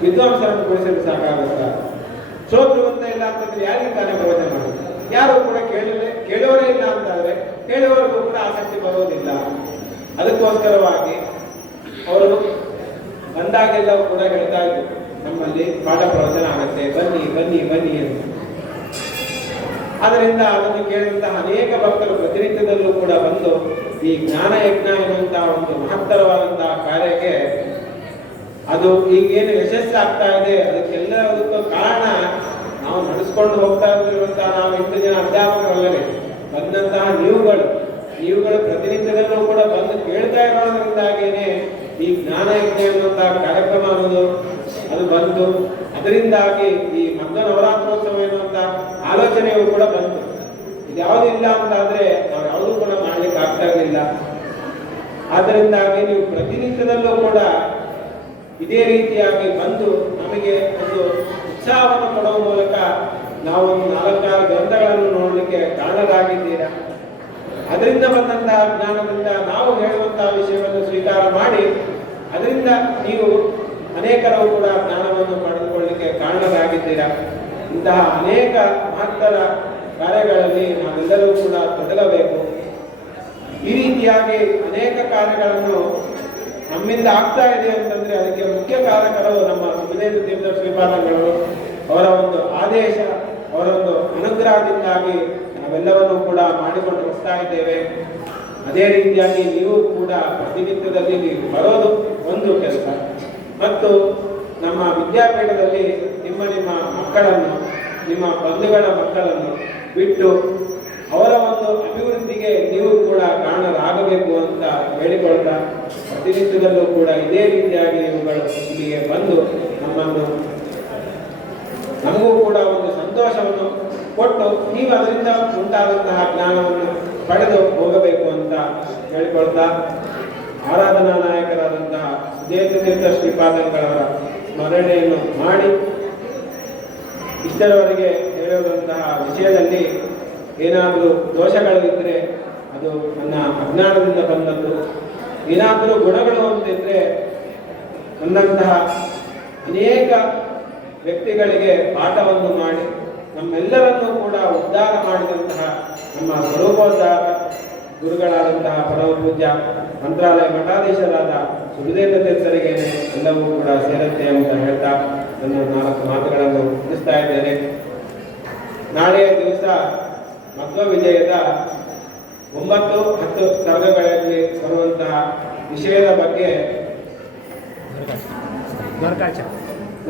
ವಿದ್ವಾಂಸರನ್ನು ಕೂಡಿಸಿದ್ರೆ ಸಾಕಾಗುತ್ತ? ಶ್ರೋತೃವಂತ ಇಲ್ಲ ಅಂತಂದ್ರೆ ಯಾರಿಗೆ ತಾನೇ ಪ್ರವಚನ ಮಾಡುದು? ಯಾರು ಕೂಡ ಕೇಳುವವರೇ ಇಲ್ಲ ಅಂತಾದ್ರೆ ಕೇಳುವವರಿಗೂ ಕೂಡ ಆಸಕ್ತಿ ಬರೋದಿಲ್ಲ. ಅದಕ್ಕೋಸ್ಕರವಾಗಿ ಅವರು ಬಂದಾಗೆಲ್ಲ ಕೂಡ ಹೇಳ್ತಾ ಇದ್ರು, ನಮ್ಮಲ್ಲಿ ಪಾಠ ಪ್ರವಚನ ಆಗತ್ತೆ, ಬನ್ನಿ ಬನ್ನಿ ಬನ್ನಿ ಅಂತ. ಆದ್ದರಿಂದ ಅದನ್ನು ಕೇಳಿದಂತಹ ಅನೇಕ ಭಕ್ತರು ಪ್ರತಿನಿತ್ಯದಲ್ಲೂ ಕೂಡ ಬಂದು ಈ ಜ್ಞಾನಯಜ್ಞ ಎನ್ನುವಂತಹ ಒಂದು ಮಹತ್ತರವಾದಂತಹ ಕಾರ್ಯಕ್ಕೆ ಅದು ಈಗೇನು ಯಶಸ್ಸಾಗ್ತಾ ಇದೆ ಅದಕ್ಕೆಲ್ಲದಕ್ಕೂ ಕಾರಣ ನಾವು ನಡೆಸ್ಕೊಂಡು ಹೋಗ್ತಾ ಇರುವಂತಹ ನಾವು 8 ಜನ ಅಧ್ಯಾಪಕರಲ್ಲದೆ ಬಂದಂತಹ ನೀವುಗಳು ಪ್ರತಿನಿತ್ಯದಲ್ಲೂ ಕೂಡ ಬಂದು ಕೇಳ್ತಾ ಇರೋದ್ರಿಂದಾಗೇನೆ ಈ ಜ್ಞಾನಯಜ್ಞ ಎನ್ನುವಂತಹ ಕಾರ್ಯಕ್ರಮ ಅನ್ನೋದು ಅದು ಬಂತು. ಅದರಿಂದಾಗಿ ಈ ಮಧ್ವ ನವರಾತ್ರೋತ್ಸವ ಎನ್ನುವಂತಹ ಆಲೋಚನೆಯು ಕೂಡ ಬಂತು. ಇದ್ಯಾವುದು ಇಲ್ಲ ಅಂತಾದ್ರೆ ನಾವು ಯಾವುದೂ ಕೂಡ ಮಾಡ್ಲಿಕ್ಕೆ ಆಗ್ತಾ ಇರಲಿಲ್ಲ. ಆದ್ದರಿಂದಾಗಿ ನೀವು ಪ್ರತಿನಿತ್ಯದಲ್ಲೂ ಕೂಡ ಇದೇ ರೀತಿಯಾಗಿ ಬಂದು ನಮಗೆ ಒಂದು ಉತ್ಸಾಹವನ್ನು ಕೊಡುವ ಮೂಲಕ ನಾವು ಒಂದು 4-6 ಗ್ರಂಥಗಳನ್ನು ನೋಡಲಿಕ್ಕೆ ಕಾರಣರಾಗಿದ್ದೀರಾ. ಅದರಿಂದ ಬಂದಂತಹ ಜ್ಞಾನದಿಂದ ನಾವು ಹೇಳುವಂತಹ ವಿಷಯವನ್ನು ಸ್ವೀಕಾರ ಮಾಡಿ ಅದರಿಂದ ನೀವು ಅನೇಕರು ಕೂಡ ಜ್ಞಾನವನ್ನು ಪಡೆದುಕೊಳ್ಳಲಿಕ್ಕೆ ಕಾರಣರಾಗಿದ್ದೀರಾ. ಇಂತಹ ಅನೇಕ ಮಹತ್ತರ ಕಾರ್ಯಗಳಲ್ಲಿ ನಾವೆಲ್ಲರೂ ಕೂಡ ತೊಡಗಬೇಕು. ಈ ರೀತಿಯಾಗಿ ಅನೇಕ ಕಾರ್ಯಗಳನ್ನು ನಮ್ಮಿಂದ ಆಗ್ತಾ ಇದೆ ಅಂತಂದ್ರೆ ಅದಕ್ಕೆ ಮುಖ್ಯ ಕಾರಕರು ನಮ್ಮ ಸುಬುಧೇಂದ್ರ ತೀರ್ಥ ಶ್ರೀಪಾದಂಗಳು. ಅವರ ಒಂದು ಆದೇಶ, ಅವರ ಒಂದು ಅನುಗ್ರಹದಿಂದಾಗಿ ನಾವೆಲ್ಲವನ್ನು ಕೂಡ ಮಾಡಿಕೊಂಡು ಹೋಗ್ತಾ ಇದ್ದೇವೆ. ಅದೇ ರೀತಿಯಾಗಿ ನೀವು ಕೂಡ ಪ್ರತಿನಿತ್ಯದಲ್ಲಿ ನೀವು ಬರೋದು ಒಂದು ಕೆಲಸ, ಮತ್ತು ನಮ್ಮ ವಿದ್ಯಾಪೀಠದಲ್ಲಿ ನಿಮ್ಮ ಮಕ್ಕಳನ್ನು, ನಿಮ್ಮ ಬಂಧುಗಳ ಮಕ್ಕಳನ್ನು ಬಿಟ್ಟು ಅವರ ಒಂದು ಅಭಿವೃದ್ಧಿಗೆ ನೀವು ಕೂಡ ಕಾರಣರಾಗಬೇಕು ಅಂತ ಹೇಳಿಕೊಳ್ತಾ ಪ್ರತಿನಿತ್ಯದಲ್ಲೂ ಕೂಡ ಇದೇ ರೀತಿಯಾಗಿ ಇವುಗಳು ಇಲ್ಲಿಗೆ ಬಂದು ನಮಗೂ ಕೂಡ ಒಂದು ಸಂತೋಷವನ್ನು ಕೊಟ್ಟು ನೀವು ಅದರಿಂದ ಉಂಟಾದಂತಹ ಜ್ಞಾನವನ್ನು ಪಡೆದು ಹೋಗಬೇಕು ಅಂತ ಹೇಳಿಕೊಳ್ತಾ ಆರಾಧನಾ ನಾಯಕರಾದಂತಹ ಸುಧೇಂದ್ರ ತೀರ್ಥ ಶ್ರೀಪಾದಂಗಳವರ ಸ್ಮರಣೆಯನ್ನು ಮಾಡಿ ಇಷ್ಟರವರೆಗೆ ಹೇಳಿರುವಂತಹ ವಿಷಯದಲ್ಲಿ ಏನಾದರೂ ದೋಷಗಳಿದ್ದರೆ ಅದು ನನ್ನ ಅಜ್ಞಾನದಿಂದ ಬಂದದ್ದು. ಏನಾದರೂ ಗುಣಗಳು ಅಂತಿದ್ರೆ ಬಂದಂತಹ ಅನೇಕ ವ್ಯಕ್ತಿಗಳಿಗೆ ಪಾಠವನ್ನು ಮಾಡಿ ನಮ್ಮೆಲ್ಲರನ್ನೂ ಕೂಡ ಉದ್ಧಾರ ಮಾಡಿದಂತಹ ನಮ್ಮ ಸ್ವರೂಪೋದ್ಧಾರ ಗುರುಗಳಾದಂತಹ ಪರಮ ಪೂಜ್ಯ ಮಂತ್ರಾಲಯ ಮಠಾಧೀಶರಾದ ಸುಬುಧೇಂದ್ರ ತೀರ್ಥರಿಗೆ ಎಲ್ಲವೂ ಕೂಡ ಸೇರುತ್ತೆ ಅಂತ ಹೇಳ್ತಾ ನನ್ನ 4 ಮಾತುಗಳನ್ನು ಮುಗಿಸ್ತಾ ಇದ್ದೇನೆ. ನಾಳೆಯ ದಿವಸ ಮಧ್ವ ವಿಜಯದ 9, 10 ಸರ್ಗಗಳಲ್ಲಿ ಬರುವಂತಹ ವಿಷಯದ ಬಗ್ಗೆ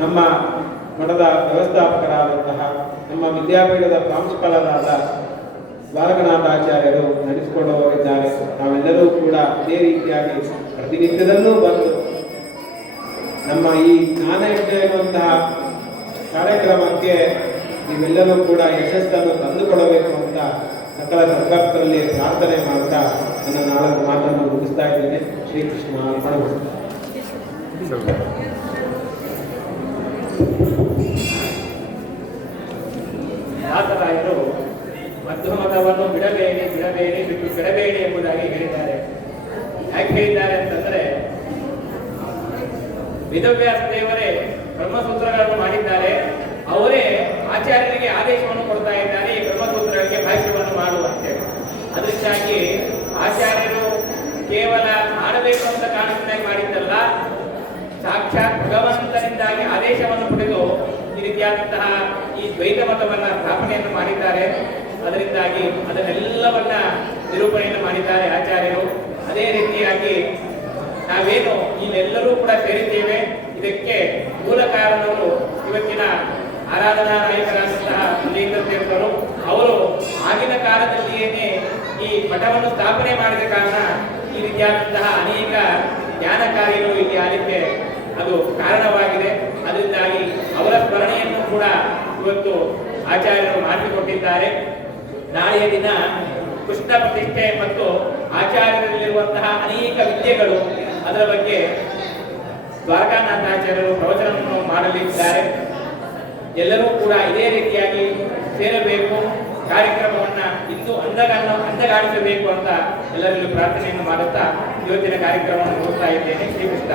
ನಮ್ಮ ಮಠದ ವ್ಯವಸ್ಥಾಪಕರಾದಂತಹ ನಮ್ಮ ವಿದ್ಯಾಪೀಠದ ಪ್ರಾಂಶುಪಾಲರಾದ ದ್ವಾರಕನಾಥಾಚಾರ್ಯರು ನಡೆಸಿಕೊಂಡು ಹೋಗಿದ್ದಾರೆ. ನಾವೆಲ್ಲರೂ ಕೂಡ ಇದೇ ರೀತಿಯಾಗಿ ಪ್ರತಿನಿತ್ಯದಲ್ಲೂ ಬಂದು ನಮ್ಮ ಈ ಜ್ಞಾನಯಜ್ಞ ಎನ್ನುವಂತಹ ಕಾರ್ಯಕ್ರಮಕ್ಕೆ ನೀವೆಲ್ಲರೂ ಕೂಡ ಯಶಸ್ಸನ್ನು ತಂದುಕೊಡಬೇಕು ಅಂತ ಸಕಲ ಸರ್ಕಾರದಲ್ಲಿ ಪ್ರಾರ್ಥನೆ ಮಾಡ್ತಾ ನನ್ನ 4 ಮಾತನ್ನು ಮುಗಿಸ್ತಾ ಇದ್ದೇನೆ. ಶ್ರೀಕೃಷ್ಣ ಅರ್ಪಣಮಸ್ತು. ದಾಸರಾಯರು ಮಧ್ವಮತವನ್ನು ಬಿಡಬೇಡಿ ಬಿಟ್ಟು ಬಿಡಬೇಡಿ ಎಂಬುದಾಗಿ ಹೇಳಿದ್ದಾರೆ. ಯಾಕೆ ಹೇಳಿದ್ದಾರೆ ಅಂತಂದ್ರೆ, ವೇದವ್ಯಾಸ ದೇವರೇ ಬ್ರಹ್ಮಸೂತ್ರಗಳನ್ನು ಮಾಡಿದ್ದಾರೆ. ಅವರೇ ಆಚಾರ್ಯರಿಗೆ ಆದೇಶವನ್ನು ಕೊಡ್ತಾ ಇದ್ದಾರೆ ಈ ಬ್ರಹ್ಮಸೂತ್ರಗಳಿಗೆ ಭಾಷ್ಯವನ್ನು ಮಾಡುವಂತೆ. ಅದರಿಂದಾಗಿ ಆಚಾರ್ಯರು ಕೇವಲ ಮಾಡಬೇಕು ಅಂತ ಕಾರಣದಿಂದಾಗಿ ಮಾಡಿದ್ದಲ್ಲ, ಸಾಕ್ಷಾತ್ ಭಗವಂತನಿಂದಾಗಿ ಆದೇಶವನ್ನು ಪಡೆದು ಈ ರೀತಿಯಾದಂತಹ ಈ ದ್ವೈತ ಮತವನ್ನ ಸ್ಥಾಪನೆಯನ್ನು ಮಾಡಿದ್ದಾರೆ. ಅದರಿಂದಾಗಿ ಅದನ್ನೆಲ್ಲವನ್ನ ನಿರೂಪಣೆಯನ್ನು ಮಾಡಿದ್ದಾರೆ ಆಚಾರ್ಯರು. ಅದೇ ರೀತಿಯಾಗಿ ನಾವೇನು ಇಲ್ಲೆಲ್ಲರೂ ಕೂಡ ಸೇರಿದ್ದೇವೆ, ಇದಕ್ಕೆ ಮೂಲ ಕಾರಣರು ಇವತ್ತಿನ ಆರಾಧನಾ ನಾಯಕರಾದಂತಹ ಸುಧೀಂದ್ರ ತೀರ್ಥರು. ಅವರು ಆಗಿನ ಕಾಲದಲ್ಲಿಯೇನೆ ಈ ಮಠವನ್ನು ಸ್ಥಾಪನೆ ಮಾಡಿದ ಕಾರಣ ಈ ರೀತಿಯಾದಂತಹ ಅನೇಕ ಜ್ಞಾನ ಕಾರ್ಯಗಳು ಇಲ್ಲಿ ಆಗಲಿಕ್ಕೆ ಅದು ಕಾರಣವಾಗಿದೆ. ಅದರಿಂದಾಗಿ ಅವರ ಸ್ಮರಣೆಯನ್ನು ಕೂಡ ಇವತ್ತು ಆಚಾರ್ಯರು ಮಾಡಿಕೊಟ್ಟಿದ್ದಾರೆ. ನಾಳೆಯ ದಿನ ಕೃಷ್ಣ ಪ್ರತಿಷ್ಠೆ ಮತ್ತು ಆಚಾರ್ಯರಲ್ಲಿರುವಂತಹ ಅನೇಕ ವಿದ್ಯೆಗಳು, ಅದರ ಬಗ್ಗೆ ದ್ವಾರಕಾನಾಥಾಚಾರ್ಯರು ಪ್ರವಚನವನ್ನು ಮಾಡಲಿದ್ದಾರೆ. ಎಲ್ಲರೂ ಕೂಡ ಇದೇ ರೀತಿಯಾಗಿ ಸೇರಬೇಕು, ಕಾರ್ಯಕ್ರಮವನ್ನ ಇಂದು ಅಂದಗಾಣಿಸಬೇಕು ಅಂತ ಎಲ್ಲರಲ್ಲೂ ಪ್ರಾರ್ಥನೆಯನ್ನು ಮಾಡುತ್ತಾ ಇವತ್ತಿನ ಕಾರ್ಯಕ್ರಮವನ್ನು ಮುಗಿಸ್ತಾ ಇದ್ದೇನೆ. ಶ್ರೀಕೃಷ್ಣ.